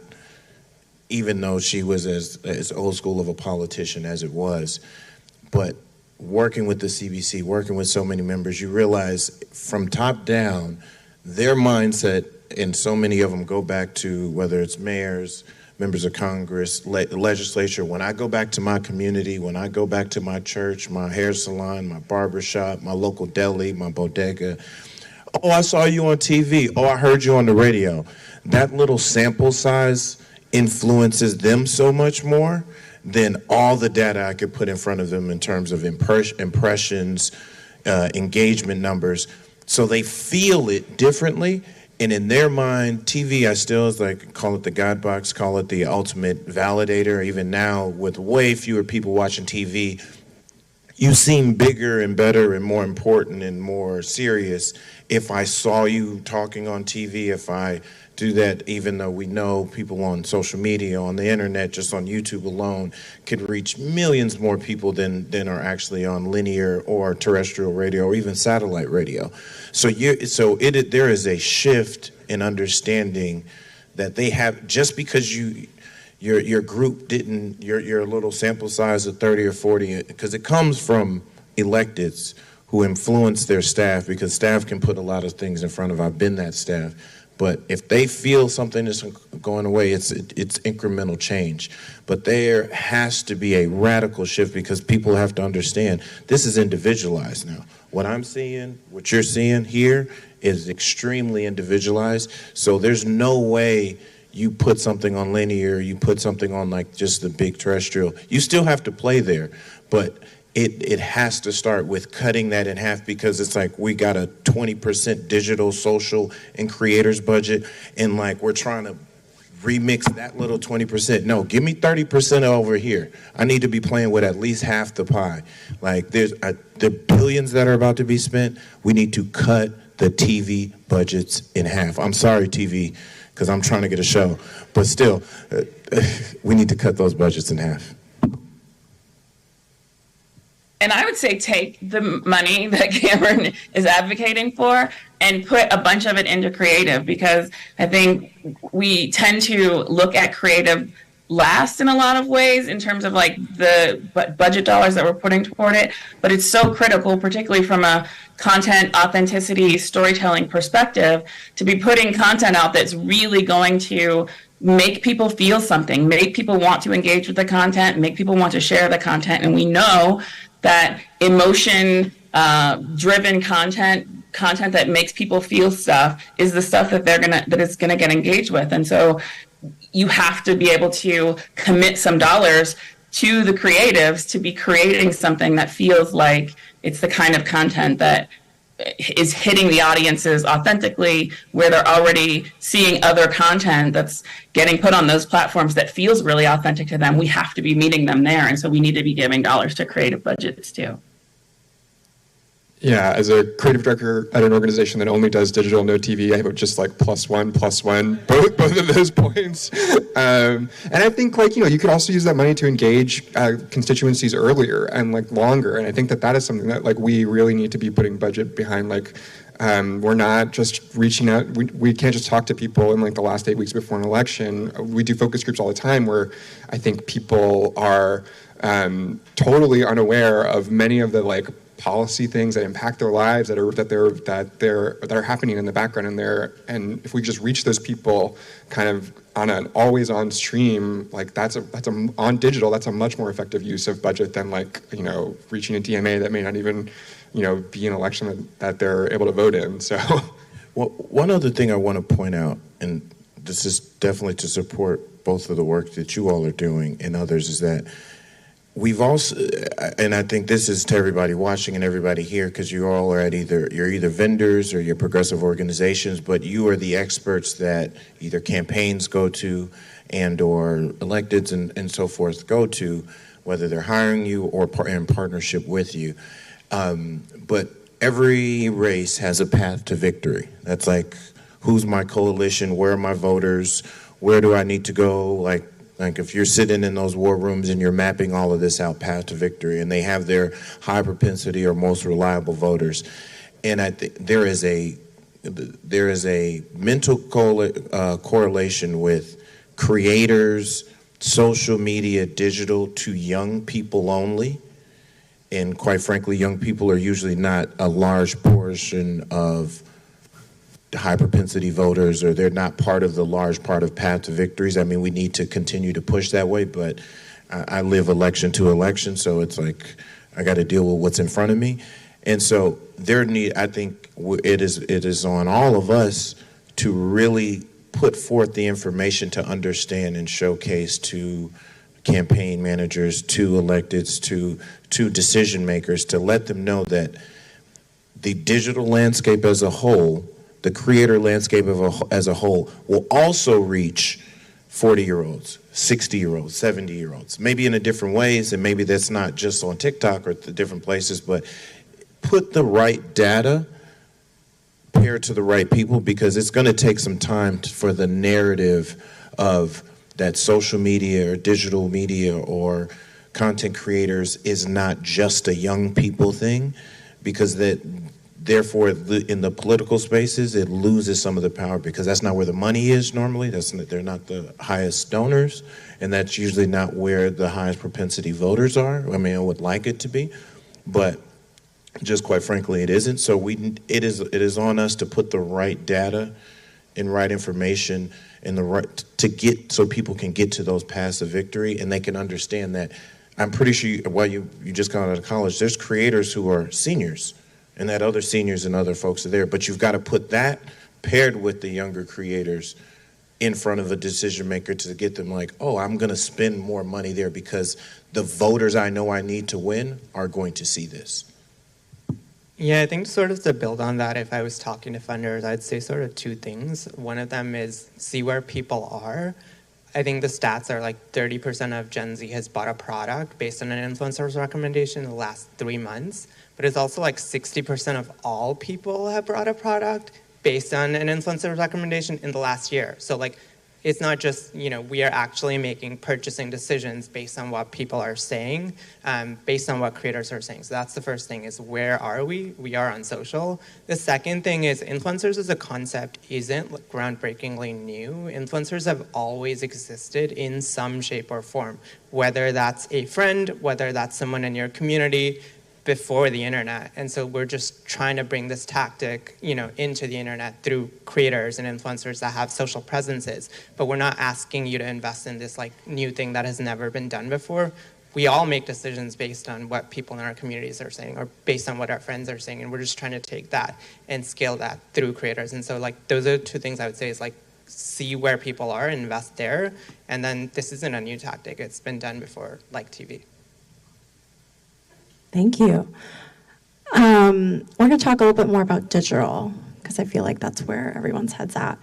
even though she was as old school of a politician as it was. But working with the CBC, working with so many members, you realize from top down, their mindset, and so many of them go back to whether it's mayors, members of Congress, legislature. When I go back to my community, when I go back to my church, my hair salon, my barber shop, my local deli, my bodega, oh, I saw you on TV. Oh, I heard you on the radio. That little sample size influences them so much more than all the data I could put in front of them in terms of impressions, engagement numbers. So they feel it differently. And in their mind, TV, I still call it the God box, call it the ultimate validator. Even now, with way fewer people watching TV, you seem bigger and better and more important and more serious if I saw you talking on TV, if I do that, even though we know people on social media, on the internet, just on YouTube alone, could reach millions more people than are actually on linear or terrestrial radio or even satellite radio. So there is a shift in understanding that they have, just because your group didn't, your little sample size of 30 or 40, because it comes from electeds who influence their staff, because staff can put a lot of things in front of, I've been that staff. But if they feel something is going away, it's incremental change. But there has to be a radical shift, because people have to understand this is individualized now. What I'm seeing, what you're seeing here is extremely individualized. So there's no way you put something on linear, you put something on like just the big terrestrial. You still have to play there, but it has to start with cutting that in half, because it's like we got a 20% digital, social, and creators budget, and like we're trying to remix that little 20%. No, give me 30% over here. I need to be playing with at least half the pie. Like there's the billions that are about to be spent. We need to cut the TV budgets in half. I'm sorry, TV, because I'm trying to get a show, but still, we need to cut those budgets in half. And I would say take the money that Cameron is advocating for and put a bunch of it into creative, because I think we tend to look at creative last in a lot of ways in terms of like the budget dollars that we're putting toward it. But it's so critical, particularly from a content authenticity storytelling perspective, to be putting content out that's really going to make people feel something, make people want to engage with the content, make people want to share the content. And we know that emotion driven content that makes people feel stuff is the stuff that is gonna get engaged with. And so you have to be able to commit some dollars to the creatives to be creating something that feels like it's the kind of content that is hitting the audiences authentically, where they're already seeing other content that's getting put on those platforms that feels really authentic to them. We have to be meeting them there. And so we need to be giving dollars to creative budgets too. Yeah, as a creative director at an organization that only does digital, no TV, I have just like +1, both of those points. And I think you could also use that money to engage constituencies earlier and like longer. And I think that is something that like we really need to be putting budget behind. Like we're not just reaching out. We can't just talk to people in like the last 8 weeks before an election. We do focus groups all the time where I think people are totally unaware of many of the like policy things that impact their lives that are happening in the background and if we just reach those people kind of on an always on stream, like that's on digital, that's a much more effective use of budget than like reaching a DMA that may not even be an election that they're able to vote in. So well, one other thing I want to point out, and this is definitely to support both of the work that you all are doing and others, is that we've also, and I think this is to everybody watching and everybody here, because you all are you're either vendors or you're progressive organizations, but you are the experts that either campaigns go to and or electeds and so forth go to. whether they're hiring you or in partnership with you. But every race has a path to victory. That's like, who's my coalition? Where are my voters? Where do I need to go? Like if you're sitting in those war rooms and you're mapping all of this out, path to victory, and they have their high propensity or most reliable voters. And I think there is a mental correlation with creators, social media, digital to young people only. And quite frankly, young people are usually not a large portion of high propensity voters, or they're not part of the large part of path to victories. I mean, we need to continue to push that way, but I live election to election, so it's like I got to deal with what's in front of me. And so I think it is on all of us to really put forth the information to understand and showcase to campaign managers, to electeds, to decision makers, to let them know that the digital landscape as a whole, the creator landscape as a whole, will also reach 40-year-olds, 60-year-olds, 70-year-olds, maybe in a different ways, and maybe that's not just on TikTok or the different places, but put the right data paired to the right people, because it's going to take some time for the narrative of that social media or digital media or content creators is not just a young people thing, because therefore in the political spaces it loses some of the power, because that's not where the money is normally. They're not the highest donors, and that's usually not where the highest propensity voters are. I mean, I would like it to be, but just quite frankly it isn't. So it is on us to put the right data and right information and the right to get, so people can get to those paths of victory, and they can understand that. I'm pretty sure while you just got out of college, there's creators who are seniors, and that other seniors and other folks are there, but you've got to put that paired with the younger creators in front of a decision maker to get them like, oh, I'm going to spend more money there because the voters I know I need to win are going to see this. Yeah, I think sort of to build on that, if I was talking to funders, I'd say sort of two things. One of them is see where people are. I think the stats are like 30% of Gen Z has bought a product based on an influencer's recommendation in the last 3 months. But it's also like 60% of all people have bought a product based on an influencer's recommendation in the last year. So like, it's not just, we are actually making purchasing decisions based on what people are saying, based on what creators are saying. So that's the first thing, is where are we? We are on social. The second thing is influencers as a concept isn't groundbreakingly new. Influencers have always existed in some shape or form, whether that's a friend, whether that's someone in your community, before the internet. And so we're just trying to bring this tactic, into the internet through creators and influencers that have social presences. But we're not asking you to invest in this like new thing that has never been done before. We all make decisions based on what people in our communities are saying, or based on what our friends are saying. And we're just trying to take that and scale that through creators. And so like, those are two things I would say, is like, see where people are, invest there. And then this isn't a new tactic. It's been done before, like TV. Thank you. We're going to talk a little bit more about digital, because I feel like that's where everyone's head's at.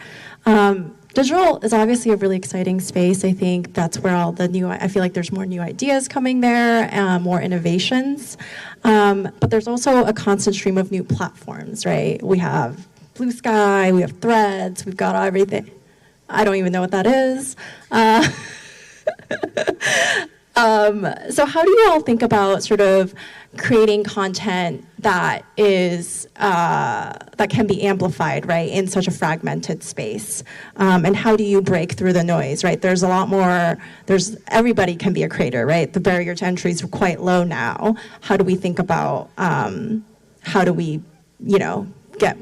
Digital is obviously a really exciting space. I think that's where I feel like there's more new ideas coming there, more innovations. But there's also a constant stream of new platforms, right? We have Blue Sky, we have Threads, we've got everything. I don't even know what that is. So how do you all think about sort of creating content that is that can be amplified, right, in such a fragmented space? And how do you break through the noise, right? There's a lot more. Everybody can be a creator, right? The barrier to entry is quite low now. How do we think about how do we, get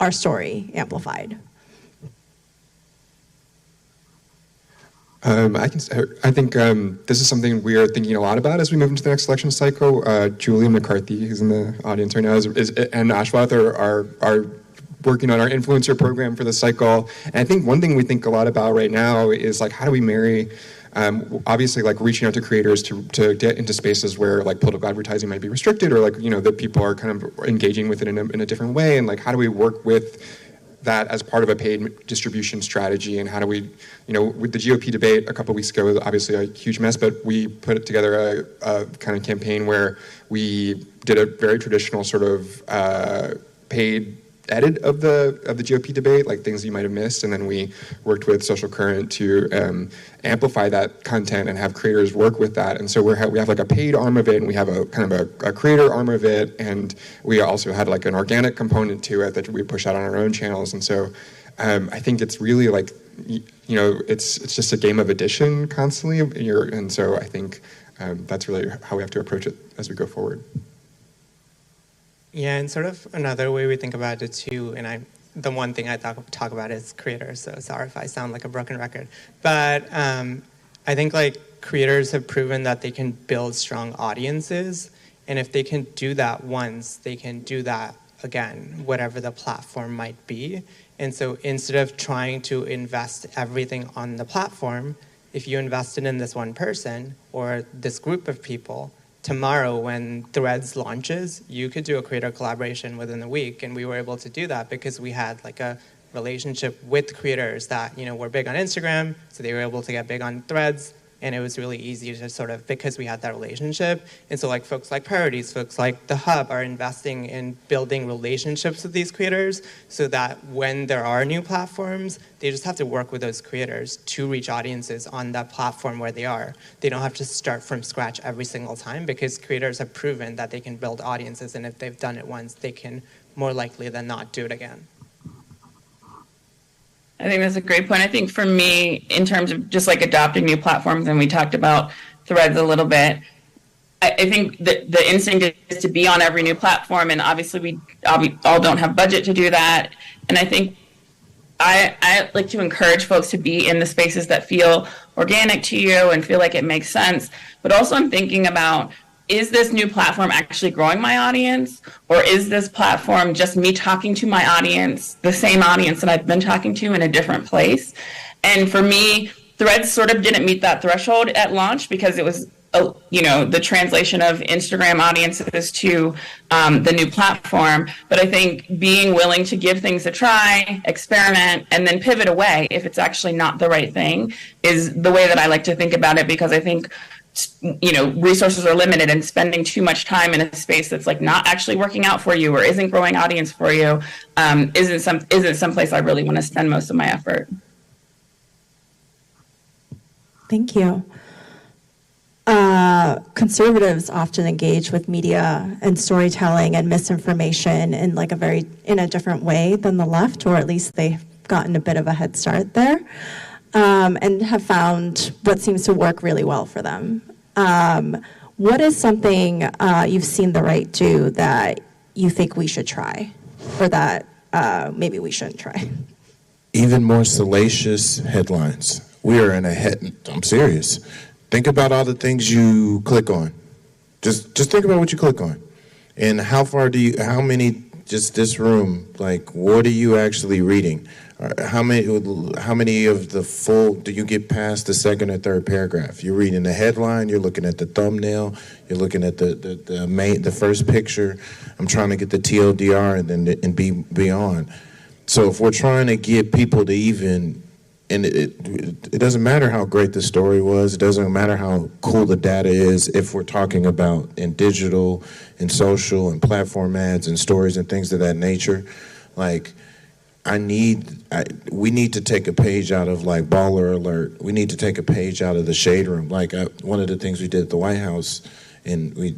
our story amplified? I think this is something we are thinking a lot about as we move into the next election cycle. Julia McCarthy, who's in the audience right now, and Ashwath are working on our influencer program for the cycle. And I think one thing we think a lot about right now is like, how do we marry, obviously like reaching out to creators to get into spaces where like political advertising might be restricted, or like, that people are kind of engaging with it in a different way. And like, how do we work with that as part of a paid distribution strategy, and how do we, with the GOP debate a couple weeks ago was obviously a huge mess, but we put together a kind of campaign where we did a very traditional sort of paid edit of the GOP debate, like things you might have missed, and then we worked with Social Current to amplify that content and have creators work with that. And so we have like a paid arm of it, and we have a kind of a creator arm of it, and we also had like an organic component to it that we push out on our own channels. And so I think it's really like, it's just a game of addition constantly, and so I think that's really how we have to approach it as we go forward. Yeah, and sort of another way we think about it too, and the one thing I talk about is creators, so sorry if I sound like a broken record. But I think like creators have proven that they can build strong audiences, and if they can do that once, they can do that again, whatever the platform might be. And so instead of trying to invest everything on the platform, if you invested in this one person or this group of people, tomorrow when Threads launches, you could do a creator collaboration within a week. And we were able to do that because we had like a relationship with creators that, were big on Instagram, so they were able to get big on Threads. And it was really easy to sort of, because we had that relationship. And so like folks like Priorities, folks like The Hub are investing in building relationships with these creators so that when there are new platforms, they just have to work with those creators to reach audiences on that platform where they are. They don't have to start from scratch every single time because creators have proven that they can build audiences, and if they've done it once, they can more likely than not do it again. I think that's a great point. I think for me, in terms of just like adopting new platforms, and we talked about Threads a little bit, I think that the instinct is to be on every new platform, and obviously we all don't have budget to do that. And I think I like to encourage folks to be in the spaces that feel organic to you and feel like it makes sense. But also I'm thinking about, is this new platform actually growing my audience? Or is this platform just me talking to my audience, the same audience that I've been talking to in a different place? And for me, Threads sort of didn't meet that threshold at launch because it was, the translation of Instagram audiences to the new platform. But I think being willing to give things a try, experiment, and then pivot away if it's actually not the right thing is the way that I like to think about it, because I think resources are limited, and spending too much time in a space that's like not actually working out for you or isn't growing audience for you isn't some place I really want to spend most of my effort. Thank you. Conservatives often engage with media and storytelling and misinformation in a different way than the left, or at least they've gotten a bit of a head start there. And have found what seems to work really well for them. What is something you've seen the right do that you think we should try, or that maybe we shouldn't try? Even more salacious headlines. We are in I'm serious. Think about all the things you click on. Just think about what you click on. And how many, just this room, like, what are you actually reading? How many of the full do you get past the second or third paragraph? You're reading the headline, you're looking at the thumbnail, you're looking at the first picture. I'm trying to get the TLDR and be beyond. So if we're trying to get people to even, and it doesn't matter how great the story was, it doesn't matter how cool the data is, if we're talking about in digital and social and platform ads and stories and things of that nature, like, we need to take a page out of like Baller Alert. We need to take a page out of the Shade Room. Like one of the things we did at the White House, and we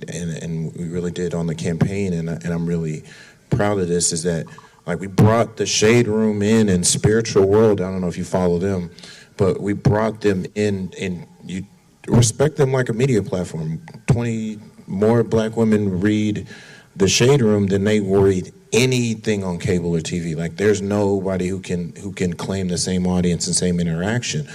really did on the campaign, and I'm really proud of this, is that like we brought the Shade Room in Spiritual World. I don't know if you follow them, but we brought them in, and you respect them like a media platform. 20 more Black women read the Shade Room than they read anything on cable or TV. Like there's nobody who can claim the same audience and same interaction.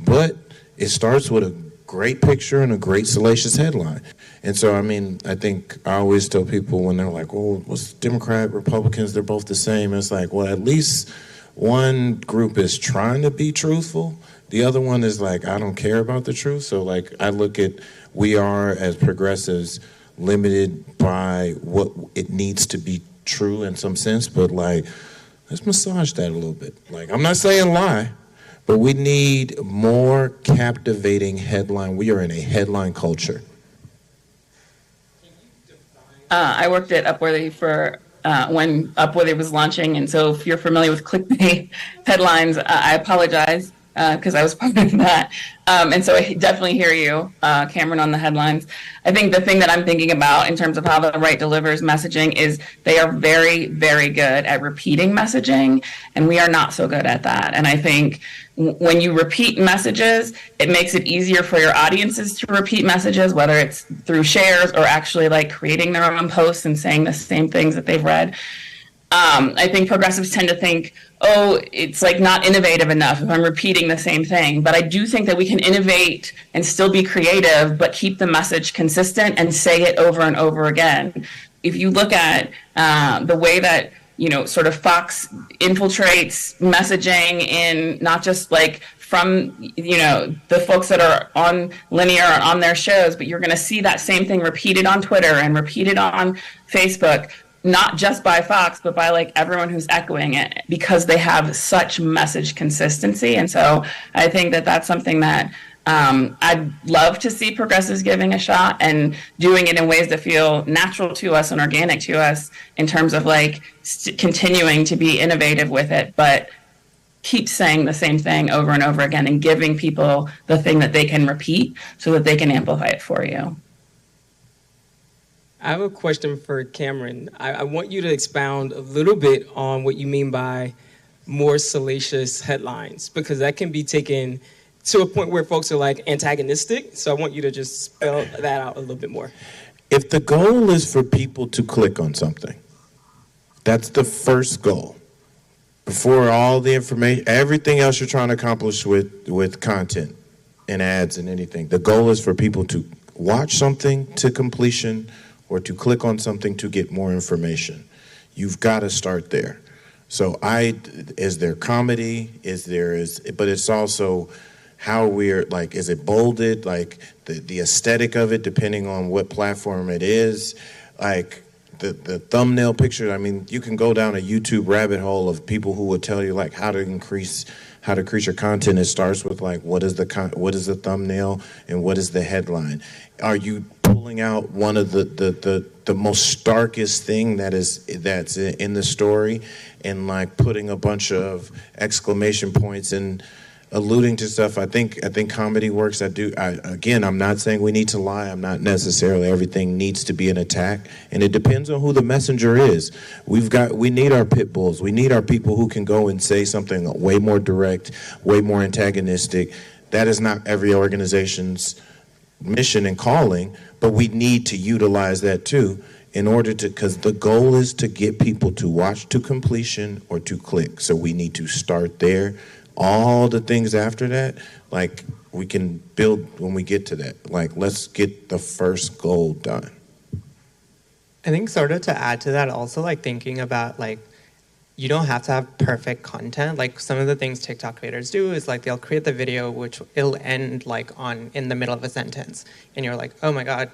But it starts with a great picture and a great salacious headline. And so, I mean, I think I always tell people when they're like, oh, what's Democrat, Republicans, they're both the same. It's like, well, at least one group is trying to be truthful. The other one is like, I don't care about the truth. So like, I look at, we are as progressives limited by what it needs to be true in some sense, but like let's massage that a little bit. Like, I'm not saying lie, but we need more captivating headline. We are in a headline culture. I worked at Upworthy for when Upworthy was launching, and so if you're familiar with clickbait headlines, I apologize because I was part of that. And so I definitely hear you, Cameron, on the headlines. I think the thing that I'm thinking about in terms of how the right delivers messaging is they are very, very good at repeating messaging, and we are not so good at that. And I think when you repeat messages, it makes it easier for your audiences to repeat messages, whether it's through shares or actually like creating their own posts and saying the same things that they've read. I think progressives tend to think, oh, it's like not innovative enough if I'm repeating the same thing. But I do think that we can innovate and still be creative, but keep the message consistent and say it over and over again. If you look at the way that, you know, sort of Fox infiltrates messaging in not just like from, you know, the folks that are on linear or on their shows, but you're going to see that same thing repeated on Twitter and repeated on Facebook, not just by Fox, but by like everyone who's echoing it, because they have such message consistency. And so I think that that's something that I'd love to see progressives giving a shot and doing it in ways that feel natural to us and organic to us in terms of like continuing to be innovative with it, but keep saying the same thing over and over again and giving people the thing that they can repeat so that they can amplify it for you. I have a question for Cameron. I want you to expound a little bit on what you mean by more salacious headlines, because that can be taken to a point where folks are like antagonistic. So I want you to just spell that out a little bit more. If the goal is for people to click on something, that's the first goal. Before all the information, everything else you're trying to accomplish with content and ads and anything, the goal is for people to watch something to completion or to click on something to get more information. You've got to start there. So is there comedy? But it's also how we're like, is it bolded? Like the aesthetic of it, depending on what platform it is. Like the thumbnail picture. I mean, you can go down a YouTube rabbit hole of people who will tell you like how to increase your content. It starts with like, what is the thumbnail and what is the headline? Are you pulling out one of the most starkest thing that's in the story and like putting a bunch of exclamation points and alluding to stuff? I think comedy works. Again, I'm not saying we need to lie. I'm not necessarily everything needs to be an attack, and it depends on who the messenger is. We need our pit bulls. We need our people who can go and say something way more direct, way more antagonistic. That is not every organization's mission and calling, but we need to utilize that too in order to, because the goal is to get people to watch to completion or to click. So we need to start there. All the things after that, like we can build when we get to that. Like, let's get the first goal done. I think sort of to add to that, also like thinking about like, you don't have to have perfect content. Like some of the things TikTok creators do is like they'll create the video which it'll end like in the middle of a sentence. And you're like, oh my God,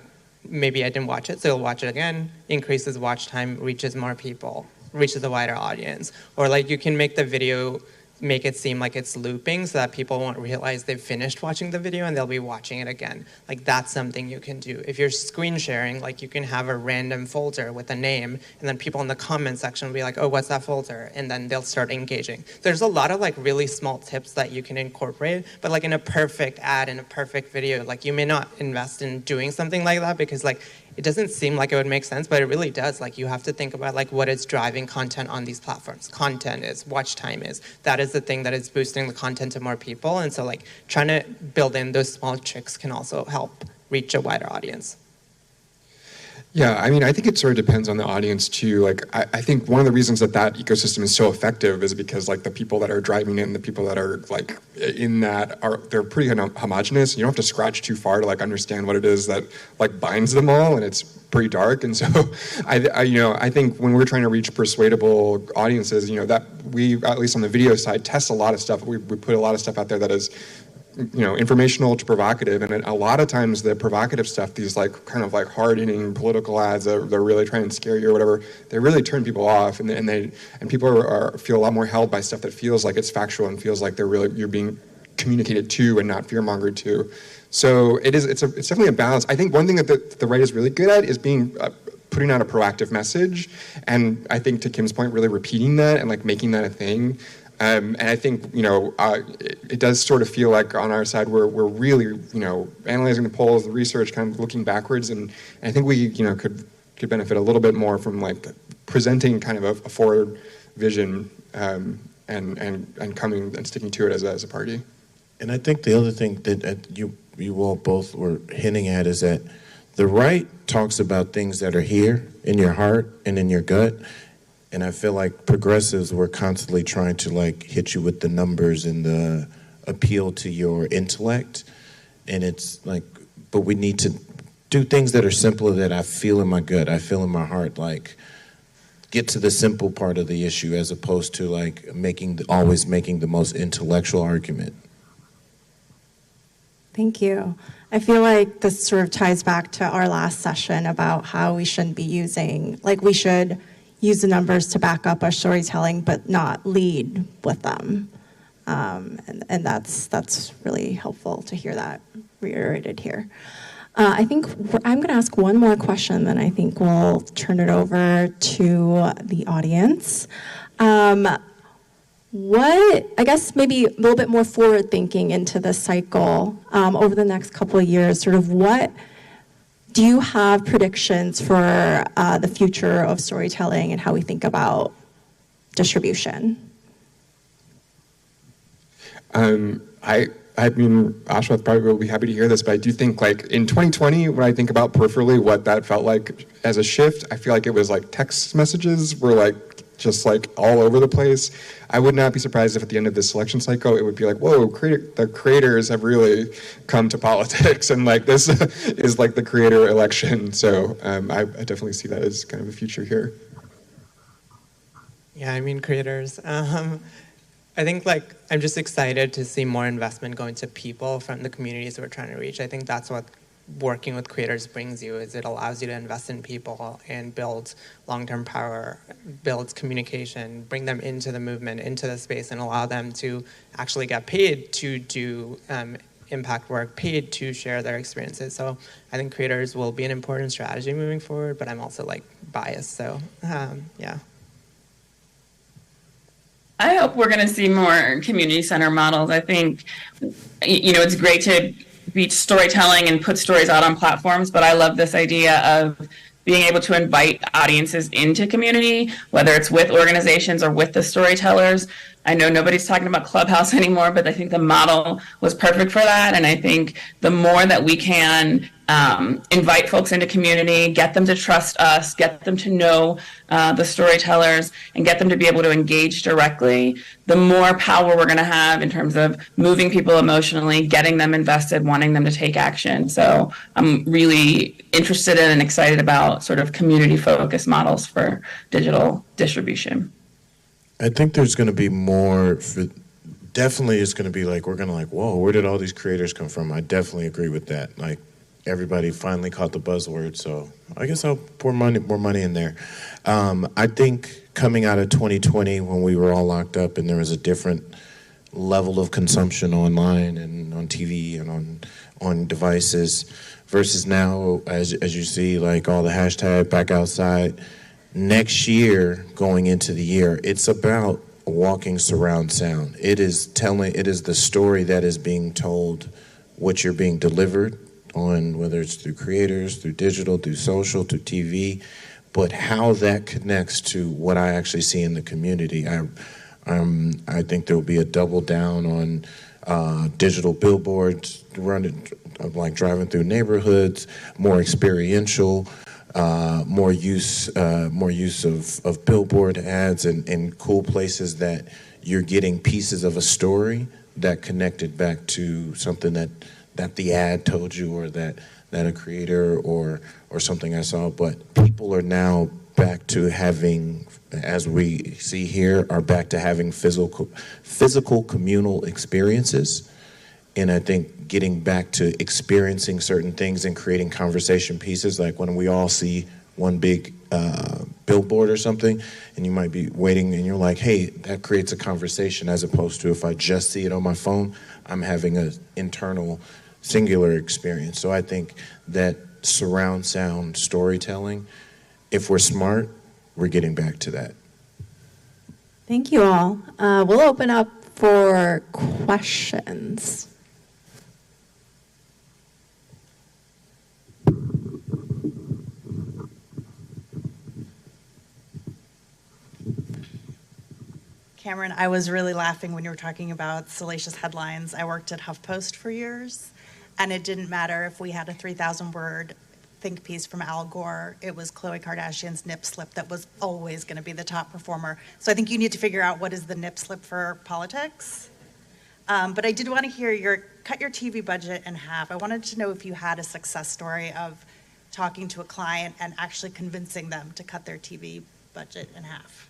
maybe I didn't watch it. So you'll watch it again, increases watch time, reaches more people, reaches a wider audience. Or like you can make the video make it seem like it's looping so that people won't realize they've finished watching the video and they'll be watching it again. Like that's something you can do. If you're screen sharing, like you can have a random folder with a name and then people in the comment section will be like, oh, what's that folder? And then they'll start engaging. There's a lot of like really small tips that you can incorporate, but like in a perfect ad, in a perfect video, like you may not invest in doing something like that because like it doesn't seem like it would make sense, but it really does. Like you have to think about like what is driving content on these platforms. Content is, watch time is. That is the thing that is boosting the content to more people. And so like trying to build in those small tricks can also help reach a wider audience. Yeah, I mean, I think it sort of depends on the audience too. Like, I think one of the reasons that ecosystem is so effective is because like the people that are driving it and the people that are like in that they're pretty homogenous. You don't have to scratch too far to like understand what it is that like binds them all, and it's pretty dark. And so I think when we're trying to reach persuadable audiences, that we, at least on the video side, test a lot of stuff. We put a lot of stuff out there that is informational to provocative, and a lot of times the provocative stuff, these like kind of like hard-hitting political ads that they're really trying to scare you or whatever, they really turn people off, and people feel a lot more held by stuff that feels like it's factual and feels like you're being communicated to and not fear-mongered to. So it's definitely a balance. I think one thing that the right is really good at is putting out a proactive message, and I think to Kim's point, really repeating that and like making that a thing. And I think, it does sort of feel like on our side we're really, analyzing the polls, the research, kind of looking backwards, and I think we, could benefit a little bit more from like presenting kind of a forward vision and coming and sticking to it as a party. And I think the other thing that you all both were hinting at is that the right talks about things that are here in your heart and in your gut. And I feel like progressives were constantly trying to like hit you with the numbers and the appeal to your intellect. And it's like, but we need to do things that are simpler that I feel in my gut, I feel in my heart, like get to the simple part of the issue as opposed to like always making the most intellectual argument. Thank you. I feel like this sort of ties back to our last session about how we shouldn't be we should use the numbers to back up our storytelling, but not lead with them. And that's really helpful to hear that reiterated here. I think I'm going to ask one more question, then I think we'll turn it over to the audience. I guess maybe a little bit more forward thinking into this cycle over the next couple of years, sort of what do you have predictions for the future of storytelling and how we think about distribution? I mean, Ashwath probably will be happy to hear this, but I do think like in 2020, when I think about peripherally what that felt like as a shift, I feel like it was like text messages were like just like all over the place. I would not be surprised if at the end of this election cycle, it would be like, whoa, the creators have really come to politics, and like this is like the creator election. So I definitely see that as kind of a future here. Yeah, I mean, creators. I think like I'm just excited to see more investment going to people from the communities we're trying to reach. I think that's what working with creators brings you, is it allows you to invest in people and build long-term power, build communication, bring them into the movement, into the space, and allow them to actually get paid to do impact work, paid to share their experiences. So I think creators will be an important strategy moving forward, but I'm also like biased, so yeah. I hope we're going to see more community center models. I think, it's great to be storytelling and put stories out on platforms, but I love this idea of being able to invite audiences into community, whether it's with organizations or with the storytellers. I know nobody's talking about Clubhouse anymore, but I think the model was perfect for that. And I think the more that we can invite folks into community, get them to trust us, get them to know the storytellers, and get them to be able to engage directly, the more power we're going to have in terms of moving people emotionally, getting them invested, wanting them to take action. So I'm really interested in and excited about sort of community-focused models for digital distribution. I think there's going to be more, definitely it's going to be like, we're going to like, whoa, where did all these creators come from? I definitely agree with that. Like, everybody finally caught the buzzword, so I guess I'll pour more money in there. I think coming out of 2020, when we were all locked up and there was a different level of consumption online and on TV and on devices, versus now, as you see, like all the hashtag back outside, next year, going into the year, it's about walking surround sound. It is the story that is being told, what you're being delivered on, whether it's through creators, through digital, through social, through TV, but how that connects to what I actually see in the community. I think there will be a double down on digital billboards, driving through neighborhoods, more experiential, more use of billboard ads and cool places that you're getting pieces of a story that connected back to something that the ad told you, or that a creator or something I saw. But people are now back to having, as we see here, are back to having physical communal experiences. And I think getting back to experiencing certain things and creating conversation pieces, like when we all see one big billboard or something, and you might be waiting and you're like, hey, that creates a conversation, as opposed to if I just see it on my phone, I'm having an internal singular experience. So I think that surround sound storytelling, if we're smart, we're getting back to that. Thank you all. We'll open up for questions. Cameron, I was really laughing when you were talking about salacious headlines. I worked at HuffPost for years, and it didn't matter if we had a 3,000-word think piece from Al Gore. It was Khloe Kardashian's nip slip that was always going to be the top performer. So I think you need to figure out what is the nip slip for politics. But I did want to hear cut your TV budget in half. I wanted to know if you had a success story of talking to a client and actually convincing them to cut their TV budget in half.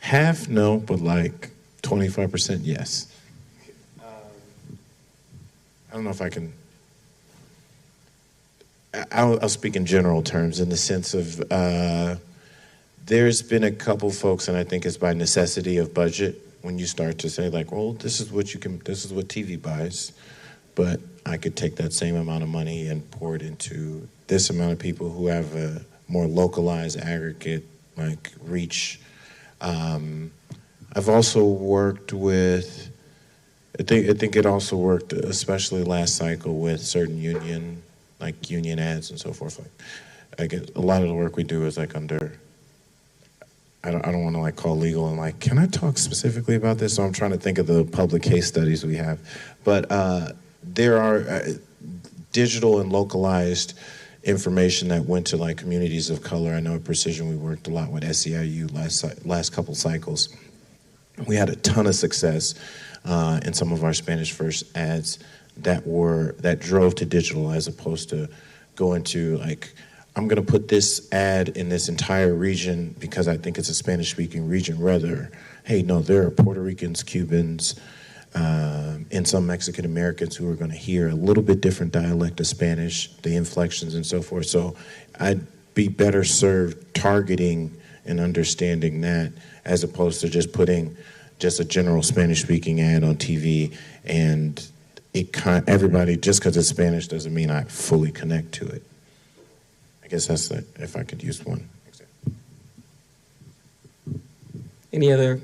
Half, no, but like 25%, yes. I don't know if I can. I'll speak in general terms, in the sense of there's been a couple folks, and I think it's by necessity of budget, when you start to say like, well, this is what TV buys, but I could take that same amount of money and pour it into this amount of people who have a more localized aggregate like reach. I've also worked with, I think it also worked, especially last cycle, with certain union ads and so forth. Like a lot of the work we do is like under, I don't want to like call legal and like, can I talk specifically about this? So I'm trying to think of the public case studies we have. But there are digital and localized information that went to like communities of color. I know at Precision we worked a lot with SEIU last couple cycles. We had a ton of success in some of our Spanish first ads that drove to digital, as opposed to going to like, I'm gonna put this ad in this entire region because I think it's a Spanish speaking region. Rather, hey, no, there are Puerto Ricans, Cubans, and some Mexican Americans who are going to hear a little bit different dialect of Spanish, the inflections and so forth. So I'd be better served targeting and understanding that, as opposed to just putting just a general Spanish speaking ad on TV, and everybody, just because it's Spanish doesn't mean I fully connect to it. I guess that's it, if I could use one example. Any other?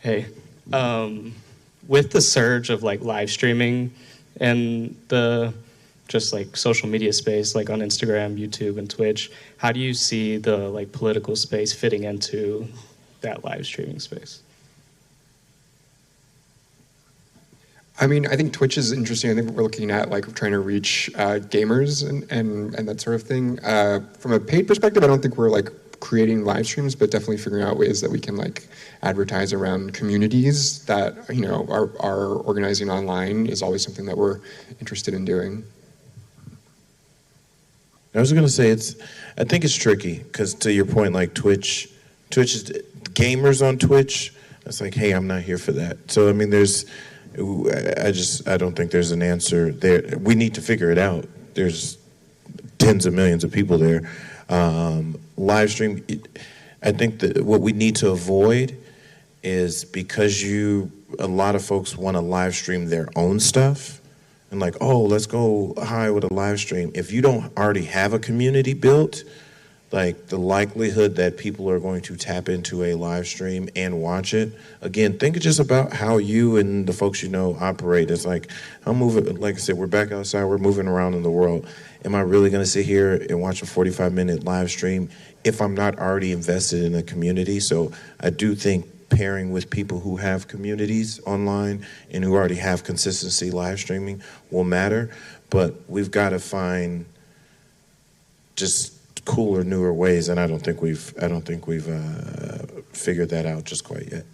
Hey, with the surge of like live streaming and the just like social media space, like on Instagram, YouTube, and Twitch, how do you see the like political space fitting into that live streaming space? I mean, I think Twitch is interesting. I think we're looking at like trying to reach gamers and that sort of thing. From a paid perspective, I don't think we're like creating live streams, but definitely figuring out ways that we can like advertise around communities that, you know, are organizing online is always something that we're interested in doing. I was going to say I think it's tricky because, to your point, like Twitch is gamers on Twitch. It's like, hey, I'm not here for that. So I mean, I don't think there's an answer there. We need to figure it out. There's tens of millions of people there. Live stream, I think that what we need to avoid is, because a lot of folks want to live stream their own stuff and like, oh, let's go high with a live stream. If you don't already have a community built, like the likelihood that people are going to tap into a live stream and watch it, again, think just about how you and the folks you know operate. It's like, I'm moving, like I said, we're back outside, we're moving around in the world. Am I really going to sit here and watch a 45-minute live stream if I'm not already invested in a community? So I do think pairing with people who have communities online and who already have consistency live streaming will matter, but we've got to find just cooler, newer ways, and I don't think we've figured that out just quite yet.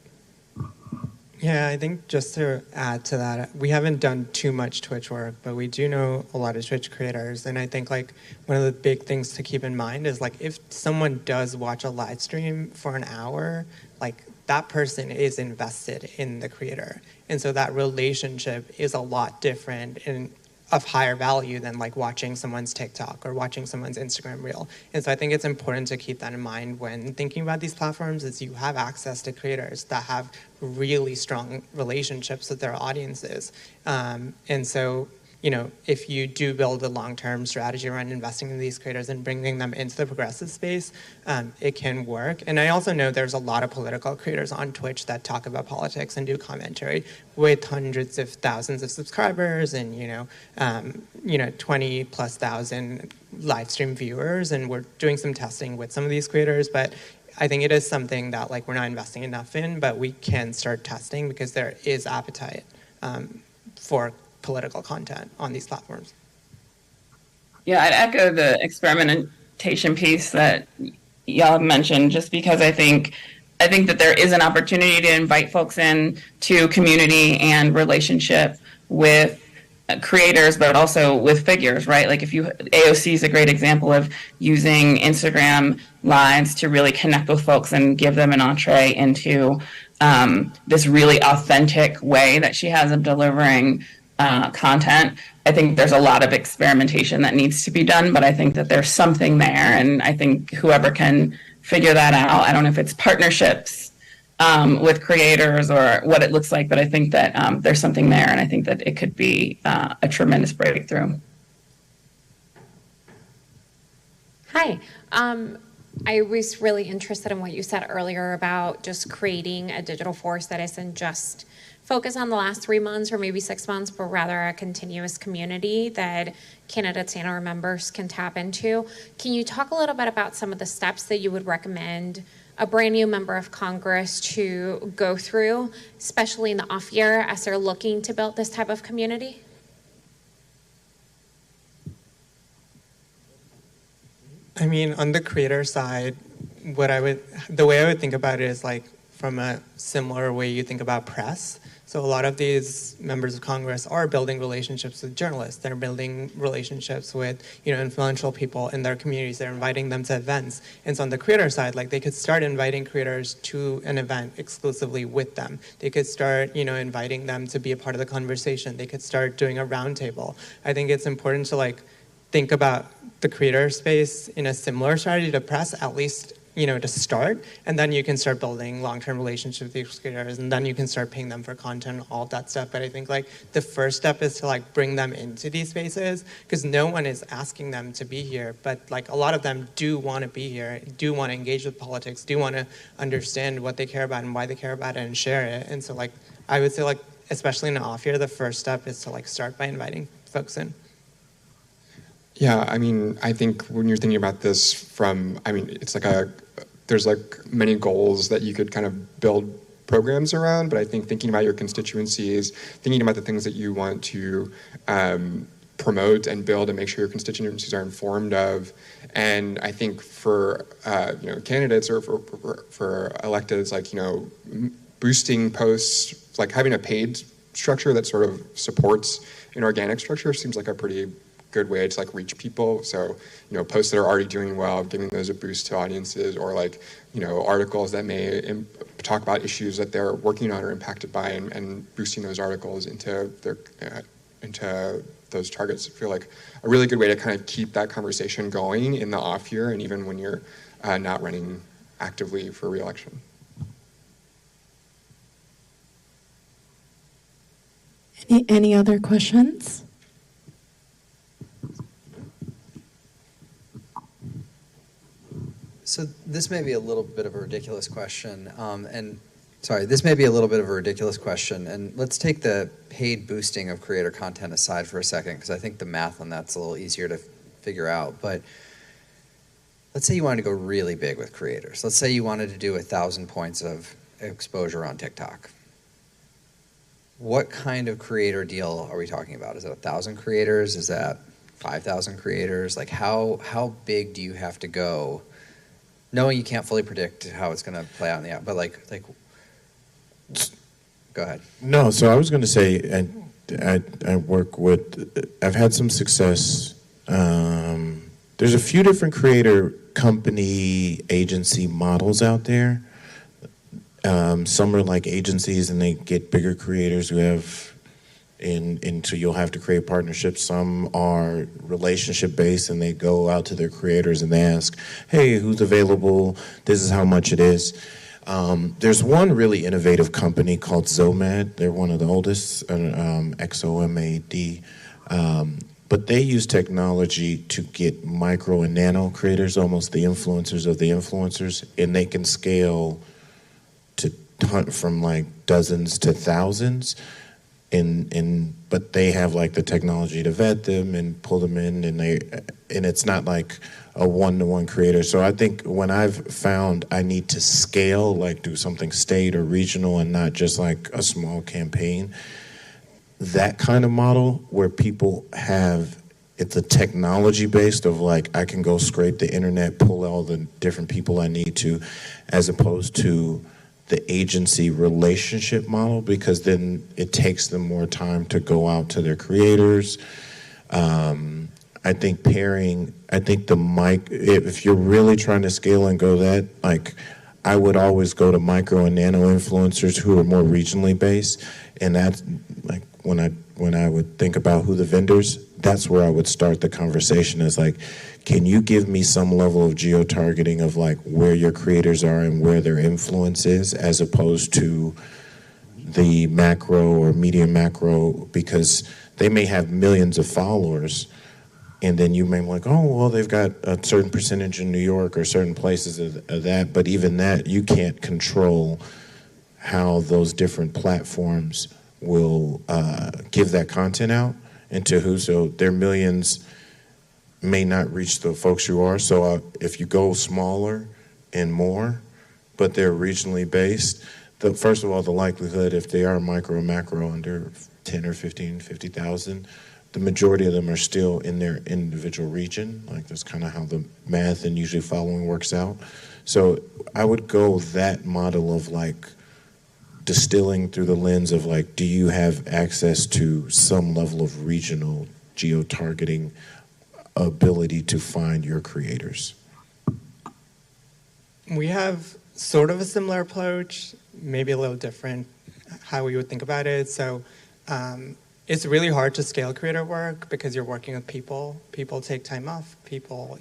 Yeah, I think just to add to that, we haven't done too much Twitch work, but we do know a lot of Twitch creators. And I think like one of the big things to keep in mind is like if someone does watch a live stream for an hour, like that person is invested in the creator. And so that relationship is a lot different and of higher value than like watching someone's TikTok or watching someone's Instagram reel. And so I think it's important to keep that in mind when thinking about these platforms is you have access to creators that have really strong relationships with their audiences. And so, you know, if you do build a long-term strategy around investing in these creators and bringing them into the progressive space, it can work. And I also know there's a lot of political creators on Twitch that talk about politics and do commentary with hundreds of thousands of subscribers and, 20,000+ live stream viewers. And we're doing some testing with some of these creators, but I think it is something that like we're not investing enough in, but we can start testing because there is appetite for political content on these platforms. Yeah, I'd echo the experimentation piece that y'all mentioned, just because I think that there is an opportunity to invite folks in to community and relationship with creators, but also with figures, right? Like AOC is a great example of using Instagram lives to really connect with folks and give them an entree into this really authentic way that she has of delivering content. I think there's a lot of experimentation that needs to be done, but I think that there's something there, and I think whoever can figure that out, I don't know if it's partnerships with creators or what it looks like, but I think that there's something there, and I think that it could be a tremendous breakthrough. Hi. I was really interested in what you said earlier about just creating a digital force that isn't just focus on the last 3 months or maybe 6 months, but rather a continuous community that candidates and our members can tap into. Can you talk a little bit about some of the steps that you would recommend a brand new member of Congress to go through, especially in the off year as they're looking to build this type of community? I mean, on the creator side, the way I would think about it is like from a similar way you think about press. So a lot of these members of Congress are building relationships with journalists. They're building relationships with, influential people in their communities. They're inviting them to events. And so on the creator side, like they could start inviting creators to an event exclusively with them. They could start, inviting them to be a part of the conversation. They could start doing a roundtable. I think it's important to like think about the creator space in a similar strategy to press, at least to start, and then you can start building long-term relationships with these creators, and then you can start paying them for content, all that stuff. But I think like the first step is to like bring them into these spaces, because no one is asking them to be here, but like a lot of them do want to be here, do want to engage with politics, do want to understand what they care about and why they care about it and share it. And so like I would say like, especially in an off year, the first step is to like start by inviting folks in. Yeah, I mean, I think when you're thinking about this it's like there's like many goals that you could kind of build programs around, but I think thinking about your constituencies, thinking about the things that you want to promote and build and make sure your constituencies are informed of. And I think for candidates or for electeds, like, boosting posts, like having a paid structure that sort of supports an organic structure seems like a pretty good way to like reach people. So, posts that are already doing well, giving those a boost to audiences, or like, articles that may talk about issues that they're working on or impacted by, and boosting those articles into those targets. I feel like a really good way to kind of keep that conversation going in the off year, and even when you're not running actively for re-election. Any other questions? So this may be a little bit of a ridiculous question, and let's take the paid boosting of creator content aside for a second, because I think the math on that's a little easier to figure out. But let's say you wanted to go really big with creators. Let's say you wanted to do 1,000 points of exposure on TikTok. What kind of creator deal are we talking about? Is it 1,000 creators? Is that 5,000 creators? Like how big do you have to go? Knowing you can't fully predict how it's going to play out in the app, but like Go ahead. No, so I was going to say, I work with, I've had some success. There's a few different creator company agency models out there. Some are like agencies and they get bigger creators who have, so you'll have to create partnerships. Some are relationship based and they go out to their creators and they ask, hey, who's available? This is how much it is. There's one really innovative company called Zomad. They're one of the oldest, XOMAD. But they use technology to get micro and nano creators, almost the influencers of the influencers, and they can scale to hunt from like dozens to thousands. But they have like the technology to vet them and pull them in, and it's not like a one-to-one creator. So I think when I've found I need to scale, like do something state or regional and not just like a small campaign, that kind of model where people have, it's a technology based of like, I can go scrape the internet, pull all the different people I need to, as opposed to the agency relationship model, because then it takes them more time to go out to their creators. I think if you're really trying to scale and go that, like, I would always go to micro and nano influencers who are more regionally based. And that's like, when I would think about who the vendors, that's where I would start the conversation, is like, can you give me some level of geo-targeting of like where your creators are and where their influence is, as opposed to the macro or medium macro, because they may have millions of followers and then you may be like, oh, well, they've got a certain percentage in New York or certain places of that, but even that, you can't control how those different platforms will give that content out and to who. So their millions may not reach the folks who are. So if you go smaller and more, but they're regionally based, first of all, the likelihood, if they are micro and macro under 10 or 15, 50,000, the majority of them are still in their individual region. Like, that's kind of how the math and usually following works out. So I would go that model of like distilling through the lens of like, do you have access to some level of regional geo-targeting ability to find your creators? We have sort of a similar approach, maybe a little different how we would think about it. So it's really hard to scale creator work because you're working with people. People take time off. People,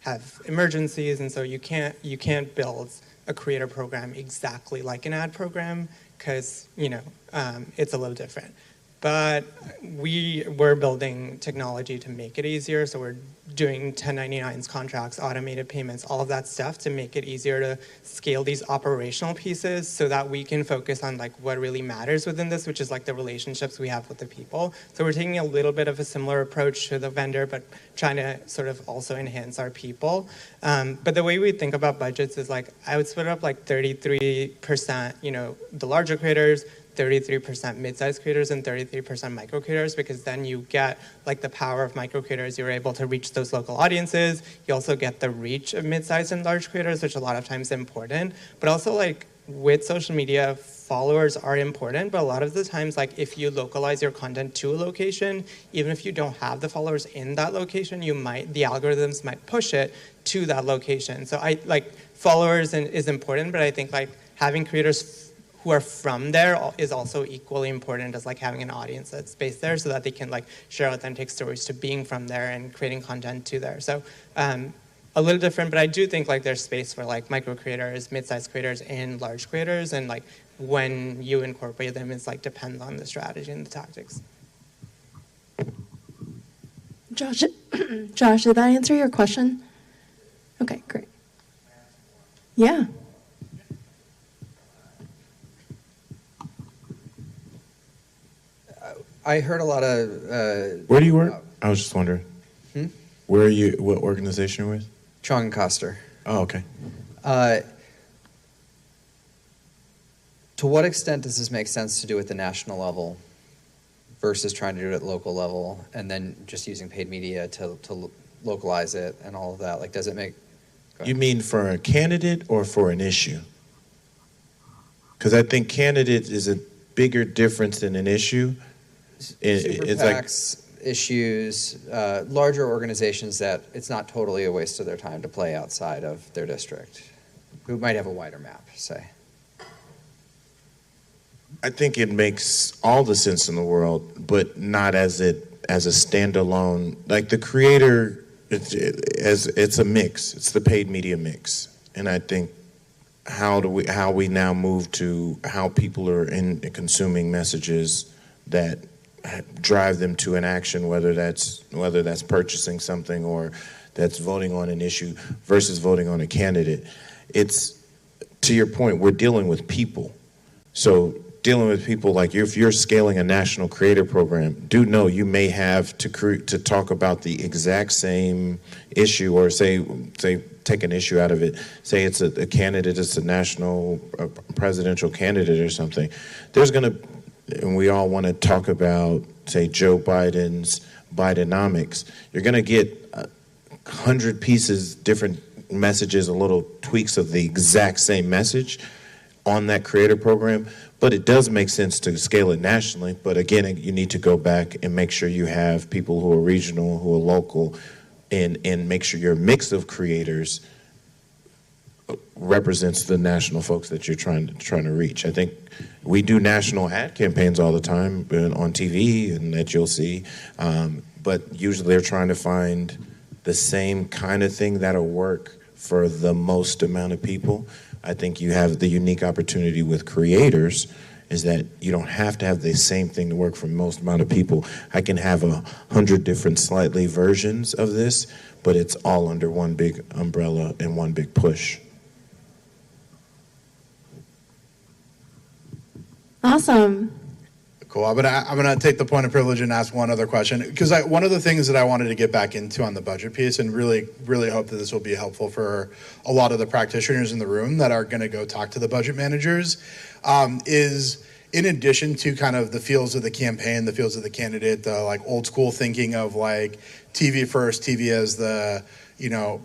have emergencies, and so you can't build a creator program exactly like an ad program because it's a little different. But we're building technology to make it easier. So we're doing 1099s, contracts, automated payments, all of that stuff to make it easier to scale these operational pieces so that we can focus on like what really matters within this, which is like the relationships we have with the people. So we're taking a little bit of a similar approach to the vendor, but trying to sort of also enhance our people. But the way we think about budgets is like, I would split up like 33%, the larger creators, 33% mid-sized creators and 33% micro creators, because then you get like the power of micro creators. You're able to reach those local audiences. You also get the reach of mid-sized and large creators, which a lot of times is important. But also like with social media, followers are important, but a lot of the times, like if you localize your content to a location, even if you don't have the followers in that location, the algorithms might push it to that location. So I like followers is important, but I think like having creators who are from there is also equally important as like having an audience that's based there so that they can like share authentic stories to being from there and creating content to there. So a little different, but I do think like there's space for like micro creators, mid-sized creators, and large creators, and like when you incorporate them, it's like depends on the strategy and the tactics. Josh, did that answer your question? Okay, great. Yeah. I heard a lot of... Where do you work? I was just wondering. Where are you, what organization are you with? Chong and Coster. Oh, okay. To what extent does this make sense to do at the national level versus trying to do it at local level and then just using paid media to localize it and all of that? Like, does it make... You mean for a candidate or for an issue? Because I think candidate is bigger difference than an issue. Super It's PACs, issues, larger organizations that it's not totally a waste of their time to play outside of their district, who might have a wider map, say. I think it makes all the sense in the world, but not as a standalone. Like the creator, it's a mix. It's the paid media mix, and I think how we now move to how people are consuming messages that drive them to an action, whether that's purchasing something or that's voting on an issue versus voting on a candidate. It's, to your point, we're dealing with people. So dealing with people, like if you're scaling a national creator program, do know you may have to talk about the exact same issue, or say take an issue out of it. Say it's a candidate, it's a national presidential candidate or something. There's gonna, and we all want to talk about, say, Joe Biden's Bidenomics. You're gonna get 100 pieces, different messages, a little tweaks of the exact same message on that creator program. But it does make sense to scale it nationally. But again, you need to go back and make sure you have people who are regional, who are local, and make sure your mix of creators represents the national folks that you're trying to reach. I think we do national ad campaigns all the time on TV, and that you'll see. But usually they're trying to find the same kind of thing that'll work for the most amount of people. I think you have the unique opportunity with creators is that you don't have to have the same thing to work for the most amount of people. I can have 100 different slightly versions of this, but it's all under one big umbrella and one big push. Awesome. Cool. I'm gonna take the point of privilege and ask one other question, because one of the things that I wanted to get back into on the budget piece, and really hope that this will be helpful for a lot of the practitioners in the room that are going to go talk to the budget managers, is in addition to kind of the feels of the campaign, the feels of the candidate, the like old school thinking of like TV first, TV as the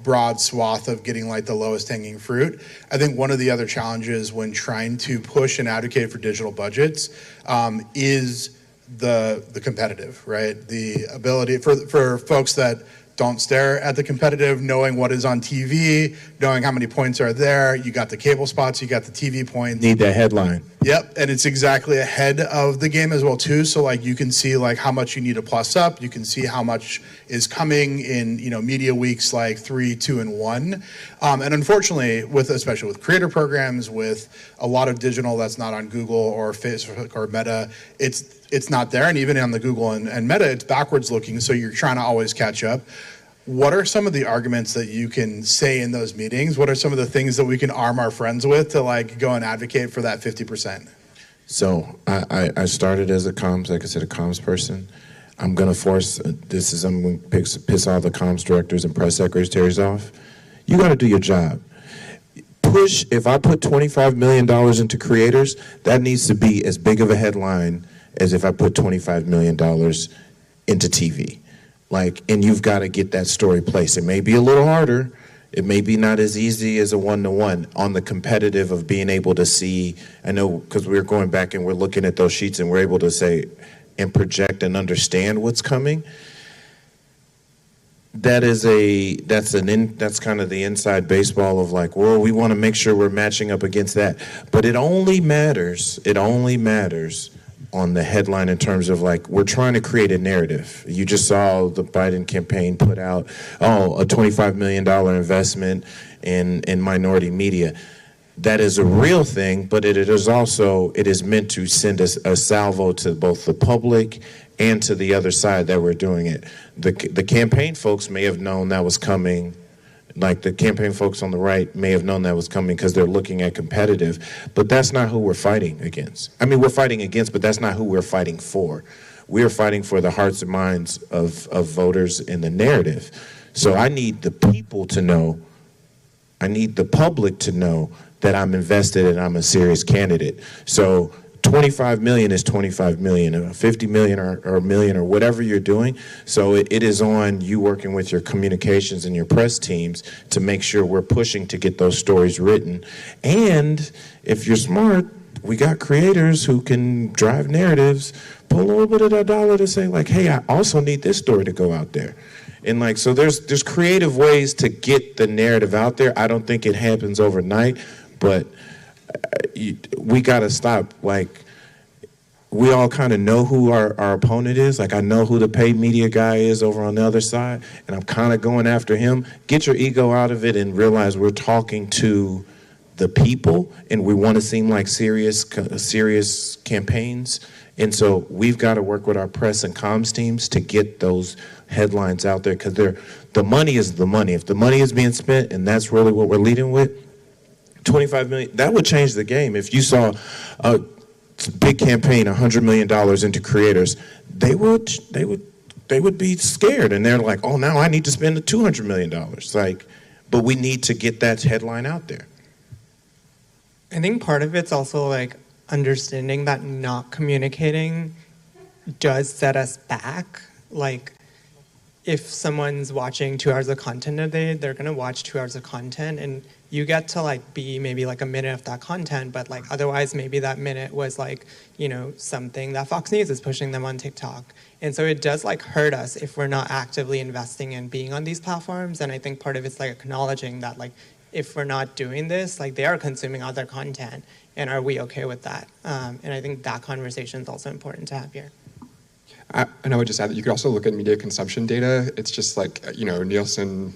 broad swath of getting like the lowest hanging fruit. I think one of the other challenges when trying to push and advocate for digital budgets is the competitive, right? The ability for folks that don't stare at the competitive, knowing what is on TV, knowing how many points are there. You got the cable spots, you got the TV points. Need that headline. Yep, and it's exactly ahead of the game as well too. So like you can see like how much you need to plus up. You can see how much is coming in media weeks like 3, 2, and 1. And unfortunately, especially with creator programs, with a lot of digital that's not on Google or Facebook or Meta, it's not there. And even on the Google and Meta, it's backwards looking. So you're trying to always catch up. What are some of the arguments that you can say in those meetings? What are some of the things that we can arm our friends with to like go and advocate for that 50%? So I started as a comms person. I'm going to I'm going to piss all the comms directors and press secretaries off. You got to do your job. If I put $25 million into creators, that needs to be as big of a headline as if I put $25 million into TV. And you've got to get that story placed. It may be a little harder. It may be not as easy as a one-to-one on the competitive of being able to see. I know, because we're going back and we're looking at those sheets and we're able to say and project and understand what's coming. That's kind of the inside baseball of like, well, we want to make sure we're matching up against that. But it only matters on the headline in terms of like, we're trying to create a narrative. You just saw the Biden campaign put out, a $25 million investment in minority media. That is a real thing, but it is meant to send a salvo to both the public and to the other side that we're doing it. The campaign folks may have known that was coming. Like the campaign folks on the right may have known that was coming because they're looking at competitive, but that's not who we're fighting against. I mean, we're fighting against, but that's not who we're fighting for. We're fighting for the hearts and minds of voters in the narrative. So I need the people to know, I need the public to know that I'm invested and I'm a serious candidate. So 25 million is 25 million, 50 million or a million or whatever you're doing. So it is on you working with your communications and your press teams to make sure we're pushing to get those stories written. And if you're smart, we got creators who can drive narratives, pull a little bit of that dollar to say like, hey, I also need this story to go out there. And like, so there's creative ways to get the narrative out there. I don't think it happens overnight, but we got to stop. Like, we all kind of know who our opponent is. Like, I know who the paid media guy is over on the other side, and I'm kind of going after him. Get your ego out of it and realize we're talking to the people, and we want to seem like serious campaigns. And so we've got to work with our press and comms teams to get those headlines out there, because the money is the money. If the money is being spent, and that's really what we're leading with, 25 million, that would change the game. If you saw a big campaign, $100 million into creators, they would be scared, and they're like, oh, now I need to spend the $200 million. Like, but we need to get that headline out there. I think part of it's also like understanding that not communicating does set us back. Like, if someone's watching 2 hours of content a day, they're gonna watch 2 hours of content, and you get to like be maybe like a minute of that content, but like otherwise maybe that minute was like, you know, something that Fox News is pushing them on TikTok. And so it does like hurt us if we're not actively investing in being on these platforms. And I think part of it's like acknowledging that like, if we're not doing this, like they are consuming other content, and are we okay with that? And I think that conversation is also important to have here. And I would just add that you could also look at media consumption data. It's just like, you know, Nielsen,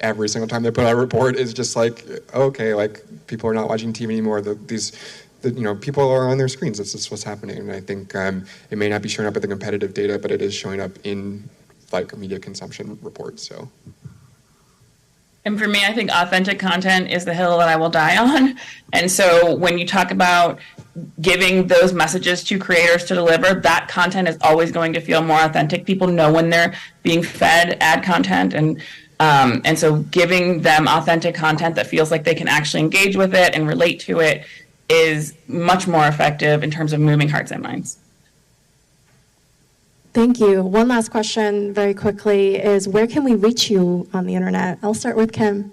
every single time they put out a report is just like, okay, like people are not watching TV anymore. You know, people are on their screens. That's just what's happening. And I think it may not be showing up in the competitive data, but it is showing up in like media consumption reports. So. And for me, I think authentic content is the hill that I will die on. And so when you talk about giving those messages to creators to deliver, that content is always going to feel more authentic. People know when they're being fed ad content, and so giving them authentic content that feels like they can actually engage with it and relate to it is much more effective in terms of moving hearts and minds. Thank you. One last question very quickly is, where can we reach you on the internet? I'll start with Kim.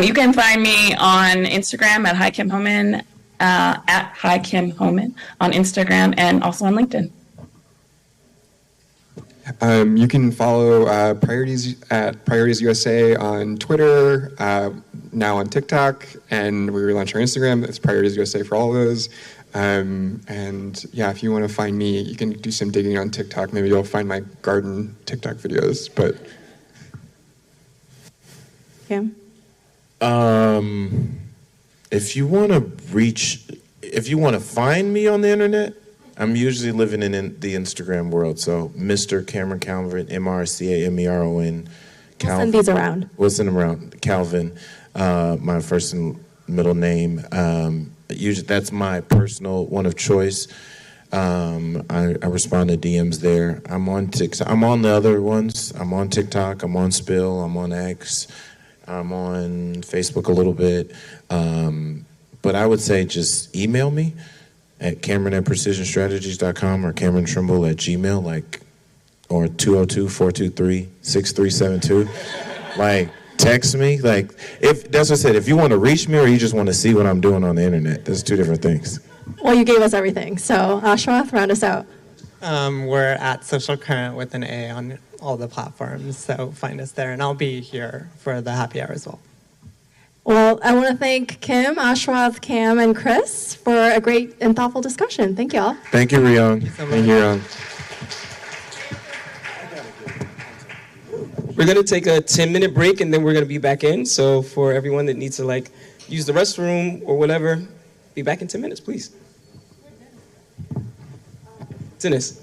You can find me on Instagram at HiKimHoman, at HiKimHoman on Instagram, and also on LinkedIn. You can follow Priorities at Priorities USA on Twitter, now on TikTok, and we relaunch our Instagram. It's Priorities USA for all of those. And yeah, if you want to find me, you can do some digging on TikTok. Maybe you'll find my garden TikTok videos, but. Yeah. If you want to find me on the internet, I'm usually living in the Instagram world. So Mr. Cameron Calvin, MRCAMERON. We'll send these around. We'll send them around. Calvin, my first and middle name. Usually that's my personal one of choice. I respond to DMs there. I'm on TikTok. I'm on the other ones. I'm on TikTok. I'm on Spill. I'm on X. I'm on Facebook a little bit. But I would say just email me at Cameron@precisionstrategies.com or Cameron Trimble at Gmail, or 202-423-6372. Text me. If that's what I said, if you want to reach me or you just want to see what I'm doing on the internet, there's two different things. Well, you gave us everything. So Ashwath, round us out. We're at Social Current with an A on all the platforms, so find us there, and I'll be here for the happy hour as well. Well, I want to thank Kim, Ashwath, Cam, and Chris for a great and thoughtful discussion. Thank you all. Thank you, Riyong. Thank you, Riyong. We're going to take a 10-minute break, and then we're going to be back in. So for everyone that needs to use the restroom or whatever, be back in 10 minutes, please. Dennis.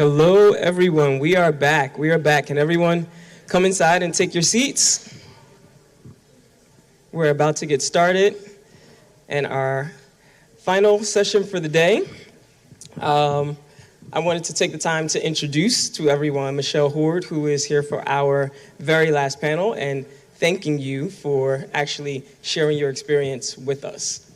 Hello, everyone. We are back. We are back. Can everyone come inside and take your seats? We're about to get started. And our final session for the day, I wanted to take the time to introduce to everyone Michelle Hoard, who is here for our very last panel, and thanking you for actually sharing your experience with us.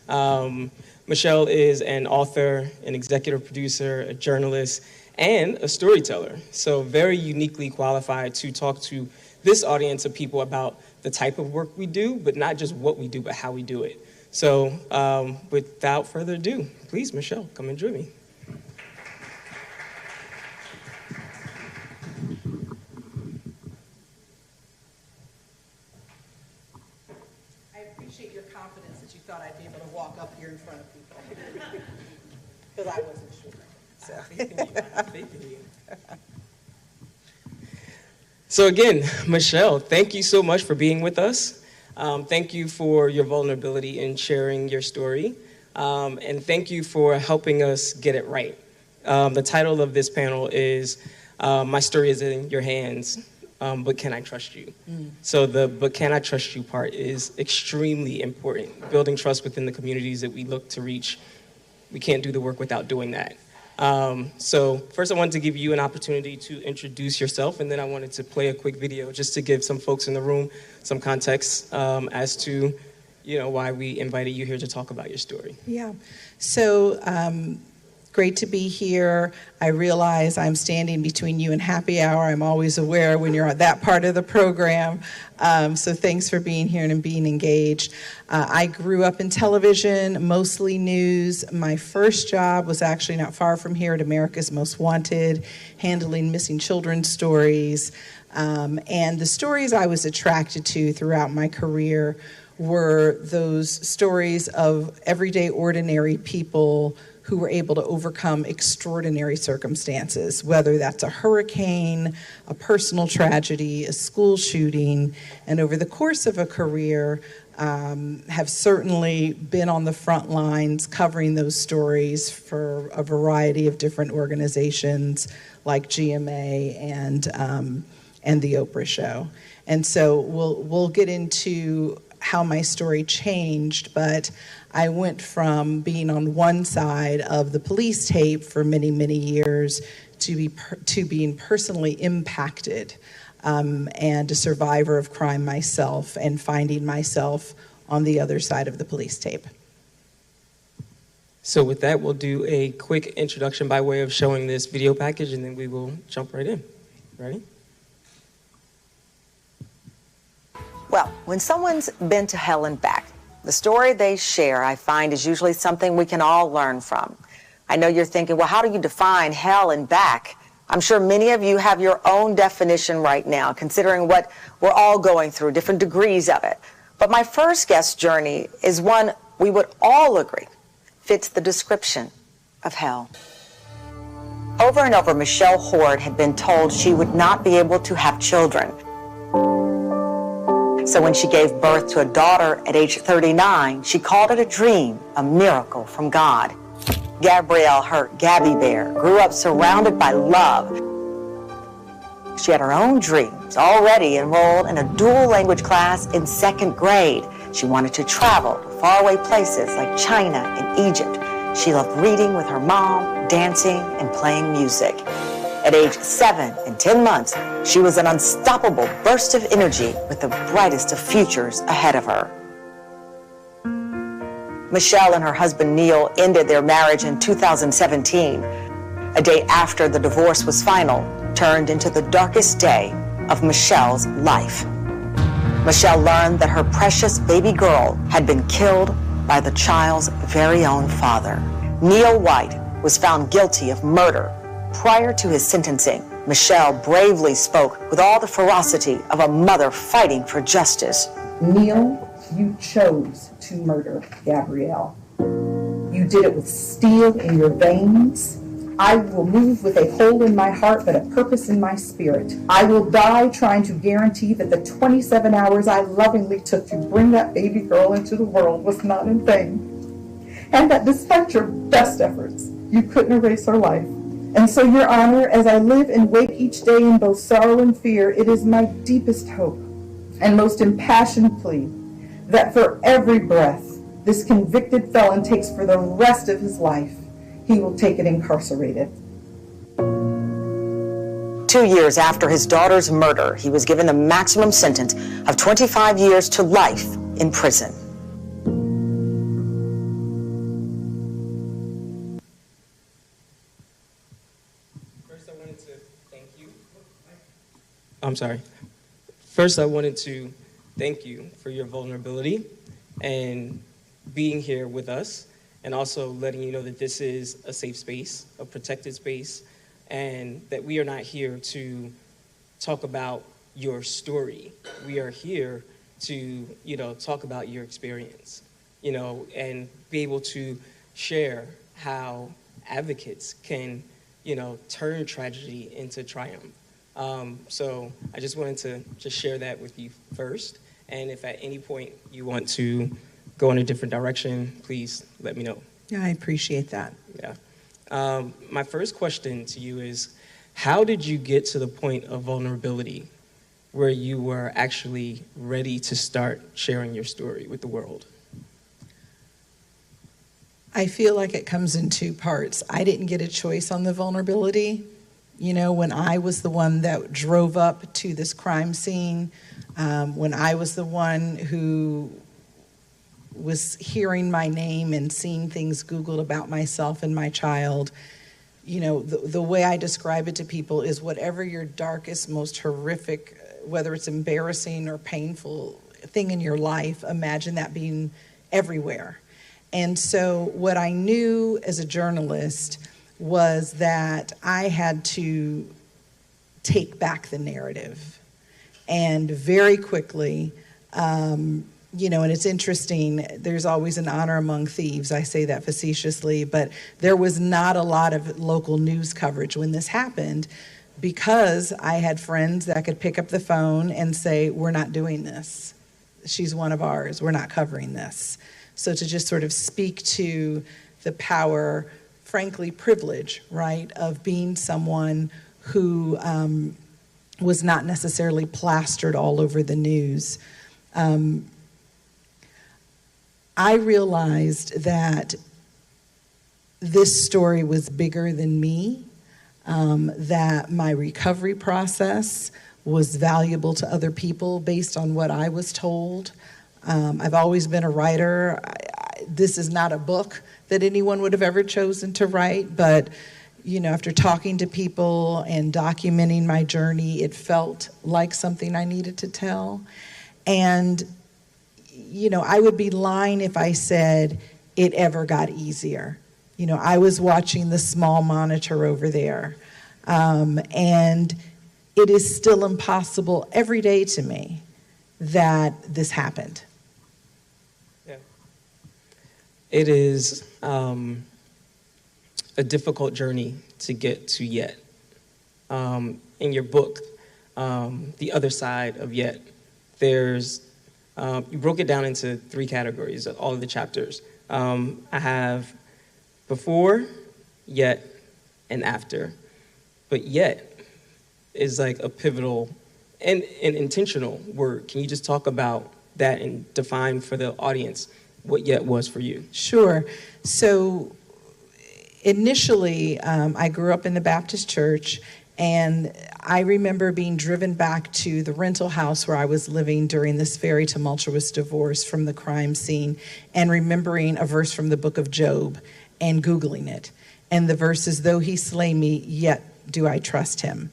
Michelle is an author, an executive producer, a journalist, and a storyteller. So very uniquely qualified to talk to this audience of people about the type of work we do, but not just what we do, but how we do it. So without further ado, please, Michelle, come and join me. I appreciate your confidence that you thought I'd be able to walk up here in front of people. Because I wasn't sure. So again, Michelle, thank you so much for being with us. Thank you for your vulnerability in sharing your story. And thank you for helping us get it right. The title of this panel is My Story is in Your Hands, but Can I Trust You? So the but can I trust you part is extremely important. Building trust within the communities that we look to reach. We can't do the work without doing that. So first I wanted to give you an opportunity to introduce yourself, and then I wanted to play a quick video just to give some folks in the room some context as to, why we invited you here to talk about your story. Yeah. So great to be here. I realize I'm standing between you and happy hour. I'm always aware when you're at that part of the program. So thanks for being here and being engaged. I grew up in television, mostly news. My first job was actually not far from here at America's Most Wanted, handling missing children's stories. And the stories I was attracted to throughout my career were those stories of everyday, ordinary people who were able to overcome extraordinary circumstances, whether that's a hurricane, a personal tragedy, a school shooting, and over the course of a career, have certainly been on the front lines covering those stories for a variety of different organizations like GMA and the Oprah Show. And so we'll get into how my story changed, but I went from being on one side of the police tape for many, many years to being personally impacted and a survivor of crime myself, and finding myself on the other side of the police tape. So with that, we'll do a quick introduction by way of showing this video package, and then we will jump right in. Ready? Well, when someone's been to hell and back, the story they share, I find, is usually something we can all learn from. I know you're thinking, well, how do you define hell and back? I'm sure many of you have your own definition right now, considering what we're all going through, different degrees of it. But my first guest journey is one we would all agree fits the description of hell. Over and over, Michelle Hoard had been told she would not be able to have children. So when she gave birth to a daughter at age 39, she called it a dream, a miracle from God. Gabrielle, her Gabby Bear, grew up surrounded by love. She had her own dreams, already enrolled in a dual language class in 2nd grade. She wanted to travel to faraway places like China and Egypt. She loved reading with her mom, dancing, and playing music. At age 7 and 10 months, she was an unstoppable burst of energy with the brightest of futures ahead of her. Michelle and her husband Neil ended their marriage in 2017. A day after the divorce was final, turned into the darkest day of Michelle's life. Michelle learned that her precious baby girl had been killed by the child's very own father. Neil White was found guilty of murder. Prior to his sentencing, Michelle bravely spoke with all the ferocity of a mother fighting for justice. Neil, you chose to murder Gabrielle. You did it with steel in your veins. I will move with a hole in my heart, but a purpose in my spirit. I will die trying to guarantee that the 27 hours I lovingly took to bring that baby girl into the world was not in vain. And that despite your best efforts, you couldn't erase her life. And so, Your Honor, as I live and wake each day in both sorrow and fear, it is my deepest hope and most impassioned plea that for every breath this convicted felon takes for the rest of his life, he will take it incarcerated. 2 years after his daughter's murder, he was given the maximum sentence of 25 years to life in prison. I'm sorry. First, I wanted to thank you for your vulnerability and being here with us, and also letting you know that this is a safe space, a protected space, and that we are not here to talk about your story. We are here to, talk about your experience, and be able to share how advocates can, turn tragedy into triumph. So I just wanted to just share that with you first. And if at any point you want to go in a different direction, please let me know. Yeah, I appreciate that. Yeah. My first question to you is, how did you get to the point of vulnerability where you were actually ready to start sharing your story with the world? I feel like it comes in two parts. I didn't get a choice on the vulnerability. When I was the one that drove up to this crime scene, when I was the one who was hearing my name and seeing things Googled about myself and my child, the way I describe it to people is whatever your darkest, most horrific, whether it's embarrassing or painful thing in your life, imagine that being everywhere. And so what I knew as a journalist was that I had to take back the narrative. And very quickly, and it's interesting, there's always an honor among thieves. I say that facetiously, but there was not a lot of local news coverage when this happened, because I had friends that could pick up the phone and say, we're not doing this. She's one of ours. We're not covering this. So to just sort of speak to the power, frankly, privilege, right, of being someone who was not necessarily plastered all over the news. I realized that this story was bigger than me, that my recovery process was valuable to other people based on what I was told. I've always been a writer. This is not a book that anyone would have ever chosen to write, but after talking to people and documenting my journey, it felt like something I needed to tell. And I would be lying if I said it ever got easier. I was watching the small monitor over there, and it is still impossible every day to me that this happened. Yeah. It is a difficult journey to get to yet. In your book, The Other Side of Yet, there's, you broke it down into 3 categories, all of the chapters. I have before, yet, and after. But yet is like a pivotal and an intentional word. Can you just talk about that and define for the audience what yet was for you? Sure. So initially, I grew up in the Baptist church, and I remember being driven back to the rental house where I was living during this very tumultuous divorce from the crime scene, and remembering a verse from the book of Job and Googling it. And the verse is, though he slay me, yet do I trust him.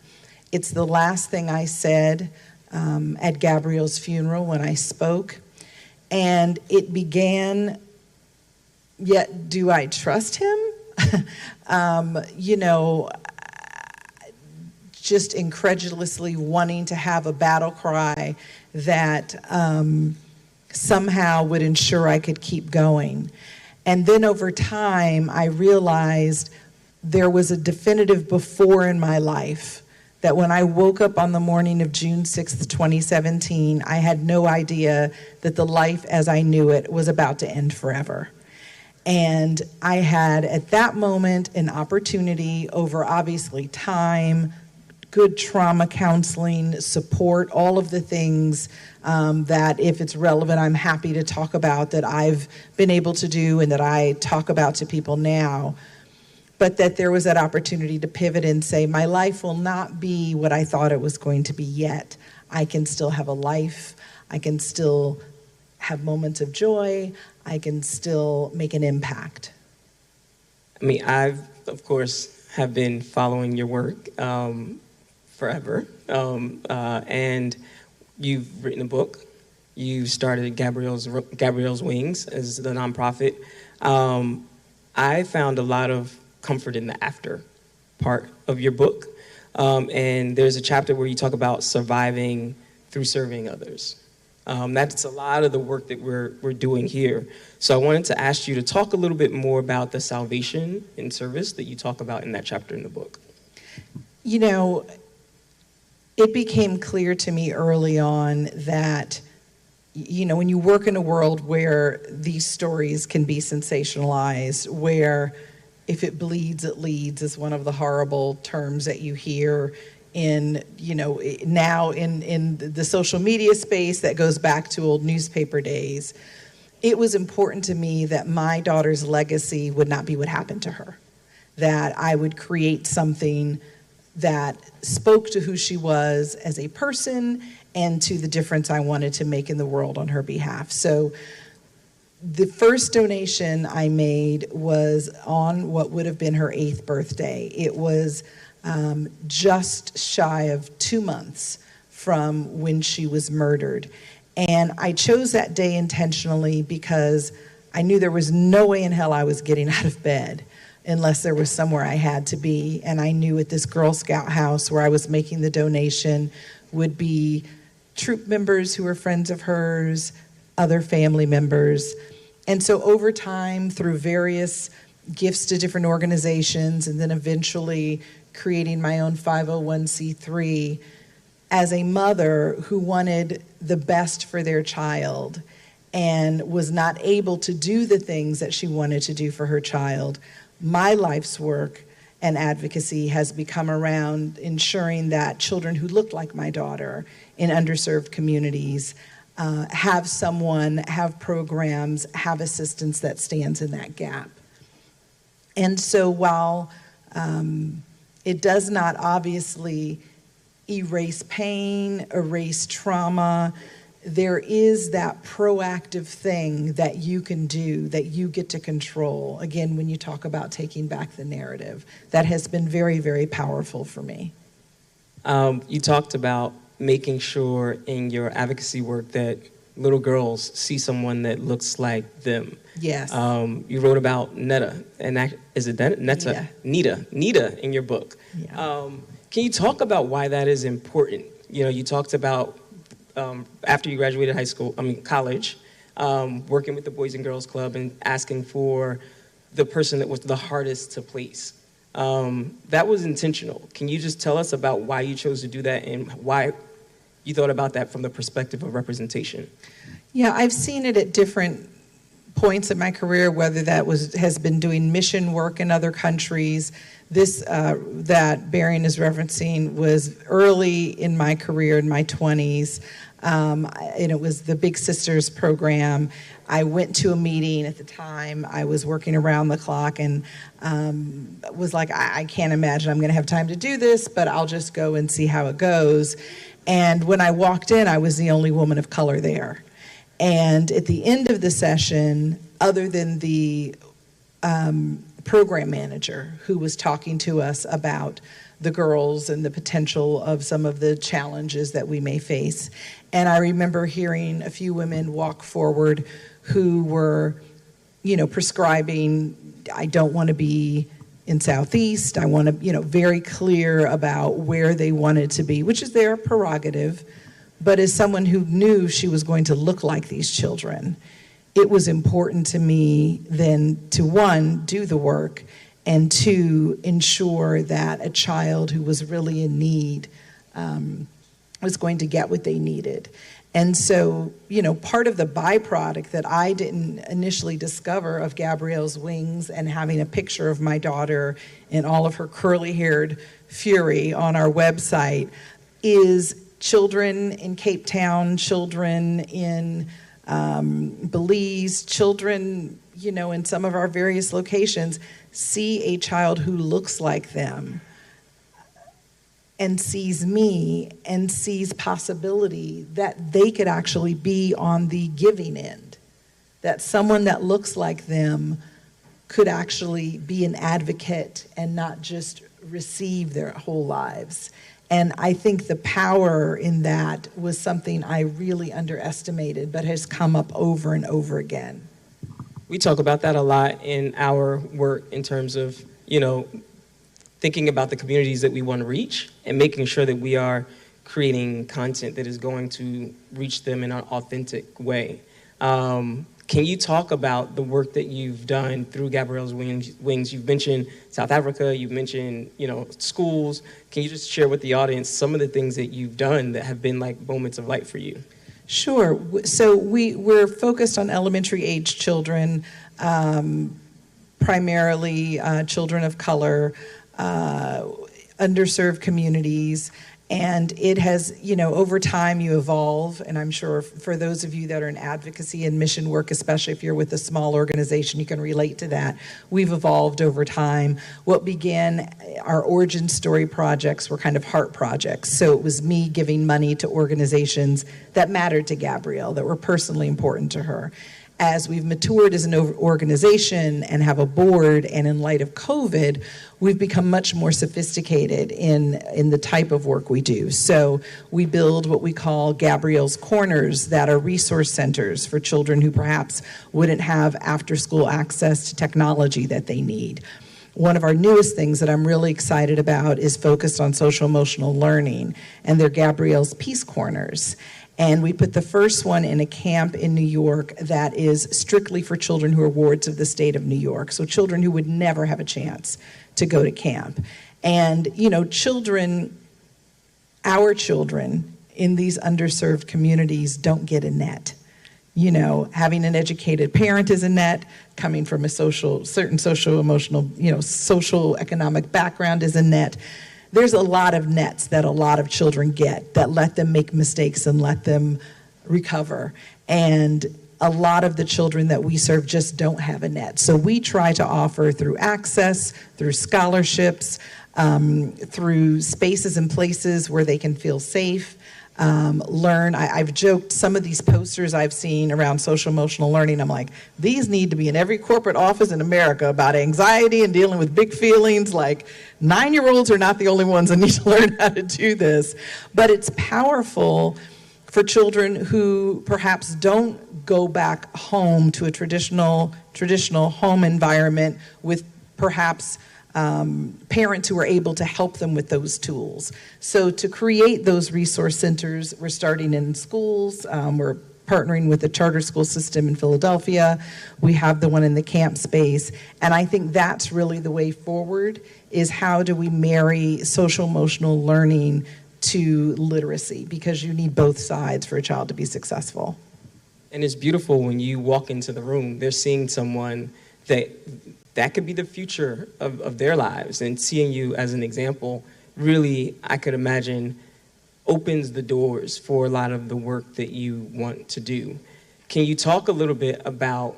It's the last thing I said at Gabrielle's funeral when I spoke. And it began, yet do I trust him? Just incredulously wanting to have a battle cry that somehow would ensure I could keep going. And then over time, I realized there was a definitive before in my life, that when I woke up on the morning of June 6th, 2017, I had no idea that the life as I knew it was about to end forever. And I had, at that moment, an opportunity over obviously time, good trauma counseling, support, all of the things that if it's relevant, I'm happy to talk about that I've been able to do and that I talk about to people now. But that there was that opportunity to pivot and say, my life will not be what I thought it was going to be yet. I can still have a life. I can still have moments of joy. I can still make an impact. I mean, I've, of course, have been following your work forever. And you've written a book. You started Gabrielle's Wings as the nonprofit. I found a lot of comfort in the after part of your book. And there's a chapter where you talk about surviving through serving others. That's a lot of the work that we're doing here. So I wanted to ask you to talk a little bit more about the salvation in service that you talk about in that chapter in the book. You know, it became clear to me early on that, you know, when you work in a world where these stories can be sensationalized, where if it bleeds, it leads is one of the horrible terms that you hear in, you know, now in the social media space that goes back to old newspaper days. It was important to me that my daughter's legacy would not be what happened to her, that I would create something that spoke to who she was as a person and to the difference I wanted to make in the world on her behalf. So the first donation I made was on what would have been her 8th birthday. It was just shy of 2 months from when she was murdered. And I chose that day intentionally because I knew there was no way in hell I was getting out of bed unless there was somewhere I had to be. And I knew at this Girl Scout house where I was making the donation would be troop members who were friends of hers, other family members. And so over time, through various gifts to different organizations, and then eventually creating my own 501c3, as a mother who wanted the best for their child and was not able to do the things that she wanted to do for her child, my life's work and advocacy has become around ensuring that children who look like my daughter in underserved communities have someone, have programs, have assistance that stands in that gap. And so while it does not obviously erase pain, erase trauma, there is that proactive thing that you can do, that you get to control. Again, when you talk about taking back the narrative, that has been very, very powerful for me. You talked about making sure in your advocacy work that little girls see someone that looks like them. Yes. You wrote about Netta, and is it Netta? Nita in your book. Yeah. Can you talk about why that is important? You know, you talked about after you graduated college, working with the Boys and Girls Club and asking for the person that was the hardest to place. That was intentional. Can you just tell us about why you chose to do that and why you thought about that from the perspective of representation? Yeah, I've seen it at different points in my career, whether that has been doing mission work in other countries. This that Barian is referencing was early in my career, in my 20s, and it was the Big Sisters program. I went to a meeting at the time. I was working around the clock and was like, I can't imagine I'm going to have time to do this, but I'll just go and see how it goes. And when I walked in, I was the only woman of color there. And at the end of the session, other than the program manager who was talking to us about the girls and the potential of some of the challenges that we may face. And I remember hearing a few women walk forward who were, you know, prescribing, I don't want to be in Southeast. I want to, you know, very clear about where they wanted to be, which is their prerogative. But as someone who knew she was going to look like these children, it was important to me then to, one, do the work, and two, ensure that a child who was really in need was going to get what they needed. And so, part of the byproduct that I didn't initially discover of Gabrielle's wings and having a picture of my daughter in all of her curly-haired fury on our website is children in Cape Town, children in Belize, children, in some of our various locations, see a child who looks like them and sees me and sees possibility that they could actually be on the giving end, that someone that looks like them could actually be an advocate and not just receive their whole lives. And I think the power in that was something I really underestimated, but has come up over and over again. We talk about that a lot in our work in terms of, thinking about the communities that we want to reach and making sure that we are creating content that is going to reach them in an authentic way. Can you talk about the work that you've done through Gabrielle's Wings? You've mentioned South Africa, you've mentioned, schools. Can you just share with the audience some of the things that you've done that have been like moments of light for you? Sure. So we're focused on elementary age children, primarily children of color, underserved communities, and it has, over time you evolve, and I'm sure for those of you that are in advocacy and mission work, especially if you're with a small organization, you can relate to that. We've evolved over time. What began our origin story projects were kind of heart projects, so it was me giving money to organizations that mattered to Gabrielle, that were personally important to her. As we've matured as an organization and have a board, and in light of COVID, we've become much more sophisticated in the type of work we do. So we build what we call Gabrielle's Corners, that are resource centers for children who perhaps wouldn't have after-school access to technology that they need. One of our newest things that I'm really excited about is focused on social-emotional learning, and they're Gabrielle's Peace Corners. And we put the first one in a camp in New York that is strictly for children who are wards of the state of New York, so children who would never have a chance to go to camp. And, children, our children in these underserved communities don't get a net. Having an educated parent is a net, coming from a certain social-emotional, social economic background is a net. There's a lot of nets that a lot of children get that let them make mistakes and let them recover. And a lot of the children that we serve just don't have a net. So we try to offer through access, through scholarships, through spaces and places where they can feel safe, learn. I've joked, some of these posters I've seen around social emotional learning, I'm like, these need to be in every corporate office in America about anxiety and dealing with big feelings. Like, 9-year-olds are not the only ones that need to learn how to do this. But it's powerful for children who perhaps don't go back home to a traditional home environment with perhaps parents who are able to help them with those tools. So to create those resource centers, we're starting in schools. We're partnering with the charter school system in Philadelphia. We have the one in the camp space. And I think that's really the way forward, is how do we marry social emotional learning to literacy, because you need both sides for a child to be successful. And it's beautiful when you walk into the room, they're seeing someone that could be the future of their lives, and seeing you as an example really, I could imagine, opens the doors for a lot of the work that you want to do. Can you talk a little bit about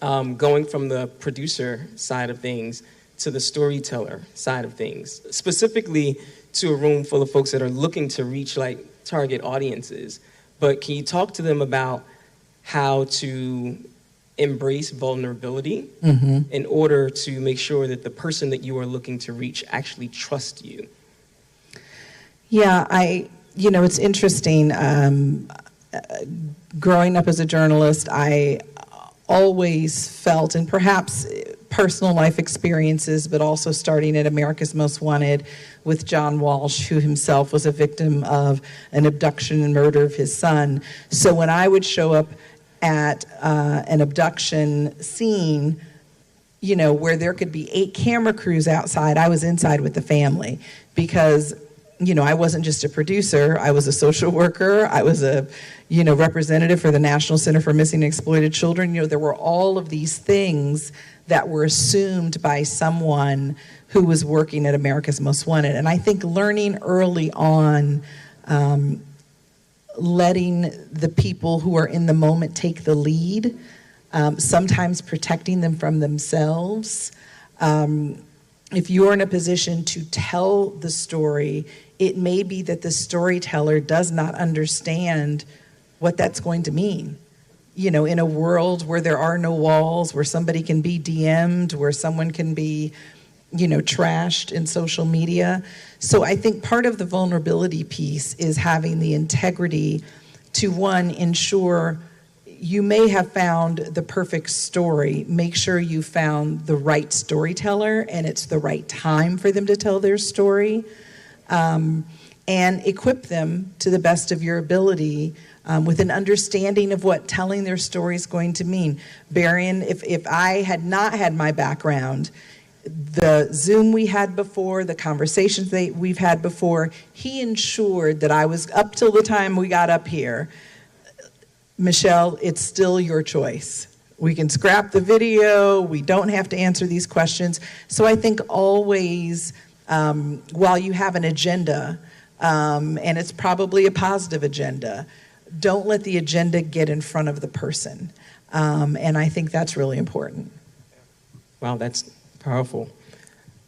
going from the producer side of things to the storyteller side of things, specifically to a room full of folks that are looking to reach like target audiences, but can you talk to them about how to embrace vulnerability in order to make sure that the person that you are looking to reach actually trusts you? Yeah, it's interesting. Growing up as a journalist, I always felt, and perhaps personal life experiences, but also starting at America's Most Wanted with John Walsh, who himself was a victim of an abduction and murder of his son. So when I would show up at an abduction scene, where there could be 8 camera crews outside, I was inside with the family, because I wasn't just a producer, I was a social worker, I was a, representative for the National Center for Missing and Exploited Children. There were all of these things that were assumed by someone who was working at America's Most Wanted. And I think learning early on, letting the people who are in the moment take the lead, sometimes protecting them from themselves. If you're in a position to tell the story, it may be that the storyteller does not understand what that's going to mean. In a world where there are no walls, where somebody can be DM'd, where someone can be, trashed in social media. So I think part of the vulnerability piece is having the integrity to, one, ensure you may have found the perfect story. Make sure you found the right storyteller and it's the right time for them to tell their story. And equip them to the best of your ability with an understanding of what telling their story is going to mean. Barian, if I had not had my background, the Zoom we had before, the conversations we've had before, he ensured that I was, up till the time we got up here, Michelle, it's still your choice. We can scrap the video, we don't have to answer these questions. So I think always, while you have an agenda, and it's probably a positive agenda, don't let the agenda get in front of the person. And I think that's really important. Wow, that's powerful.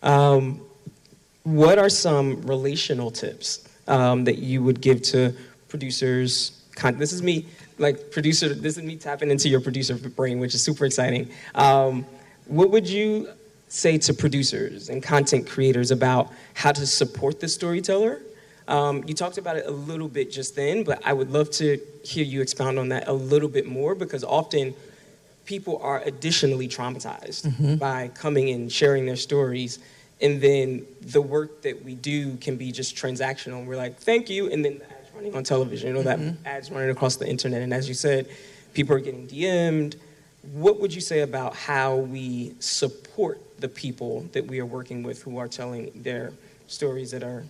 What are some relational tips that you would give to producers? This is me, this is me tapping into your producer brain, which is super exciting. What would you say to producers and content creators about how to support the storyteller? You talked about it a little bit just then, but I would love to hear you expound on that a little bit more, because often people are additionally traumatized by coming and sharing their stories, and then the work that we do can be just transactional. We're like, thank you, and then the ads running on television, that ads running across the internet, and as you said, people are getting DM'd. What would you say about how we support the people that we are working with who are telling their stories that are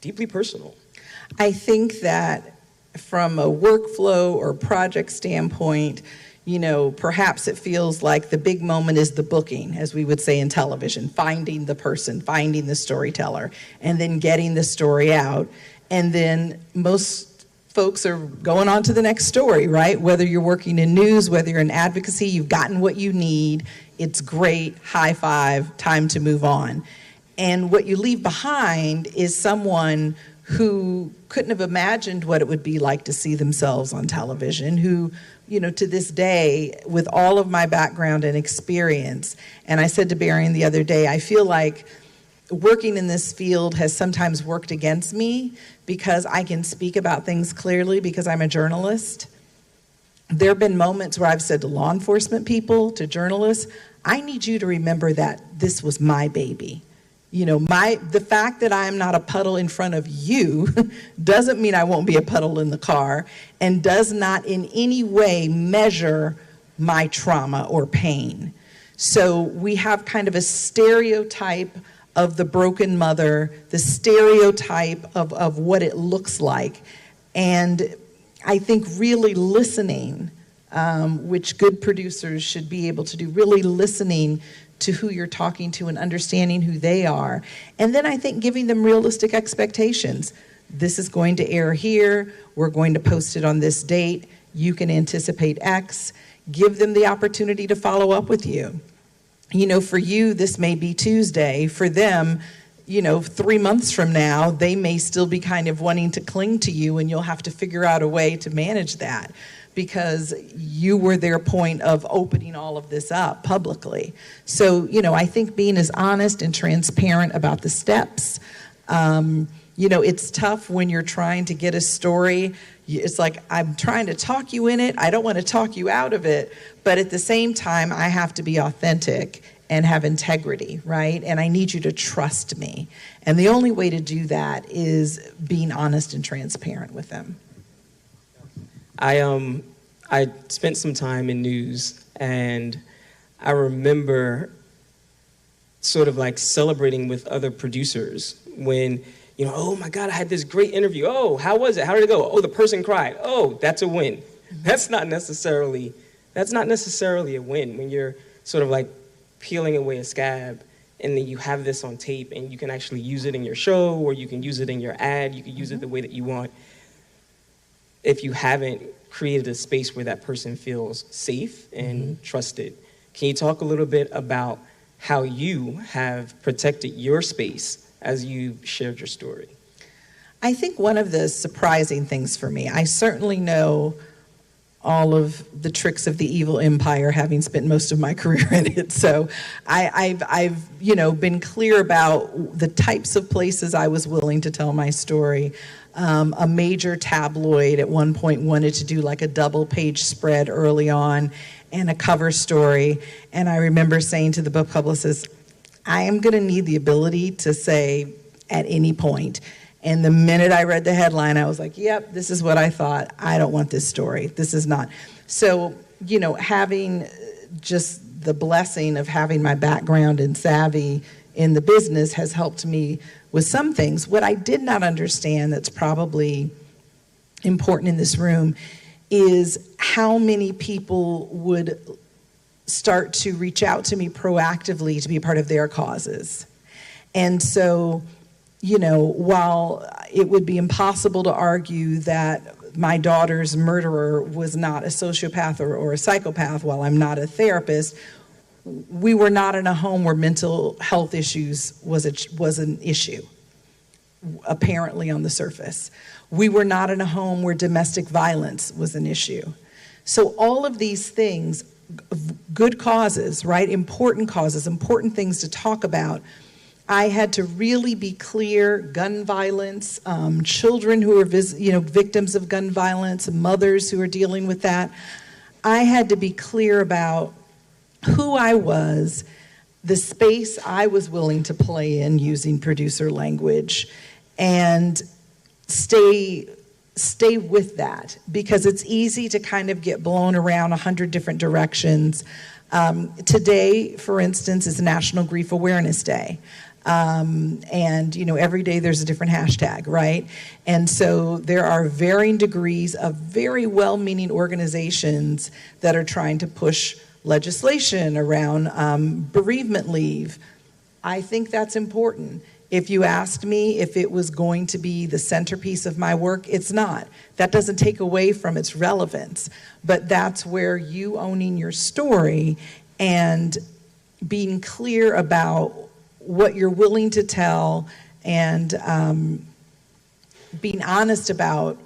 deeply personal? I think that from a workflow or project standpoint, perhaps it feels like the big moment is the booking, as we would say in television, finding the person, finding the storyteller, and then getting the story out. And then most folks are going on to the next story, right? Whether you're working in news, whether you're in advocacy, you've gotten what you need. It's great, high five, time to move on. And what you leave behind is someone who couldn't have imagined what it would be like to see themselves on television, who, to this day, with all of my background and experience, and I said to Barian the other day, I feel like working in this field has sometimes worked against me because I can speak about things clearly because I'm a journalist. There have been moments where I've said to law enforcement people, to journalists, I need you to remember that this was my baby. The fact that I am not a puddle in front of you doesn't mean I won't be a puddle in the car, and does not in any way measure my trauma or pain. So we have kind of a stereotype of the broken mother, the stereotype of what it looks like. And I think really listening, which good producers should be able to do, really listening to who you're talking to and understanding who they are. And then I think giving them realistic expectations. This is going to air here. We're going to post it on this date. You can anticipate X. Give them the opportunity to follow up with you. For you, this may be Tuesday. For them, 3 months from now, they may still be kind of wanting to cling to you, and you'll have to figure out a way to manage that, because you were their point of opening all of this up publicly. So, I think being as honest and transparent about the steps, it's tough when you're trying to get a story. It's like, I'm trying to talk you in it. I don't want to talk you out of it. But at the same time, I have to be authentic and have integrity, right? And I need you to trust me. And the only way to do that is being honest and transparent with them. I spent some time in news, and I remember sort of like celebrating with other producers when oh my God, I had this great interview. Oh, how was it? How did it go? Oh, the person cried. Oh, that's a win. That's not necessarily a win when you're sort of like peeling away a scab and then you have this on tape and you can actually use it in your show or you can use it in your ad, you can use it the way that you want. If you haven't created a space where that person feels safe and trusted. Can you talk a little bit about how you have protected your space as you shared your story? I think one of the surprising things for me, I certainly know all of the tricks of the evil empire, having spent most of my career in it. So I've been clear about the types of places I was willing to tell my story. A major tabloid at one point wanted to do like a double-page spread early on and a cover story. And I remember saying to the book publicist, I am going to need the ability to say at any point. And the minute I read the headline, I was like, yep, this is what I thought. I don't want this story. This is not. So, having just the blessing of having my background and savvy in the business has helped me with some things. What I did not understand that's probably important in this room is how many people would start to reach out to me proactively to be a part of their causes. And so, while it would be impossible to argue that my daughter's murderer was not a sociopath or a psychopath, while I'm not a therapist, we were not in a home where mental health issues was an issue, apparently on the surface. We were not in a home where domestic violence was an issue. So all of these things, good causes, right? Important causes, important things to talk about. I had to really be clear, gun violence, children who are victims of gun violence, mothers who are dealing with that. I had to be clear about who I was, the space I was willing to play in using producer language, and stay with that, because it's easy to kind of get blown around 100 different directions. Today, for instance, is National Grief Awareness Day. And every day there's a different hashtag, right? And so there are varying degrees of very well-meaning organizations that are trying to push legislation around bereavement leave. I think that's important. If you asked me if it was going to be the centerpiece of my work, it's not. That doesn't take away from its relevance, but that's where you owning your story and being clear about what you're willing to tell and being honest about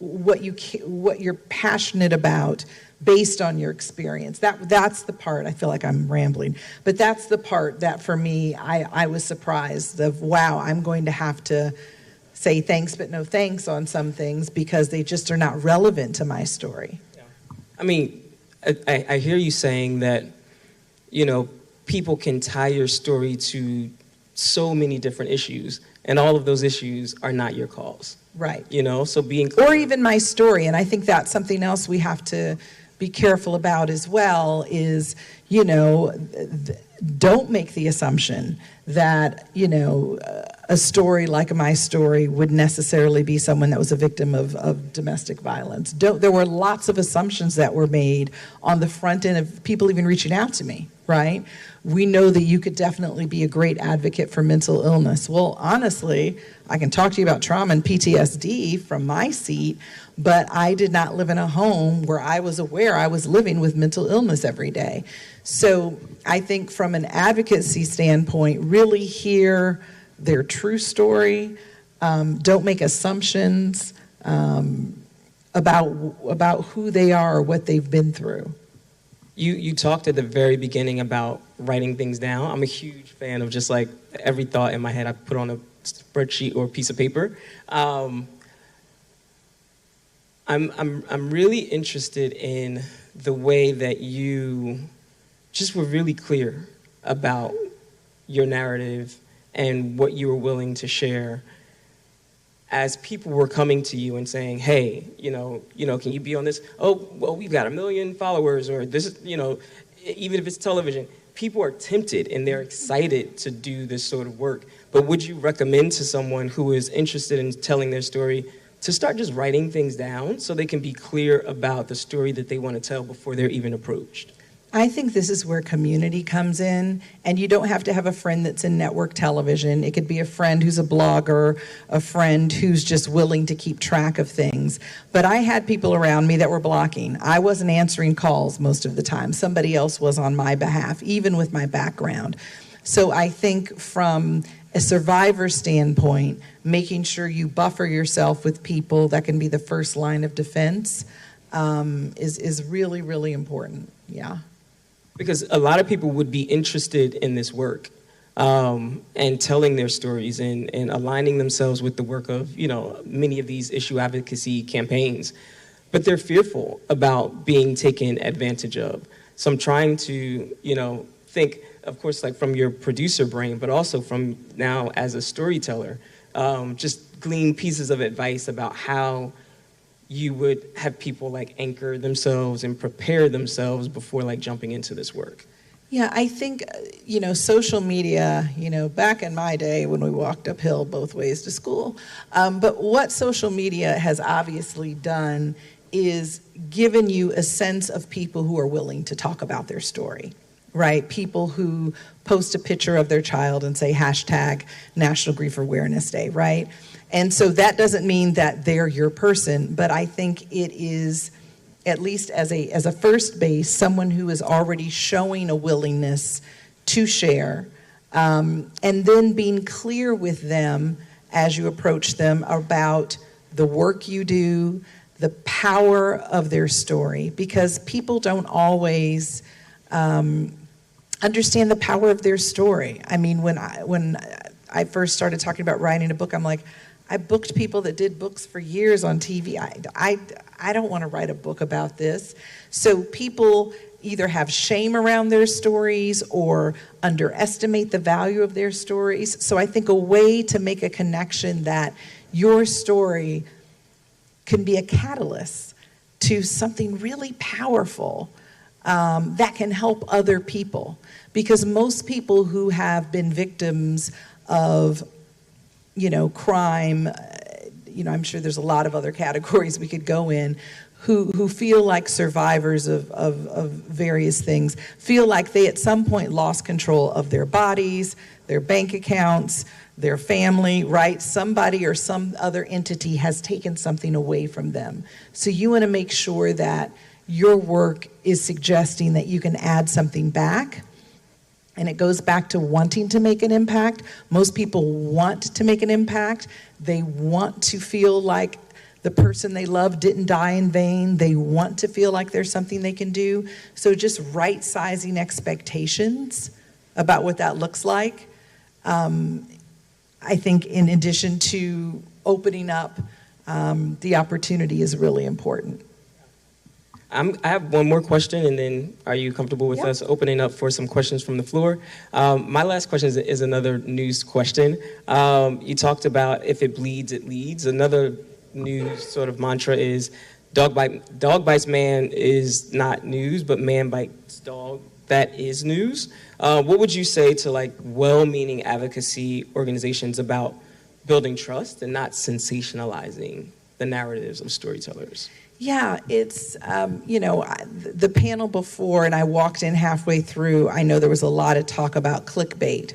what you're passionate about based on your experience. That's the part, I feel like I'm rambling, but that's the part that for me, I was surprised of, wow, I'm going to have to say thanks but no thanks on some things because they just are not relevant to my story. Yeah. I mean, I hear you saying that, people can tie your story to so many different issues, and all of those issues are not your cause. Right. So being or even my story, and I think that's something else we have to be careful about as well is, don't make the assumption that, a story like my story would necessarily be someone that was a victim of domestic violence. There were lots of assumptions that were made on the front end of people even reaching out to me, right? We know that you could definitely be a great advocate for mental illness. Well, honestly, I can talk to you about trauma and PTSD from my seat, but I did not live in a home where I was aware I was living with mental illness every day. So I think from an advocacy standpoint, really hear their true story. Don't make assumptions about who they are or what they've been through. You talked at the very beginning about writing things down. I'm a huge fan of just like every thought in my head I put on a spreadsheet or a piece of paper. I'm really interested in the way that you just were really clear about your narrative and what you were willing to share as people were coming to you and saying, hey, can you be on this? Oh, well, we've got 1 million followers, or this is, even if it's television, people are tempted and they're excited to do this sort of work. But would you recommend to someone who is interested in telling their story to start just writing things down so they can be clear about the story that they want to tell before they're even approached? I think this is where community comes in, and you don't have to have a friend that's in network television. It could be a friend who's a blogger, a friend who's just willing to keep track of things. But I had people around me that were blocking. I wasn't answering calls most of the time. Somebody else was on my behalf, even with my background. So I think from a survivor standpoint, making sure you buffer yourself with people that can be the first line of defense is really, really important. Yeah. Because a lot of people would be interested in this work and telling their stories and aligning themselves with the work of, many of these issue advocacy campaigns. But they're fearful about being taken advantage of. So I'm trying to, think, of course, like from your producer brain, but also from now as a storyteller, just glean pieces of advice about how you would have people like anchor themselves and prepare themselves before like jumping into this work. Yeah, I think, social media, back in my day when we walked uphill both ways to school, but what social media has obviously done is given you a sense of people who are willing to talk about their story, right? People who post a picture of their child and say hashtag National Grief Awareness Day, right? And so that doesn't mean that they're your person, but I think it is, at least as a first base, someone who is already showing a willingness to share, and then being clear with them as you approach them about the work you do, the power of their story, because people don't always understand the power of their story. I mean, when I first started talking about writing a book, I'm like, I booked people that did books for years on TV. I don't want to write a book about this. So people either have shame around their stories or underestimate the value of their stories. So I think a way to make a connection that your story can be a catalyst to something really powerful that can help other people. Because most people who have been victims of crime, I'm sure there's a lot of other categories we could go in, who feel like survivors of various things, feel like they at some point lost control of their bodies, their bank accounts, their family, right? Somebody or some other entity has taken something away from them. So you want to make sure that your work is suggesting that you can add something back. And it goes back to wanting to make an impact. Most people want to make an impact. They want to feel like the person they love didn't die in vain. They want to feel like there's something they can do. So just right-sizing expectations about what that looks like, I think in addition to opening up the opportunity is really important. I have one more question, and then are you comfortable with us opening up for some questions from the floor? My last question is another news question. You talked about if it bleeds, it leads. Another news sort of mantra is dog bites man is not news, but man bites dog, that is news. What would you say to like well-meaning advocacy organizations about building trust and not sensationalizing the narratives of storytellers? Yeah, it's, the panel before, and I walked in halfway through, I know there was a lot of talk about clickbait,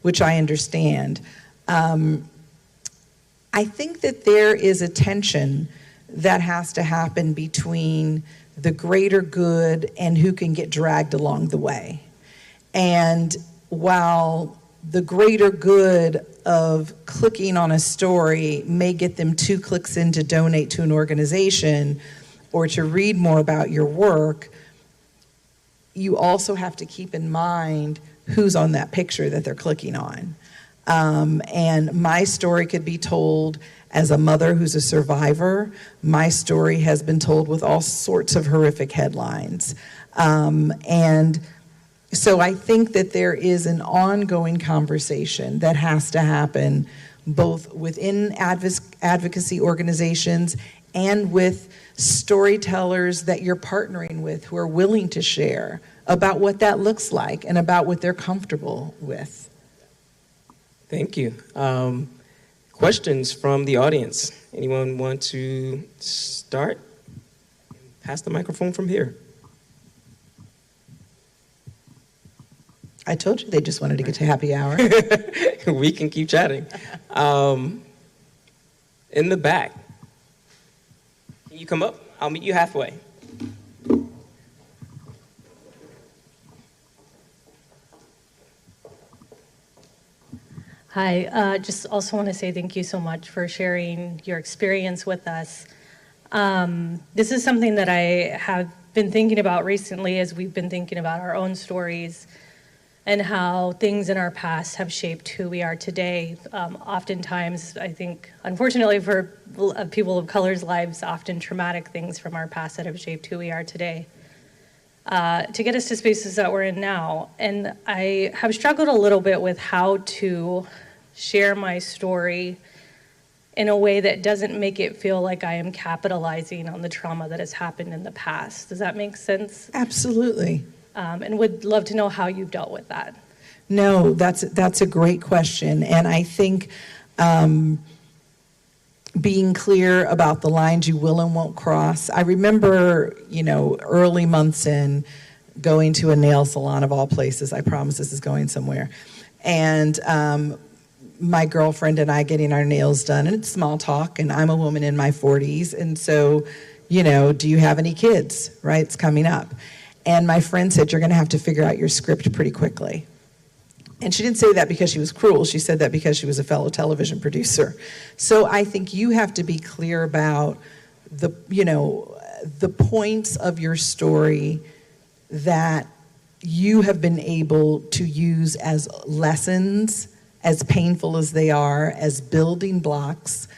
which I understand. I think that there is a tension that has to happen between the greater good and who can get dragged along the way. And while the greater good of clicking on a story may get them 2 clicks in to donate to an organization or to read more about your work, you also have to keep in mind who's on that picture that they're clicking on. And my story could be told as a mother who's a survivor. My story has been told with all sorts of horrific headlines. And so I think that there is an ongoing conversation that has to happen both within advocacy organizations and with storytellers that you're partnering with who are willing to share about what that looks like and about what they're comfortable with. Thank you. Questions from the audience? Anyone want to start? Pass the microphone from here. I told you they just wanted to get to happy hour. We can keep chatting. In the back. Can you come up? I'll meet you halfway. Hi, just also want to say thank you so much for sharing your experience with us. This is something that I have been thinking about recently as we've been thinking about our own stories and how things in our past have shaped who we are today. Oftentimes, I think, unfortunately for people of color's lives, often traumatic things from our past that have shaped who we are today. To get us to spaces that we're in now. And I have struggled a little bit with how to share my story in a way that doesn't make it feel like I am capitalizing on the trauma that has happened in the past. Does that make sense? Absolutely. And would love to know how you've dealt with that. No, that's a great question. And I think being clear about the lines you will and won't cross. I remember, early months in going to a nail salon of all places. I promise this is going somewhere. And my girlfriend and I getting our nails done, and it's small talk, and I'm a woman in my 40s. And so, do you have any kids, right? It's coming up. And my friend said, you're going to have to figure out your script pretty quickly. And she didn't say that because she was cruel. She said that because she was a fellow television producer. So I think you have to be clear about the points of your story that you have been able to use as lessons, as painful as they are, as building blocks,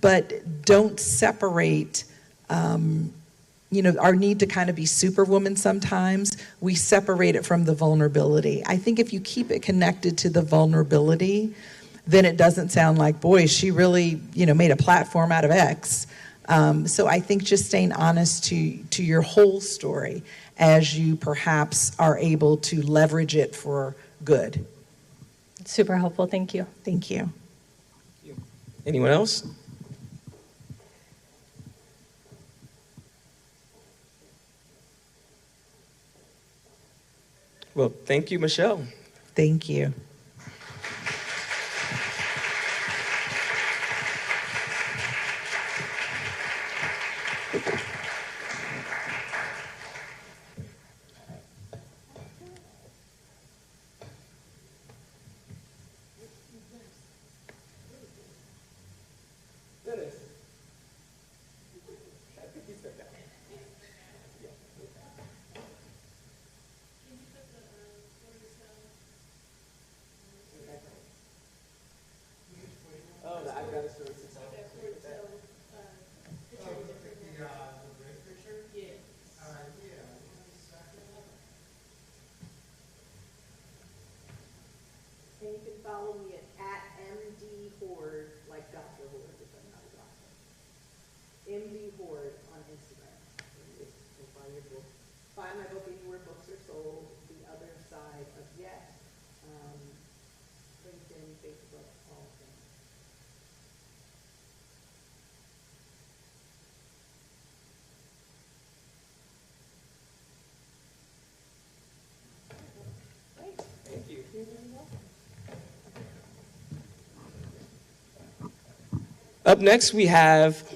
but don't separate our need to kind of be superwoman sometimes, we separate it from the vulnerability. I think if you keep it connected to the vulnerability, then it doesn't sound like, boy, she really, made a platform out of X. So I think just staying honest to your whole story as you perhaps are able to leverage it for good. Super helpful, thank you. Thank you. Anyone else? Well, thank you, Michelle. Thank you. And you can follow me at MD Horde, like Dr. Horde, which I'm not a doctor. MD Horde on Instagram. So buy your book. Buy my book anywhere books are sold. The Other Side of Yes. LinkedIn, Facebook, all of them. Thank you. Up next, we have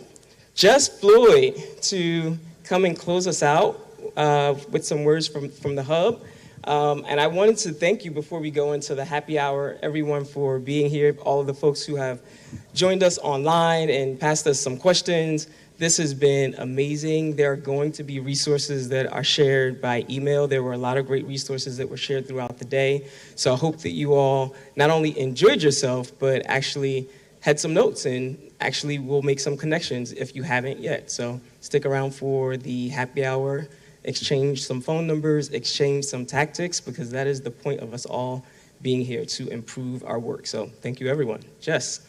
Just Floyd to come and close us out with some words from the Hub. And I wanted to thank you before we go into the happy hour, everyone for being here, all of the folks who have joined us online and passed us some questions. This has been amazing. There are going to be resources that are shared by email. There were a lot of great resources that were shared throughout the day. So I hope that you all not only enjoyed yourself, but actually had some notes and actually will make some connections if you haven't yet. So stick around for the happy hour, exchange some phone numbers, exchange some tactics, because that is the point of us all being here, to improve our work. So thank you, everyone. Jess.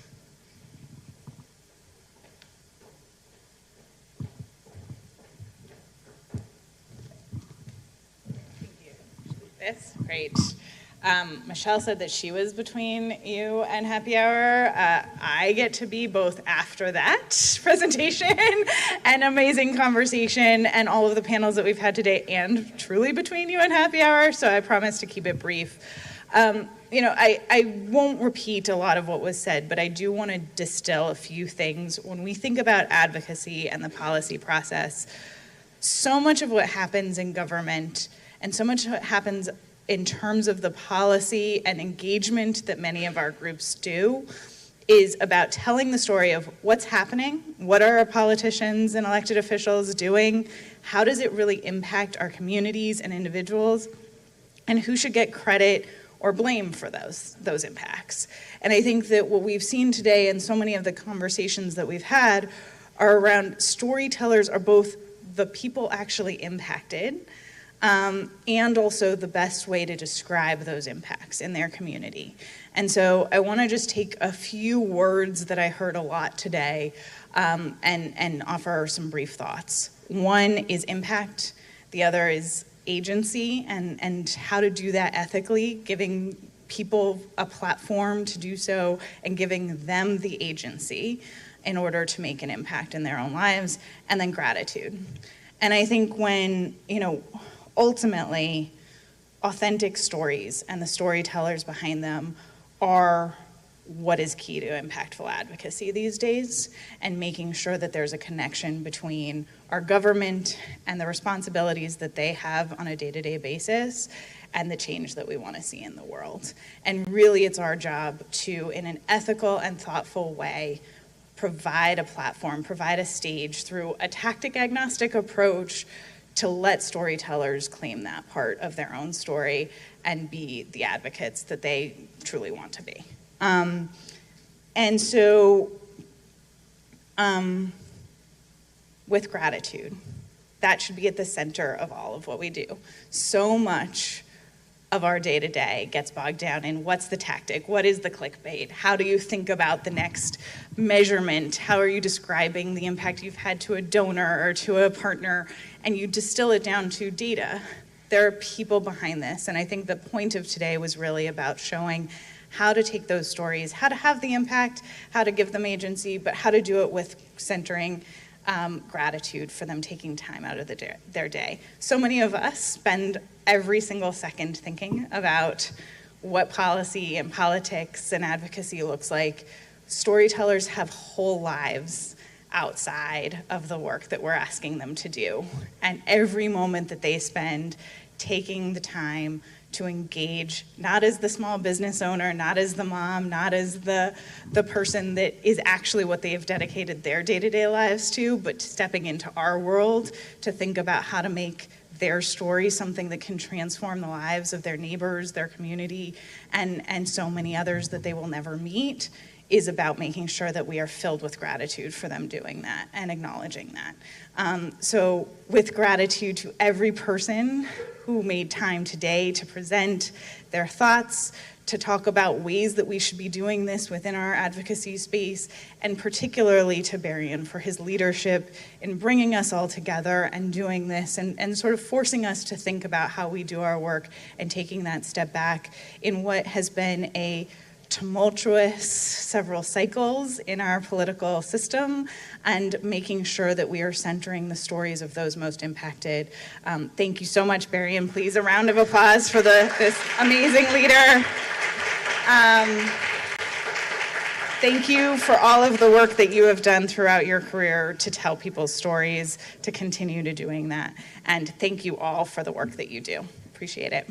Narradores. Great. Michelle said that she was between you and happy hour. I get to be both after that presentation and amazing conversation and all of the panels that we've had today and truly between you and happy hour, so I promise to keep it brief. I won't repeat a lot of what was said, but I do want to distill a few things. When we think about advocacy and the policy process, so much of what happens in government and so much what happens in terms of the policy and engagement that many of our groups do is about telling the story of what's happening, what are our politicians and elected officials doing, how does it really impact our communities and individuals, and who should get credit or blame for those impacts. And I think that what we've seen today and so many of the conversations that we've had are around storytellers are both the people actually impacted, and also the best way to describe those impacts in their community. And so I want to just take a few words that I heard a lot today and offer some brief thoughts. One is impact, the other is agency and how to do that ethically, giving people a platform to do so and giving them the agency in order to make an impact in their own lives, and then gratitude. And I think when, ultimately, authentic stories and the storytellers behind them are what is key to impactful advocacy these days, and making sure that there's a connection between our government and the responsibilities that they have on a day-to-day basis and the change that we want to see in the world. And really it's our job to, in an ethical and thoughtful way, provide a platform, provide a stage through a tactic agnostic approach to let storytellers claim that part of their own story and be the advocates that they truly want to be. And so, with gratitude, that should be at the center of all of what we do. So much of our day-to-day gets bogged down in what's the tactic, what is the clickbait, how do you think about the next measurement, how are you describing the impact you've had to a donor or to a partner, and you distill it down to data. There are people behind this, and I think the point of today was really about showing how to take those stories, how to have the impact, how to give them agency, but how to do it with centering gratitude for them taking time out of their day. So many of us spend every single second thinking about what policy and politics and advocacy looks like. Storytellers have whole lives outside of the work that we're asking them to do. And every moment that they spend taking the time to engage, not as the small business owner, not as the mom, not as the person that is actually what they have dedicated their day-to-day lives to, but stepping into our world to think about how to make their story something that can transform the lives of their neighbors, their community, and so many others that they will never meet, is about making sure that we are filled with gratitude for them doing that and acknowledging that. So with gratitude to every person who made time today to present their thoughts, to talk about ways that we should be doing this within our advocacy space, and particularly to Barian for his leadership in bringing us all together and doing this and sort of forcing us to think about how we do our work and taking that step back in what has been a tumultuous several cycles in our political system, and making sure that we are centering the stories of those most impacted. Thank you so much, Barry, and please a round of applause for this amazing leader. Thank you for all of the work that you have done throughout your career to tell people's stories, to continue to doing that. And thank you all for the work that you do. Appreciate it.